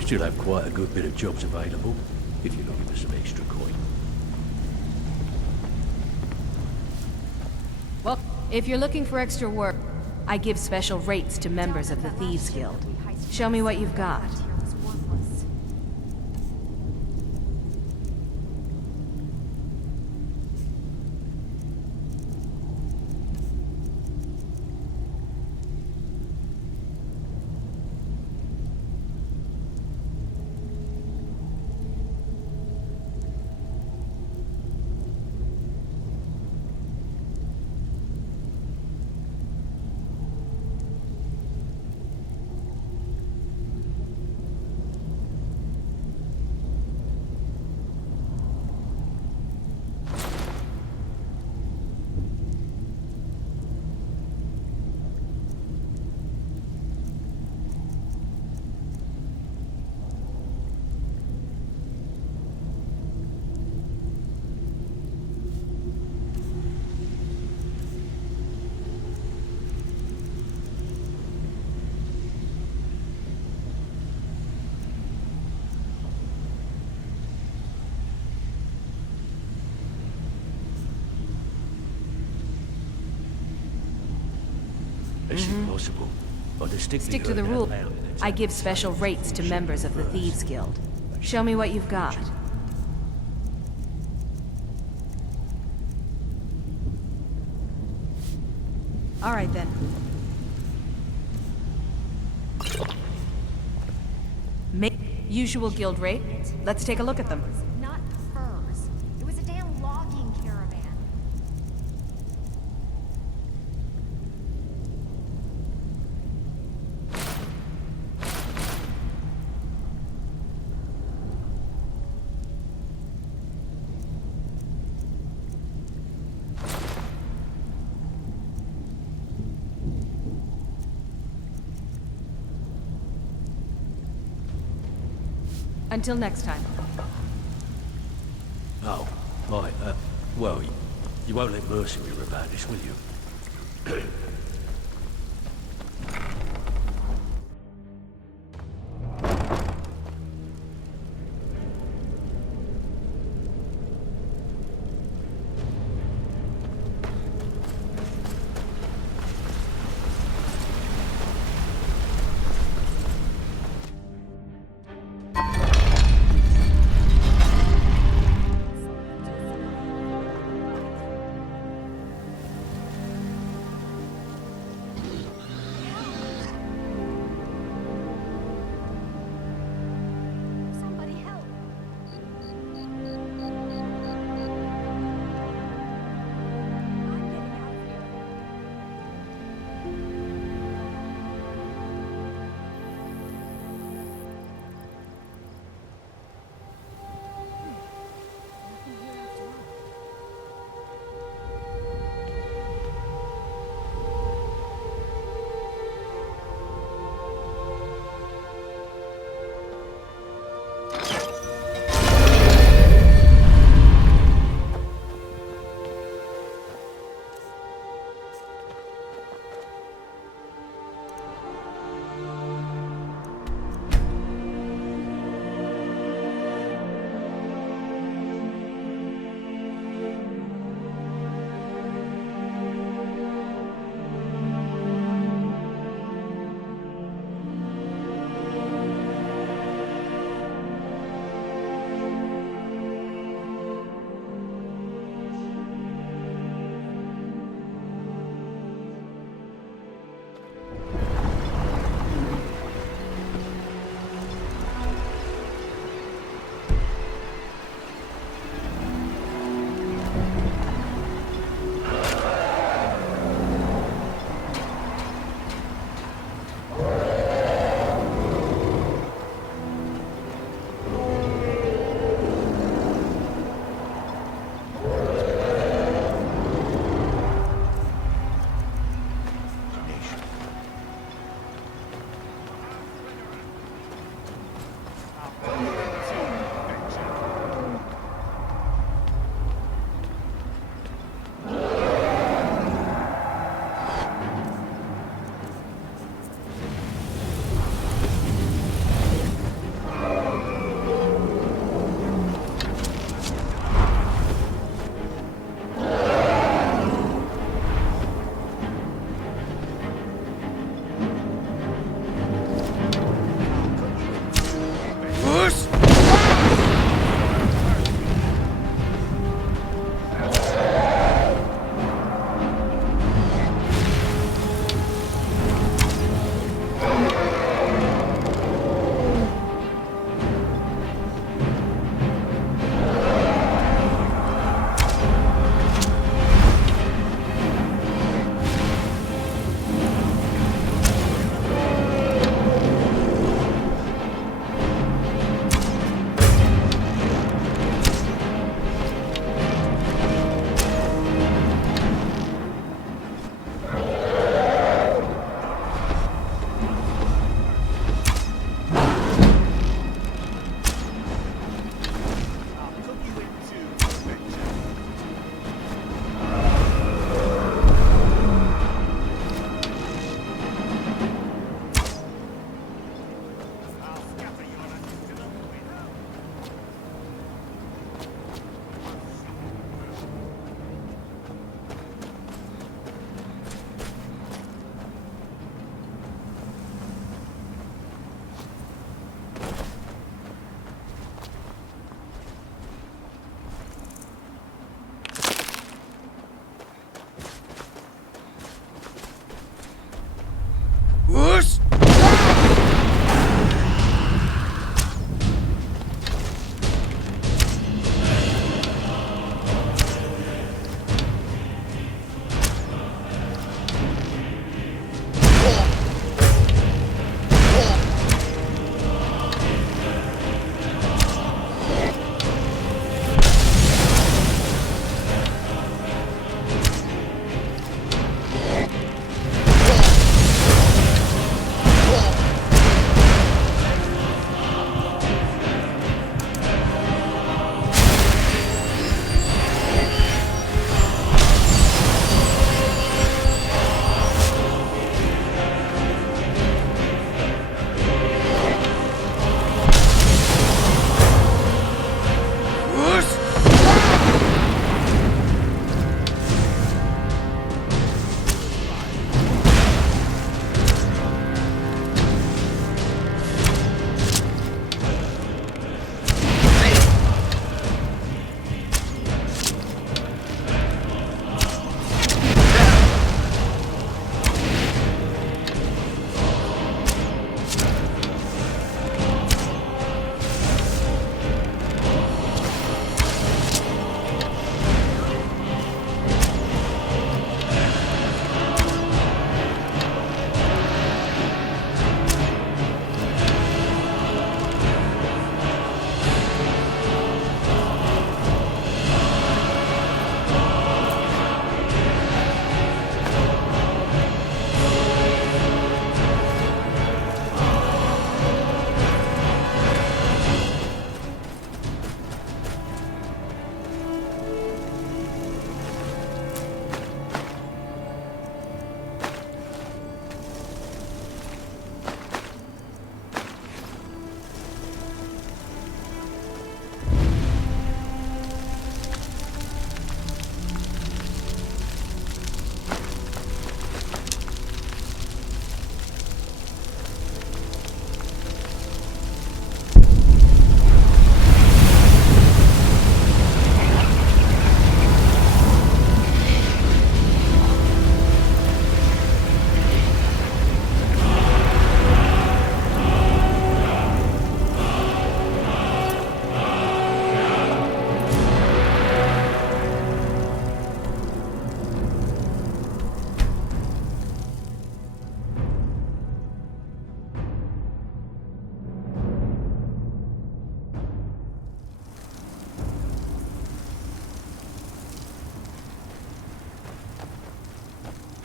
Still have quite a good bit of jobs available, if you're looking for some extra coin. Well, if you're looking for extra work, I give special rates to members of the Thieves Guild. Show me what you've got. It's impossible. I distinctly Stick to the heard rule. out loud in the I give special rates to members of the Thieves Guild. Show me what you've got. All right then. Usual guild rate. Let's take a look at them. Not hers. It was a damn logging caravan. Until next time. Oh, right. Well, you won't let Mercy hear about this, will you?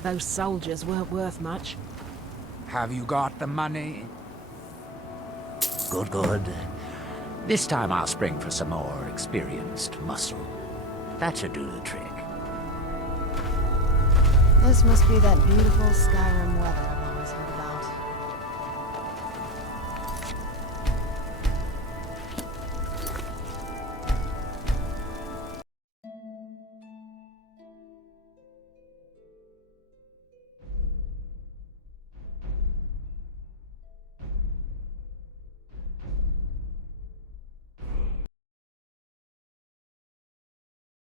Those soldiers weren't worth much. Have you got the money? Good, good. This time I'll spring for some more experienced muscle. That should do the trick. This must be that beautiful Skyrim weather.